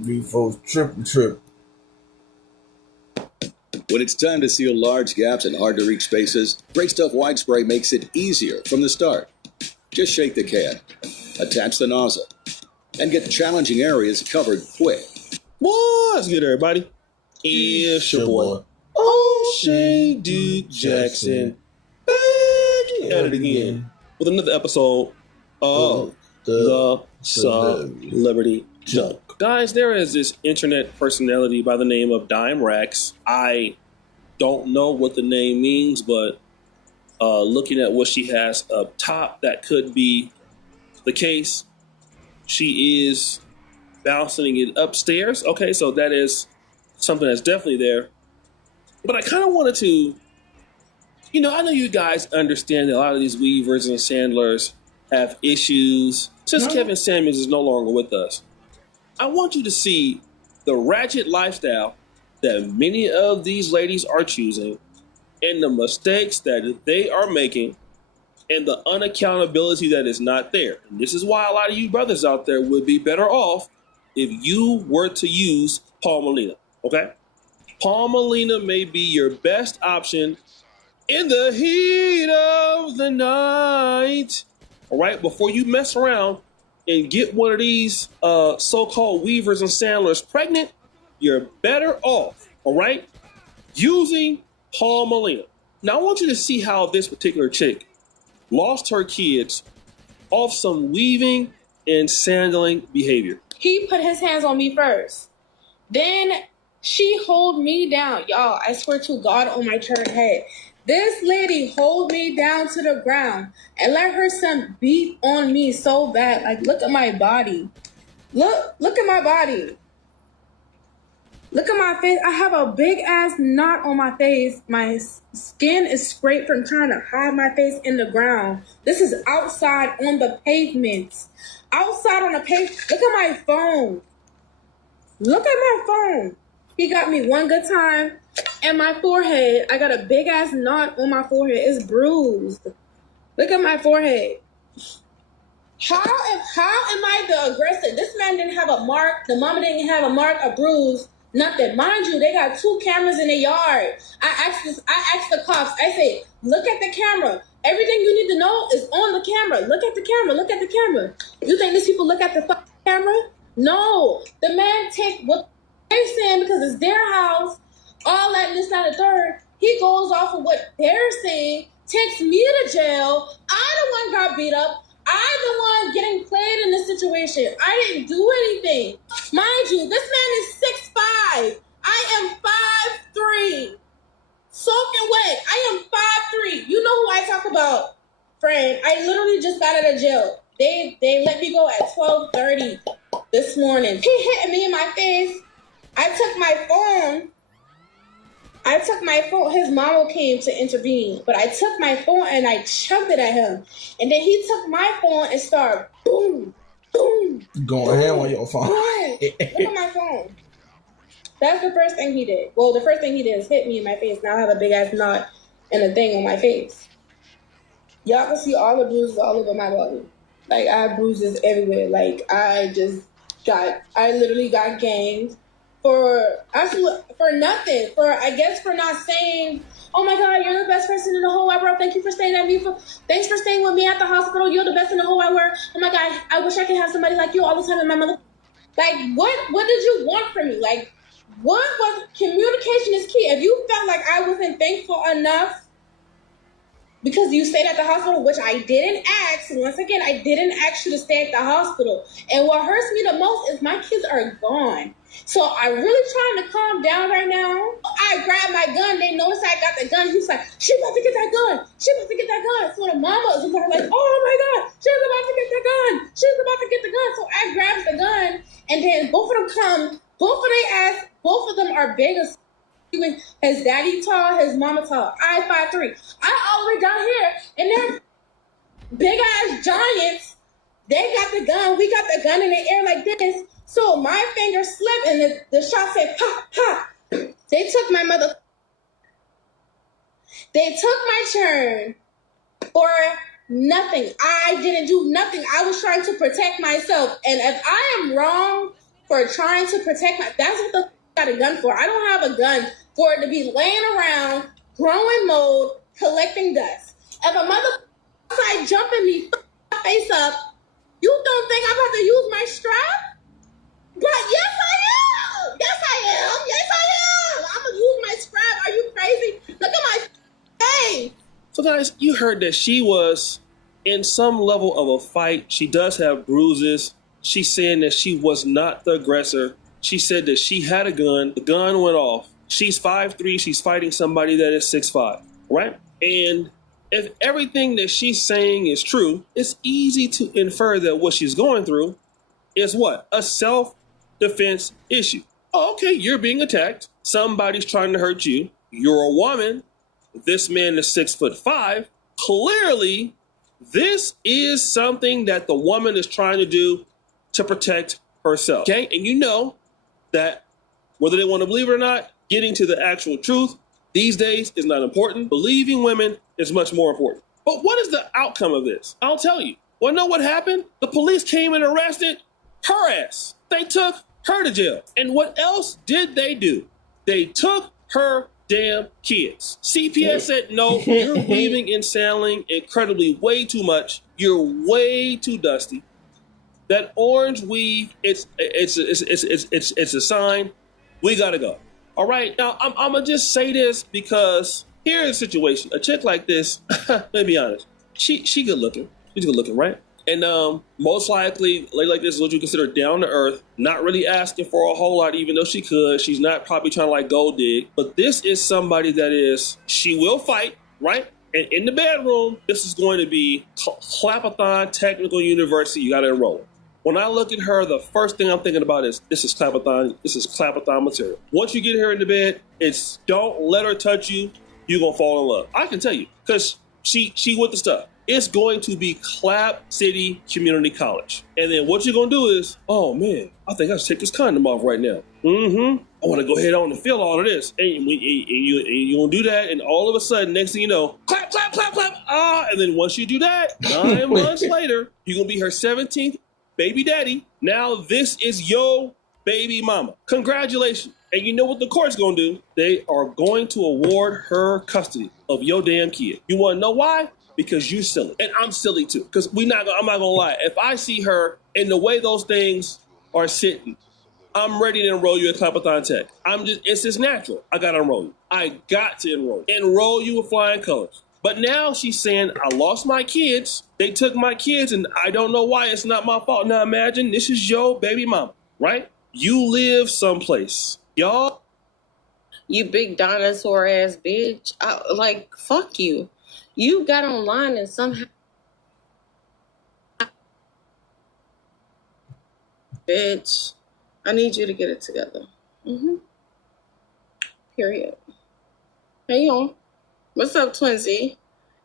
These folks trip. When it's time to seal large gaps in hard-to-reach spaces, Great Stuff White Spray makes it easier from the start. Just shake the can, attach the nozzle, and get challenging areas covered quick. What's good, everybody? It's your boy, O'Shea Duke Jackson, back at it again with another episode of The Celebrity Junk. Guys, there is this internet personality by the name of Dime Racks. I don't know what the name means, but looking at what she has up top, that could be the case. She is bouncing it upstairs. Okay, so that is something that's definitely there. But I kind of wanted to, I know you guys understand that a lot of these weavers and sandlers have issues. Since Kevin Samuels is no longer with us, I want you to see the ratchet lifestyle that many of these ladies are choosing and the mistakes that they are making and the unaccountability that is not there. And this is why a lot of you brothers out there would be better off if you were to use Palmelina, okay? Palmelina may be your best option in the heat of the night, all right? Before you mess around and get one of these so-called weavers and sandlers pregnant, you're better off, all right, using Palmelina. Now, I want you to see how this particular chick lost her kids off some weaving and sandling behavior. He put his hands on me first. Then she hold me down. Y'all, I swear to God on my turned head. This lady hold me down to the ground and let her son beat on me so bad. Like, look at my body. Look at my body. Look at my face. I have a big ass knot on my face. My skin is scraped from trying to hide my face in the ground. This is outside on the pavement. Outside on the pavement. Look at my phone. Look at my phone. He got me one good time. And my forehead, I got a big ass knot on my forehead. It's bruised. Look at my forehead. How am I the aggressor? This man didn't have a mark. The mama didn't have a mark, a bruise. Nothing. Mind you, they got 2 cameras in the yard. I asked the cops. I say, look at the camera. Everything you need to know is on the camera. Look at the camera. Look at the camera. You think these people look at the camera? No. The man take what they're saying because it's their house. All that, this, that, and the third. He goes off of what they're saying, takes me to jail. I the one got beat up. I the one getting played in this situation. I didn't do anything. Mind you, this man is 6'5". I am 5'3". Soaking wet. I am 5'3". You know who I talk about, friend. I literally just got out of jail. They let me go at 12:30 this morning. He hit me in my face. I took my phone. His mama came to intervene, but I took my phone and I chucked it at him. And then he took my phone and started boom, boom. Going ham on your phone. Look at my phone. That's the first thing he did. Well, the first thing he did is hit me in my face. Now I have a big ass knot and a thing on my face. Y'all can see all the bruises all over my body. Like, I have bruises everywhere. Like, I literally got ganged. For nothing. I guess for not saying, oh my God, you're the best person in the whole wide world. Thank you for staying thanks for staying with me at the hospital. You're the best in the whole wide world. Oh my God, I wish I could have somebody like you all the time in my mother. Like, what did you want from me? Like, what was communication is key. If you felt like I wasn't thankful enough because you stayed at the hospital, which I didn't ask. Once again, I didn't ask you to stay at the hospital. And what hurts me the most is my kids are gone. So I'm really trying to calm down right now. I grabbed my gun. They noticed I got the gun. He was like, she about to get that gun. She about to get that gun. So the mama was like, oh my God, she's about to get the gun. She's about to get the gun. So I grabbed the gun. And then both of them come. Both of their ass, both of them are big as his daddy tall, his mama tall. I 5'3". I all the way down here. And they're big ass giants. They got the gun. We got the gun in the air like this. So my finger slipped and the shot said, pop, pop. They took my turn for nothing. I didn't do nothing. I was trying to protect myself. And if I am wrong for trying to protect that's what the got a gun for. I don't have a gun for it to be laying around, growing mold, collecting dust. If a mother outside jumping me face up, you don't think I'm about to use my strap? But yes, I am. Yes, I am. Yes, I am. I'm going to use my strap. Are you crazy? Look at my face. So, guys, you heard that she was in some level of a fight. She does have bruises. She's saying that she was not the aggressor. She said that she had a gun. The gun went off. She's 5'3". She's fighting somebody that is 6'5", right? And if everything that she's saying is true, it's easy to infer that what she's going through is what? A self-defense issue. Oh, okay, you're being attacked. Somebody's trying to hurt you. You're a woman. This man is 6'5". Clearly, this is something that the woman is trying to do to protect herself. Okay, and you know that whether they want to believe it or not, getting to the actual truth these days is not important. Believing women is much more important. But what is the outcome of this? I'll tell you. Want to know what happened? The police came and arrested her ass. They took her to jail. And what else did they do? They took her damn kids. CPS said, no, you're weaving and sailing incredibly way too much. You're way too dusty. That orange weave, it's a sign. We gotta go. All right, now I'm gonna just say this because here's a situation. A chick like this, let me be honest, she good looking. She's good looking, right? And most likely, a lady like this is what you consider down to earth, not really asking for a whole lot, even though she could. She's not probably trying to like gold dig. But this is somebody that is, she will fight, right? And in the bedroom, this is going to be Clapathon Technical University. You got to enroll. When I look at her, the first thing I'm thinking about is this is Clapathon material. Once you get her in the bed, it's don't let her touch you. You're going to fall in love. I can tell you because she with the stuff. It's going to be Clap City Community College. And then what you're going to do is, oh man, I think I should take this condom off right now. I want to go ahead on and feel all of this. And you're going to do that. And all of a sudden, next thing you know, clap, clap, clap, clap. And then once you do that, 9 months later, you're going to be her 17th baby daddy. Now this is your baby mama. Congratulations. And you know what the court's going to do? They are going to award her custody of your damn kid. You want to know why? Because you silly. And I'm silly too. Because I'm not gonna lie. If I see her and the way those things are sitting, I'm ready to enroll you at Clapathon Tech. It's just natural. I gotta enroll you. I got to enroll you. Enroll you with flying colors. But now she's saying, I lost my kids. They took my kids and I don't know why. It's not my fault. Now imagine this is your baby mama, right? You live someplace. Y'all. You big dinosaur ass bitch. Fuck you. You got online and somehow, bitch, I need you to get it together. Period. Hey, on. What's up, Twinsy?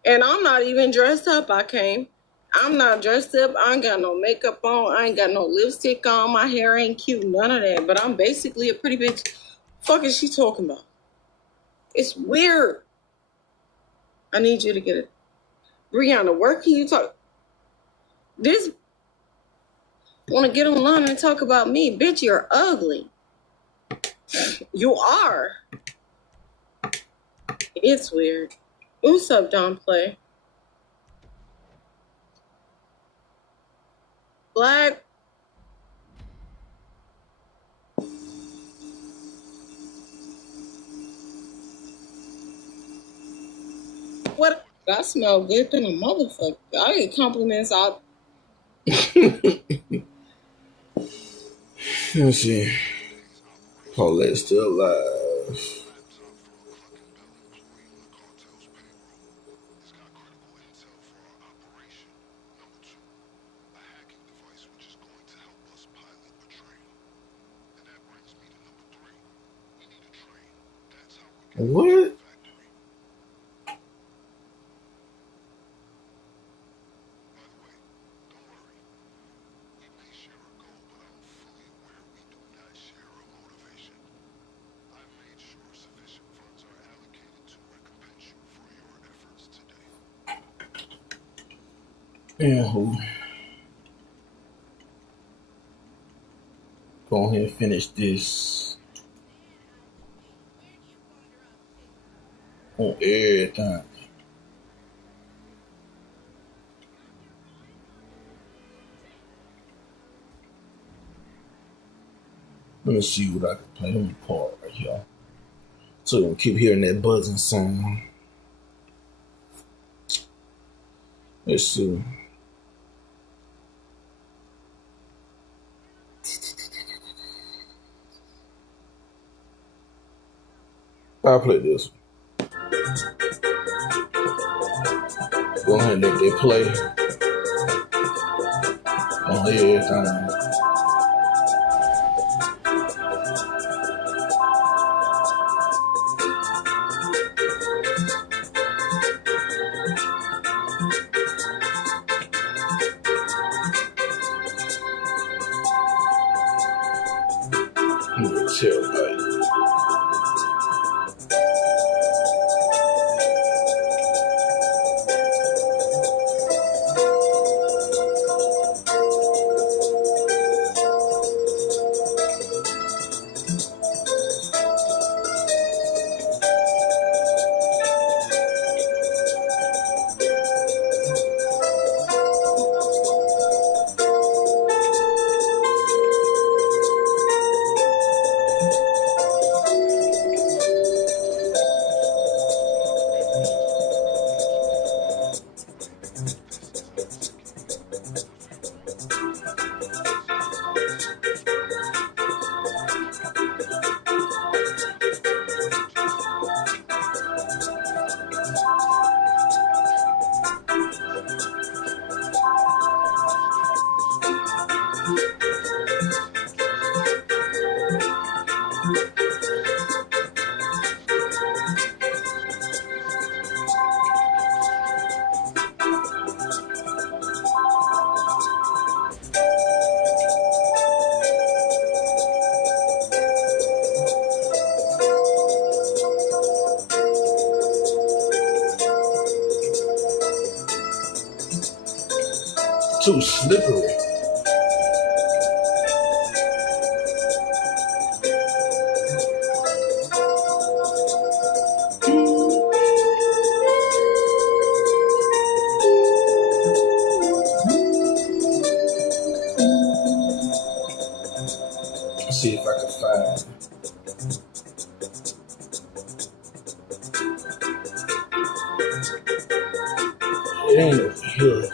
And I'm not even dressed up. I'm not dressed up. I ain't got no makeup on. I ain't got no lipstick on. My hair ain't cute. None of that. But I'm basically a pretty bitch. Fuck is she talking about? It's weird. I need you to get it. Brianna, where can you talk? This want to get online and talk about me. Bitch, you're ugly. You are. It's weird. What's up, Don Play? Black. What? I smell good than a motherfucker. I get compliments out. Let's see. Paulette's still alive. What? Yeah. Go ahead and finish this on everything. Let me see what I can play. Let me pause right here. So we can keep hearing that buzzing sound. Let's see. I'll play this one. Go ahead and let that play on everything. too slippery. Let's see if I can find. It ain't over here.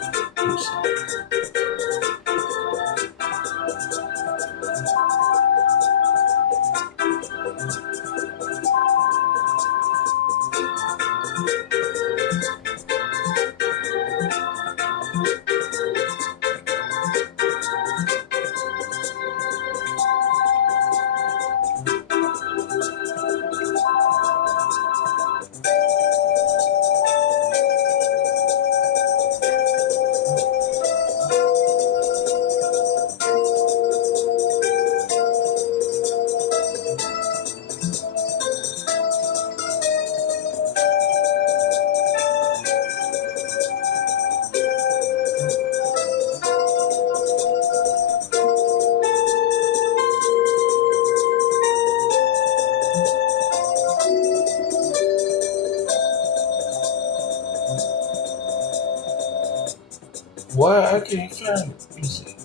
Why I can't find it? Let me see.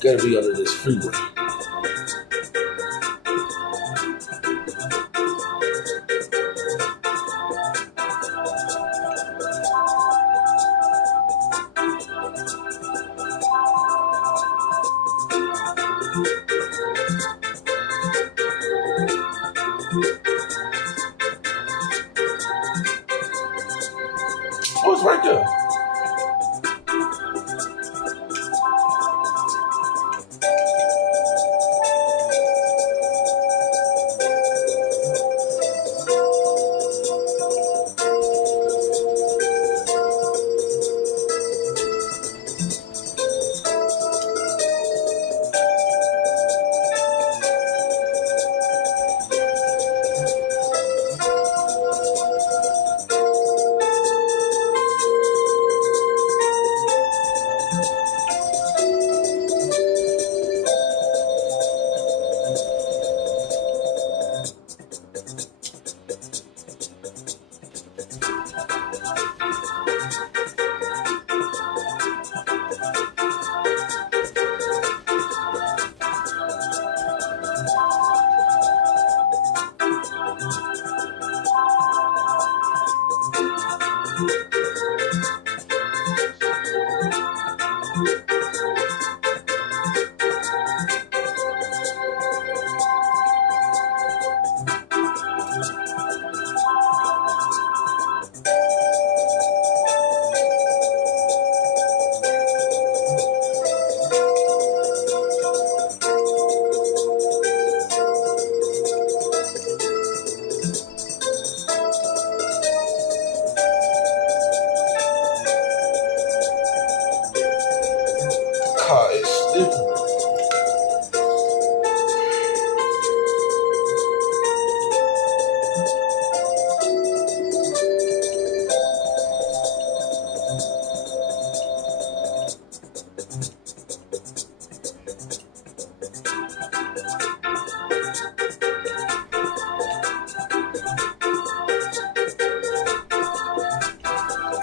Gotta be under this freeway. Oh, it's right there. Car is slippery.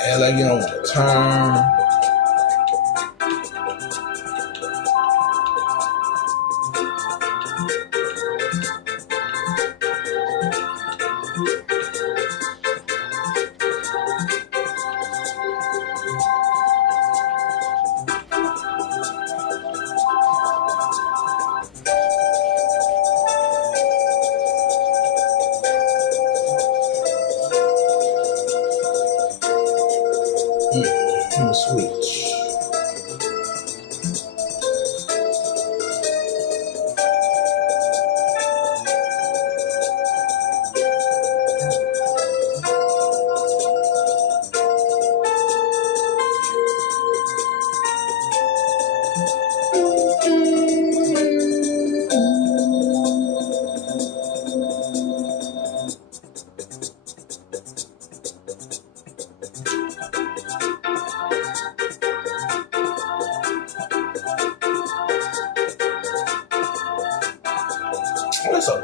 And like you don't want to turn. Switch.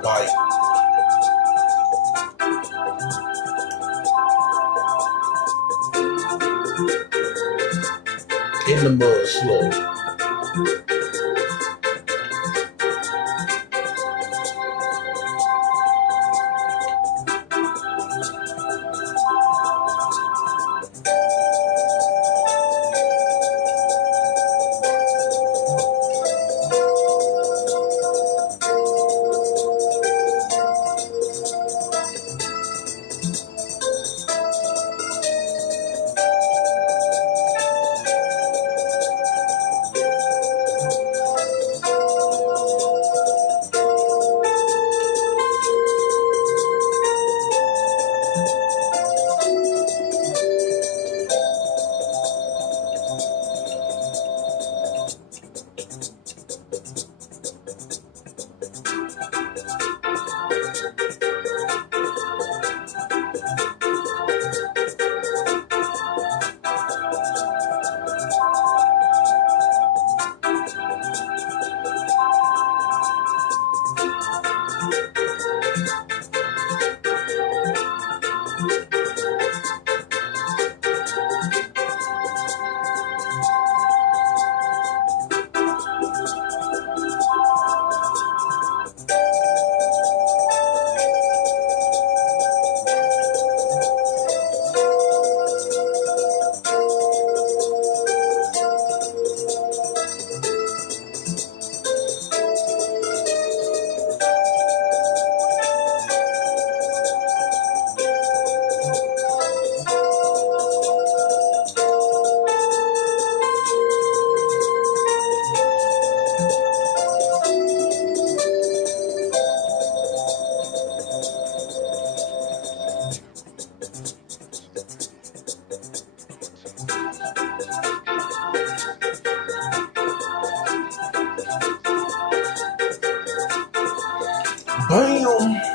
bite. In the mud slow. Bam!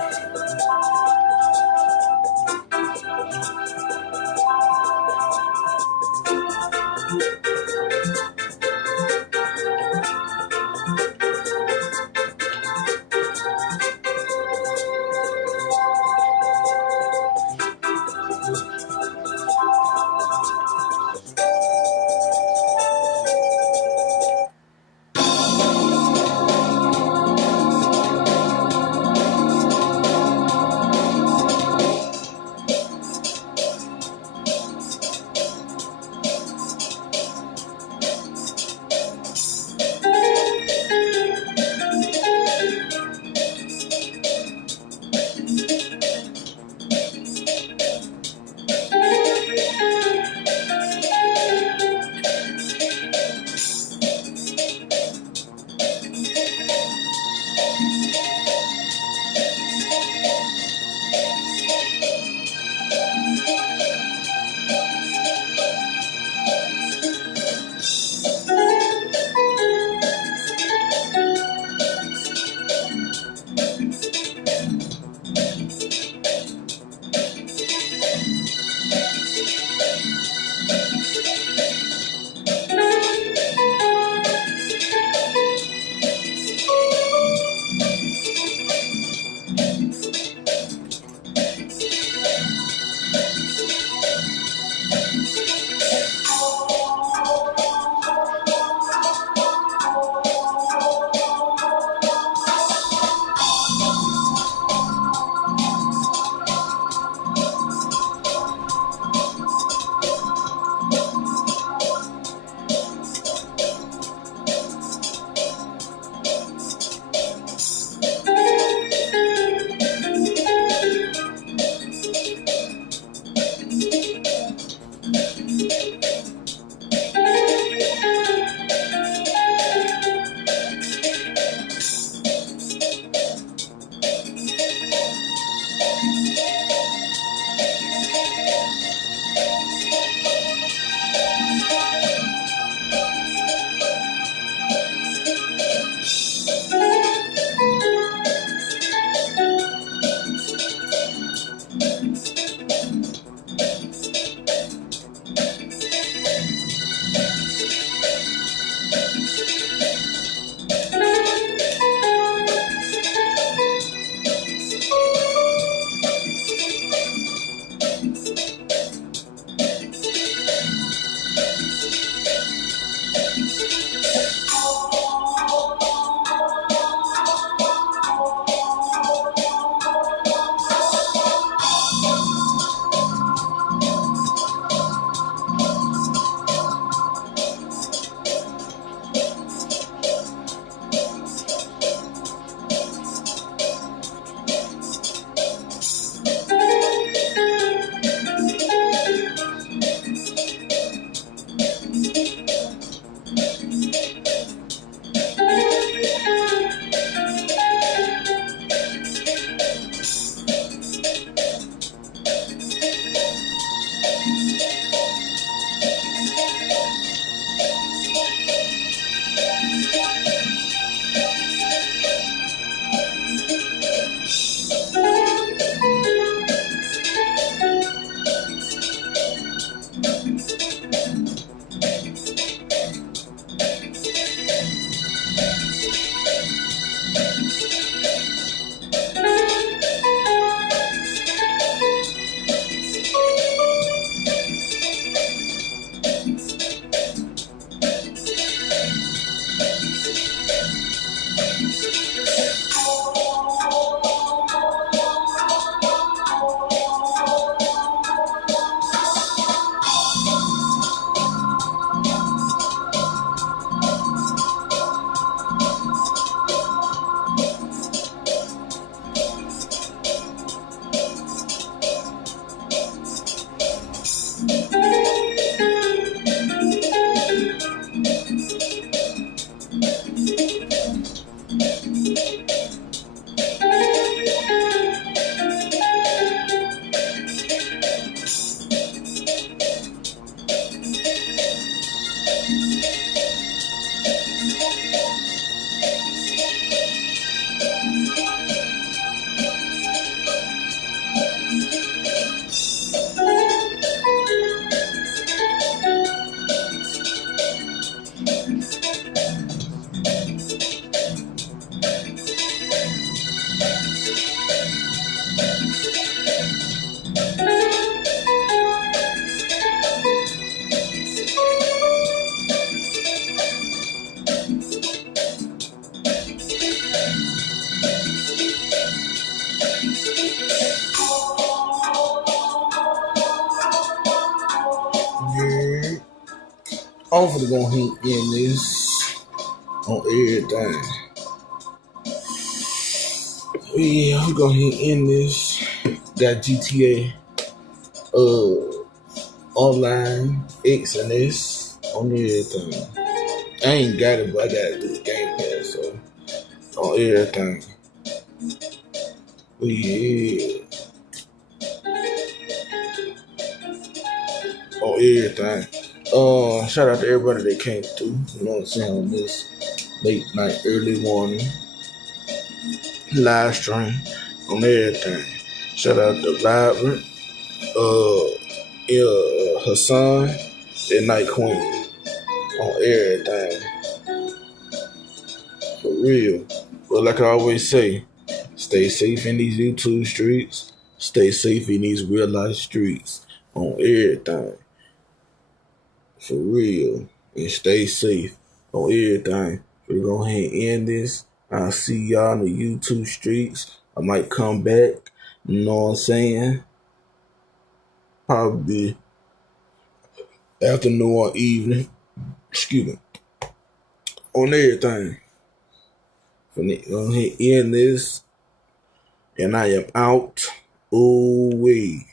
Yeah. I'm finna go ahead and end this on everything. Yeah, I'm gonna go ahead and end this. Got GTA online X and S on everything. I ain't got it, but I got it through the Game Pass, so on everything. Yeah. On everything. Shout out to everybody that came through, you know what I'm saying, on this late night, early morning live stream on everything. Shout out to Vibrant, Hassan, and Night Queen on everything. For real. But like I always say, stay safe in these YouTube streets. Stay safe in these real life streets on everything. For real. And stay safe on everything. We're going to go ahead and end this. I'll see y'all in the YouTube streets. I might come back. You know what I'm saying? Probably afternoon or evening. Excuse me. On everything. Go ahead and end this. And I am out. Ooh-wee.